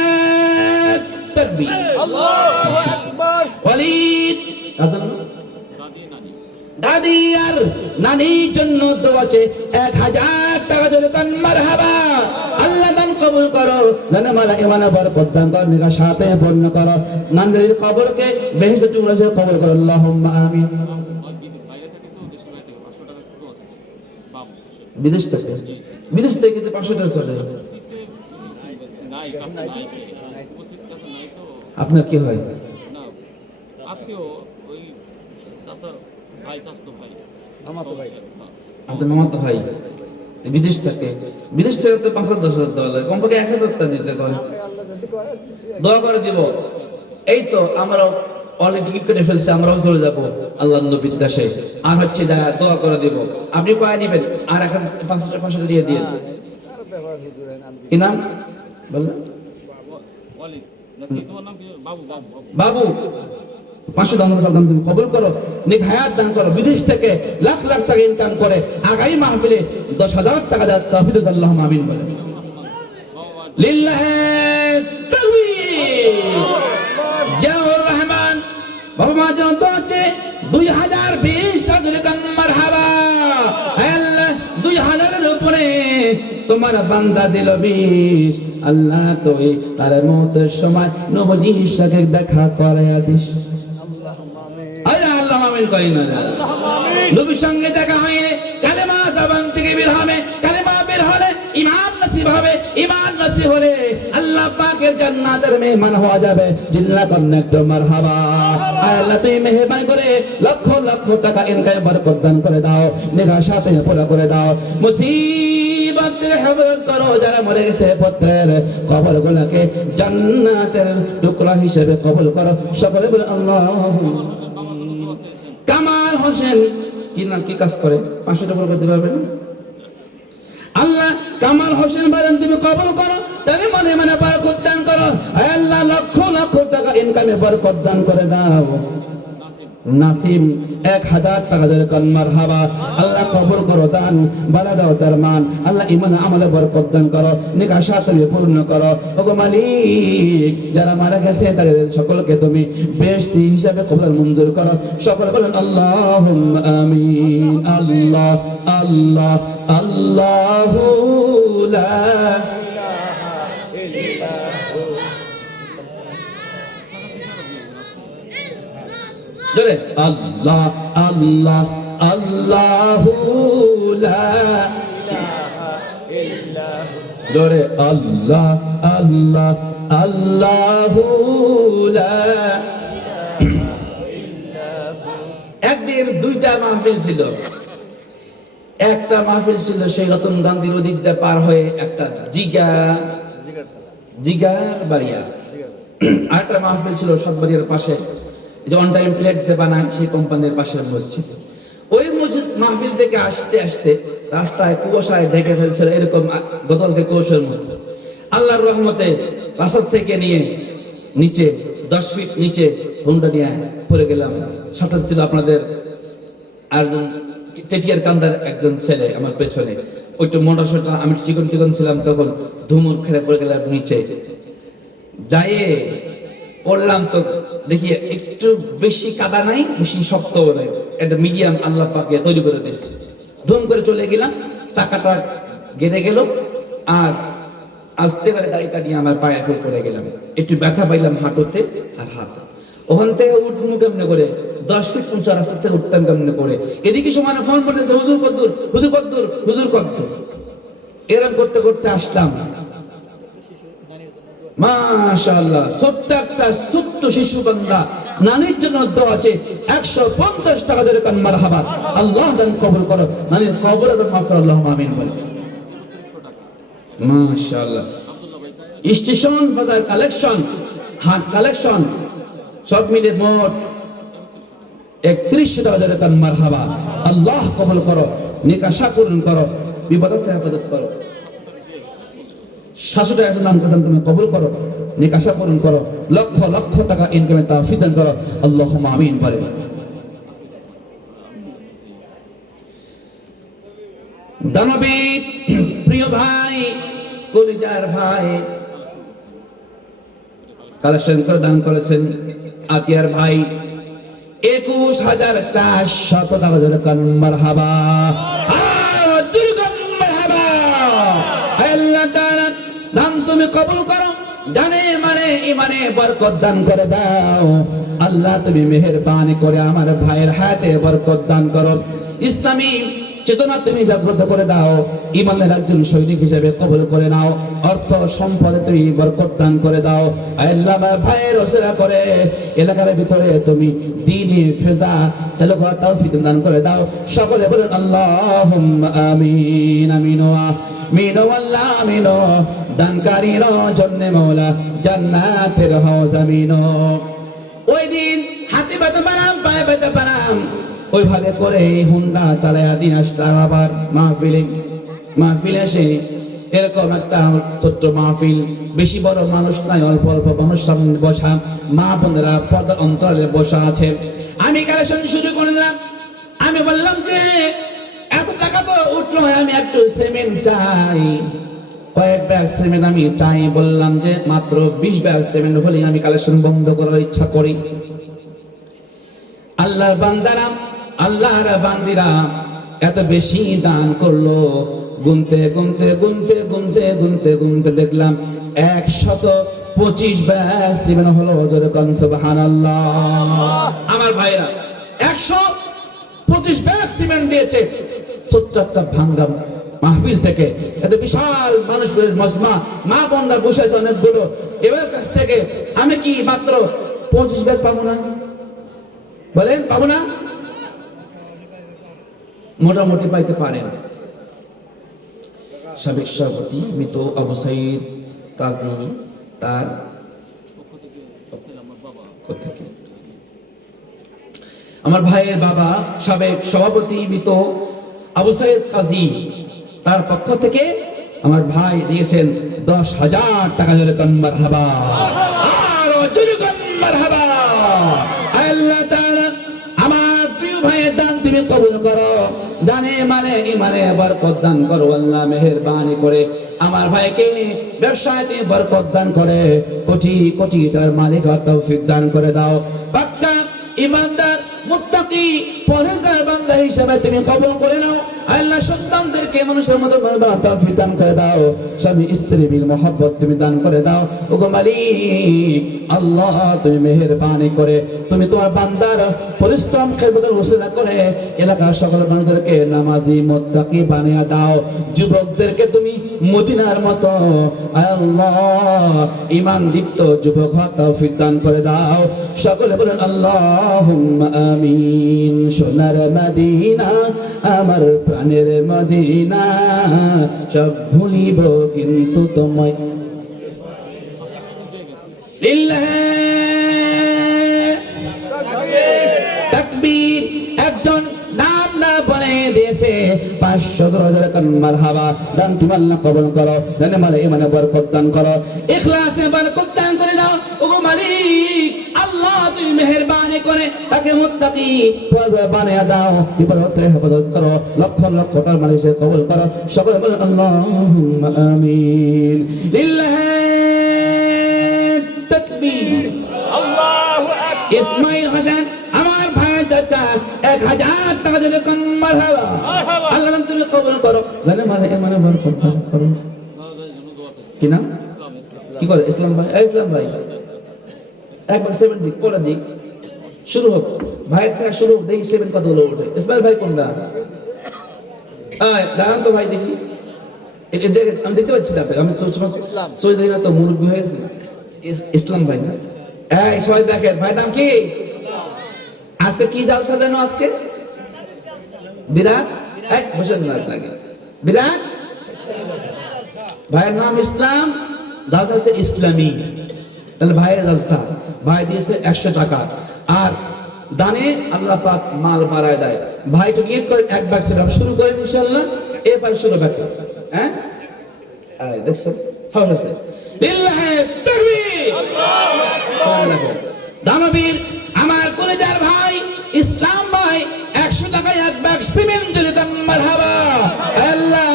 তাকবীর। আল্লাহু আকবার। ওয়ালিদ আজান দাদি নানি। দাদি আর নানির জন্য দোয়া আছে 1,000 টাকা দিলে কান মারহাবা। আল্লাহ দান কবুল করো, জানে মালা ইমানে বরকত দান করো, নিকা সাথে পূর্ণ করো, নানির কবরকে বেহেশতে চুমরা সে কবুল করো, আল্লাহুম্মা আমিন। আর বিদেশ বাইরে থেকে তো দেশের বাইরে থেকে 500 টাকা দোয়া চাইছে। বাবু বিদেশ থেকে কিন্তু 500 টাকা চলে। কিসে নাই কাছে নাই, উপস্থিত কাছে নাই তো। আপনার কি হয়? না আত্মীয় ওই চাচা ভাই, চাচতো ভাই, আমাতো ভাই। আপনার মামাতো ভাই তো বিদেশ থেকে তো 5,000-10,000 ডলার কমপক্ষে 1,000 টাকা দিতে করে, আল্লাহ যদি করে দিছি। দোয়া করে দিব। এই তো আমরাও অলরেডি টিকিট কেটে ফেলছি, আমরাও চলে যাব আল্লাহ নবীর দেশে। আর হচ্ছে দোয়া করে দিব। আপনি কয় নিবেন? আর 1,500 দিয়ে দিন। আর ব্যবহার হুজুরের নাম কি নাম বললেন? ওয়ালিদ নাকি তোমার নাম কি? বাবু বাবু বাবু। বাবু 500 দান তুমি কবুল করো, নেক হায়াত দান করো। বিদেশ থেকে লাখ লাখ টাকা ইনকাম করে আগামী মাহফিলে 10,000 টাকা দেওয়ার তৌফিক দান, আল্লাহুম্মা আমিন বলেন। লিল্লাহি তাকবীর। জিয়াউর রহমান বাবা মা যত আছে 2020 টাকা দিলে কান মারহাবা। আল্লাহ 2000 এর উপরে তোমার বান্দা দিল 20, আল্লাহ তুই তার মওতের সময় নবীর সাথে দেখা করায়া দিস। আল্লাহ আমিন কই না। নবীর সঙ্গে দেখা হইলে কালেমা জবান থেকে বের হবে, কালেমা বের হলে ঈমান নসিব হবে, ঈমান নসিব হলে আল্লাহ পাকের জান্নাতের মেহমান হওয়া যাবে। জিল্লা কন্না একটু মারহাবা। আল্লাহ তুই মেহেরবানি করে লক্ষ লক্ষ টাকা ইনকামে বরকত দান করে দাও, নেক সাথে পুরা করে দাও, মুসিবতের হেফাজত করো। যারা মরে গেছে প্রত্যেক কবরগুলোকে জান্নাতের টুকরা হিসেবে কবুল করো, সকলে বলে আল্লাহুম্মা। কামাল হোসেন কি না, কি কাজ করে? 500 টাকা করতে পারবেন? আল্লাহ কামাল হোসেন বলেন তুমি কবুল করো, তাহলে মনে মনে বরকত দান করো। আল্লাহ লক্ষ লক্ষ টাকা ইনকামে বরকত দান করে দাও। নাসিম 1,000 টাকা দিলে কান মারহাবা। আল্লাহ কবুল করো দান, বাড়া দাও তার মান। আল্লাহ ইমান আমলে বরকত দান করো, নেক আশা তুমি পূর্ণ করো। ওগো মালিক যারা মারা গেছে তাদের সকলকে তুমি বেহেশতি হিসাবে কবুল মঞ্জুর করো, সকলে বলেন আল্লাহুম্মা আমিন। আল্লাহ আল্লাহ আল্লাহু লা জোরে আল্লাহ আল্লাহ আল্লাহু লা জোরে আল্লাহ আল্লাহ আল্লাহু লা। একদিন দুইটা মাহফিল ছিল। একটা মাহফিল ছিল সেই রতন গান্ধীর ওদিক দিয়ে পার হয়ে একটা জিগার বাড়িয়া, আর একটা মাহফিল ছিল সতবাড়িয়ার পাশে, যে অন টাইম প্লেট যে বানায় সেই কোম্পানির পাশের মসজিদ। ওই মসজিদ মাহফিল থেকে আসতে আসতে রাস্তায় কুয়াশায় ঢেকে ফেলছিল এরকম গতকালকে কুয়াশার মতো। আল্লাহর রহমতে রাস্তা থেকে নিয়ে নিচে 10 ফিট নিচে হুন্ডা নিয়ে পড়ে গেলাম। সাথে ছিল আপনাদের আরেকজন টেটিয়ার কান্দার একজন ছেলে আমার পেছনে। ওইটা মোটরসাইকেলটা আমি চিকন টিকন ছিলাম তখন, ধুমুর খেলে পড়ে গেলাম নিচে। যাইয়ে পড়লাম তো দেখি একটু বেশি কাদা নাই, বেশি শক্তও নাই, একটা মিডিয়াম আল্লাহ পাকে তৈরি করে দিয়েছে। ধুম করে চলে গেলাম, চাকাটা গেড়ে গেল, আর আস্তে করে গাড়িটা নিয়ে আমার পায়ে পড়ে গেলাম। একটু ব্যথা পাইলাম হাঁটুতে আর হাতে। ওখান থেকে উঠবো কেমনে করে, 10 ফিট উঁচা রাস্তা থেকে উঠতাম কেমনে করে। এদিকে সময় ফোন করতেছে, হুজুর কদ্দুর, হুজুর কদ্দুর, হুজুর কদ্দুর। এরকম করতে করতে আসলাম। মাশাআল্লাহ, ছোট্ট শিশু বান্দা নানির জন্য দোয়া আছে 150 টাকা ধরে কান মারহাবা, আল্লাহ দান কবুল করো, নানির কবর এবং মাফ করো, আল্লাহুম্মা আমিন বলে। মাশাআল্লাহ, স্টেশন বাজার কালেকশন, হাট কালেকশন সব মিলে মোট 31 টাকা ধরে কান মারহাবা, আল্লাহ কবুল করো, নিকাশা পূরণ করো, বিপদ থেকে হেফাজত করো। 700 টাকা দান করতাম, তুমি কবুল করো, নিকাশা পূরণ করো, লক্ষ লক্ষ টাকা ইনকামের তৌফিক দান করো, আল্লাহুম্মা আমিন বলে। দানবীর প্রিয় ভাই, কলিজার ভাই কালেকশন করে দান করেছেন আতিয়ার ভাই 21,400 টাকা ধরে কান মারহাবা, দান তুমি কবুল করো, জানে মানে ইমানে বরকত দান করে দাও। আল্লাহ তুমি মেহেরবানি করে আমার ভাইয়ের হাতে বরকত দান করো, ইসলামী চেতনা তুমি জাগ্রত করে দাও, ইমানের একজন সৈনিক হিসেবে কবুল করে নাও, অর্থ সম্পদে তুমি বরকত দান করে দাও। আল্লাহ আমার ভাইয়ের ওসিলা করে এলাকার ভিতরে তুমি দ্বীনি ফিজা চালু করার তৌফিক দান করে দাও। সকলে বলেন আল্লাহুম্মা আমিন। আমিন আমিন আল্লাহ আমিন। দানকারীর জন্য মওলা জান্নাতের হাউজ আমিন। ওই দিন হাতে ব্যথা পেলাম, পায়ে ব্যথা পেলাম, ওইভাবে করে হুন্ডা চালায়া দিন আসলাম আবার মাহফিলে এসে এরকম একটা ছোট্ট মাহফিল, বেশি বড় মানুষ নাই, অল্প অল্প মানুষ সামনে বসা, মা বোনেরা পর্দার অন্তরালে বসা আছে। আমি কালেকশন শুরু করলাম। আমি বললাম যে এত টাকা তো উঠলো, আমি একটু সিমেন্ট চাই, কয়েক ব্যাগ সিমেন্ট আমি চাই। বললাম যে মাত্র 20 ব্যাগ সিমেন্ট হলে আমি কালেকশন বন্ধ করার ইচ্ছা করি। আল্লাহর বান্দারা, আল্লাহর বান্দিরা এত বেশি দান করলো, গুনতে গুনতে গুনতে গুনতে গুনতে গুনতে দেখলাম 125 ব্যাগ সিমেন্ট হলো। যেরকম সুবহানাল্লাহ। আমার ভাইরা 125 ব্যাগ সিমেন্ট দিয়েছে ছোট্ট একটা ভাঙ্গা মাহফিল থেকে। এত বিশাল মানুষের মজমা, মা বোনরা বসেছে অনেকগুলো, এবার কাছ থেকে আমি কি মাত্র 25 ব্যাগ পাবো না? বলেন পাবো না? মোটামুটি পাইতে পারেন। সাবেক সভাপতি মৃত আবু সাইদ কাজী, তার আমার ভাইয়ের বাবা সাবেক সভাপতি মৃত আবু সাইদ কাজী, তার পক্ষ থেকে আমার ভাই দিয়েছেন 10,000 টাকা ধরে কান মারহাবা, আর জোরে কান মারহাবা। আল্লাহ তাআলা আমার প্রিয় ভাইয়ের দান তুমি কবুল করো, জানে মানে ইমানে বরকত দান করো। আল্লাহ মেহেরবানি করে আমার ভাইকে ব্যবসায় দিয়ে বরকত দান করে, কোটি কোটি টাকার মালিক হওয়ার তৌফিক দান করে দাও। পাক্কা ইমানদার মুত্তাকি পরহেজগার বান্দা হিসেবে তুমি কবুল করে নাও। আল্লাহ সন্তানদেরকে মানুষের মতো তৌফিক দান করে দাও, স্বামী স্ত্রী বিল মহব্বত তুমি দান করে দাও। ওগো মালিক আল্লাহ, তুমি মেহেরবানি করে তুমি তোমার বান্দার পরিশ্রম খেদমতের উসিলা করে এলাকার সকল বান্দাদেরকে নামাজি মুত্তাকি বানিয়ে দাও। যুবকদেরকে তুমি মদিনার মতো আল্লাহ ঈমান দীপ্ত যুবক হওয়ার তৌফিক দান করে দাও। সকলে বলেন আল্লাহুম্মা আমিন। সোনার মদিনা আমার প্রাণের মদিনা, সব ভুলিব কিন্তু তোমায়। লিল্লাহি তাকবীর। একজন নাম না বলে দিয়েছে 510,000 মারহাবা। দান তুমি আল্লাহ কবুল করো, জানে মানে ইমানে বরকত দান করো, ইখলাসে বরকত দান করে দাও। ওগো মালিক আল্লাহ, তুমি মেহেরবানি করে তাকে মুত্তাকি বানিয়ে দাও, বিপদ হেফাজত করো, লক্ষ লক্ষ টাকার মালিক হিসেবে কবুল করো। সকলে বলেন আল্লাহুম্মা আমিন। লিল্লাহি তাকবীর। ইসমাইল হোসেন আমার ভাই চাচা 1000 টাকা দিলে কোন মারহাবা। আল্লাহ তুমি কবুল করো, জানে মানে ইমানে বরকত দান করো। কি নাম কি করে? ইসলাম ভাই। ইসলাম ভাই একবার 7 দিক পরে দিক শুরু হোক, ভাইয়ের থেকে শুরু হোক, দেখি 7 কতগুলো ওঠে। ইসমাইল ভাই কোনটা? দাঁড়ান তো ভাই দেখি, দেখে আমি দেখতে পাচ্ছি না, আমি সই দেখি না তো, মুরব্বী হয়েছে। ইসলাম ভাই না? এই সবাই দেখেন, ভাই নাম কি? আজকে কি জালসা দেন আজকে? বিরাট এক বসেন না আপনাকে, বিরাট ভাইয়ের নাম ইসলাম, জালসা হচ্ছে ইসলামী। তাহলে ভাইয়ের জালসা, ভাই দিয়েছে 100 টাকা, আর দানে আল্লাহ পাক মাল বাড়ায় দেয়। ভাই তো নিয়ত করেন 1 ভাগ সেবা শুরু করেন ইনশাআল্লাহ, এবার শুরু বাকি। হ্যাঁ দেখছেন ফাউল আছে। লিল্লাহি তাকবীর। আল্লাহু আকবার। দানবীর আমার কলেজার ভাই ইসলাম ভাই 100 টাকায় 1 ভাগ সিমেন্ট দিলে দাম মারহাবা। আল্লাহ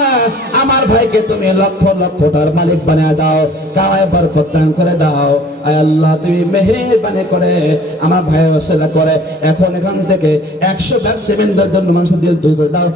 আমার ভাইকে তুমি লক্ষ লক্ষ টাকার মালিক বানিয়ে দাও, কামায় বরকত দান করে দাও। আয় আল্লাহ তুমি মেহেরবানি করে আমার ভাইয়ের ওসিলা করে এখন এখান থেকে 100 ভাগ সিমেন্টের জন্য মানুষের দিল তৈরি করে দাও।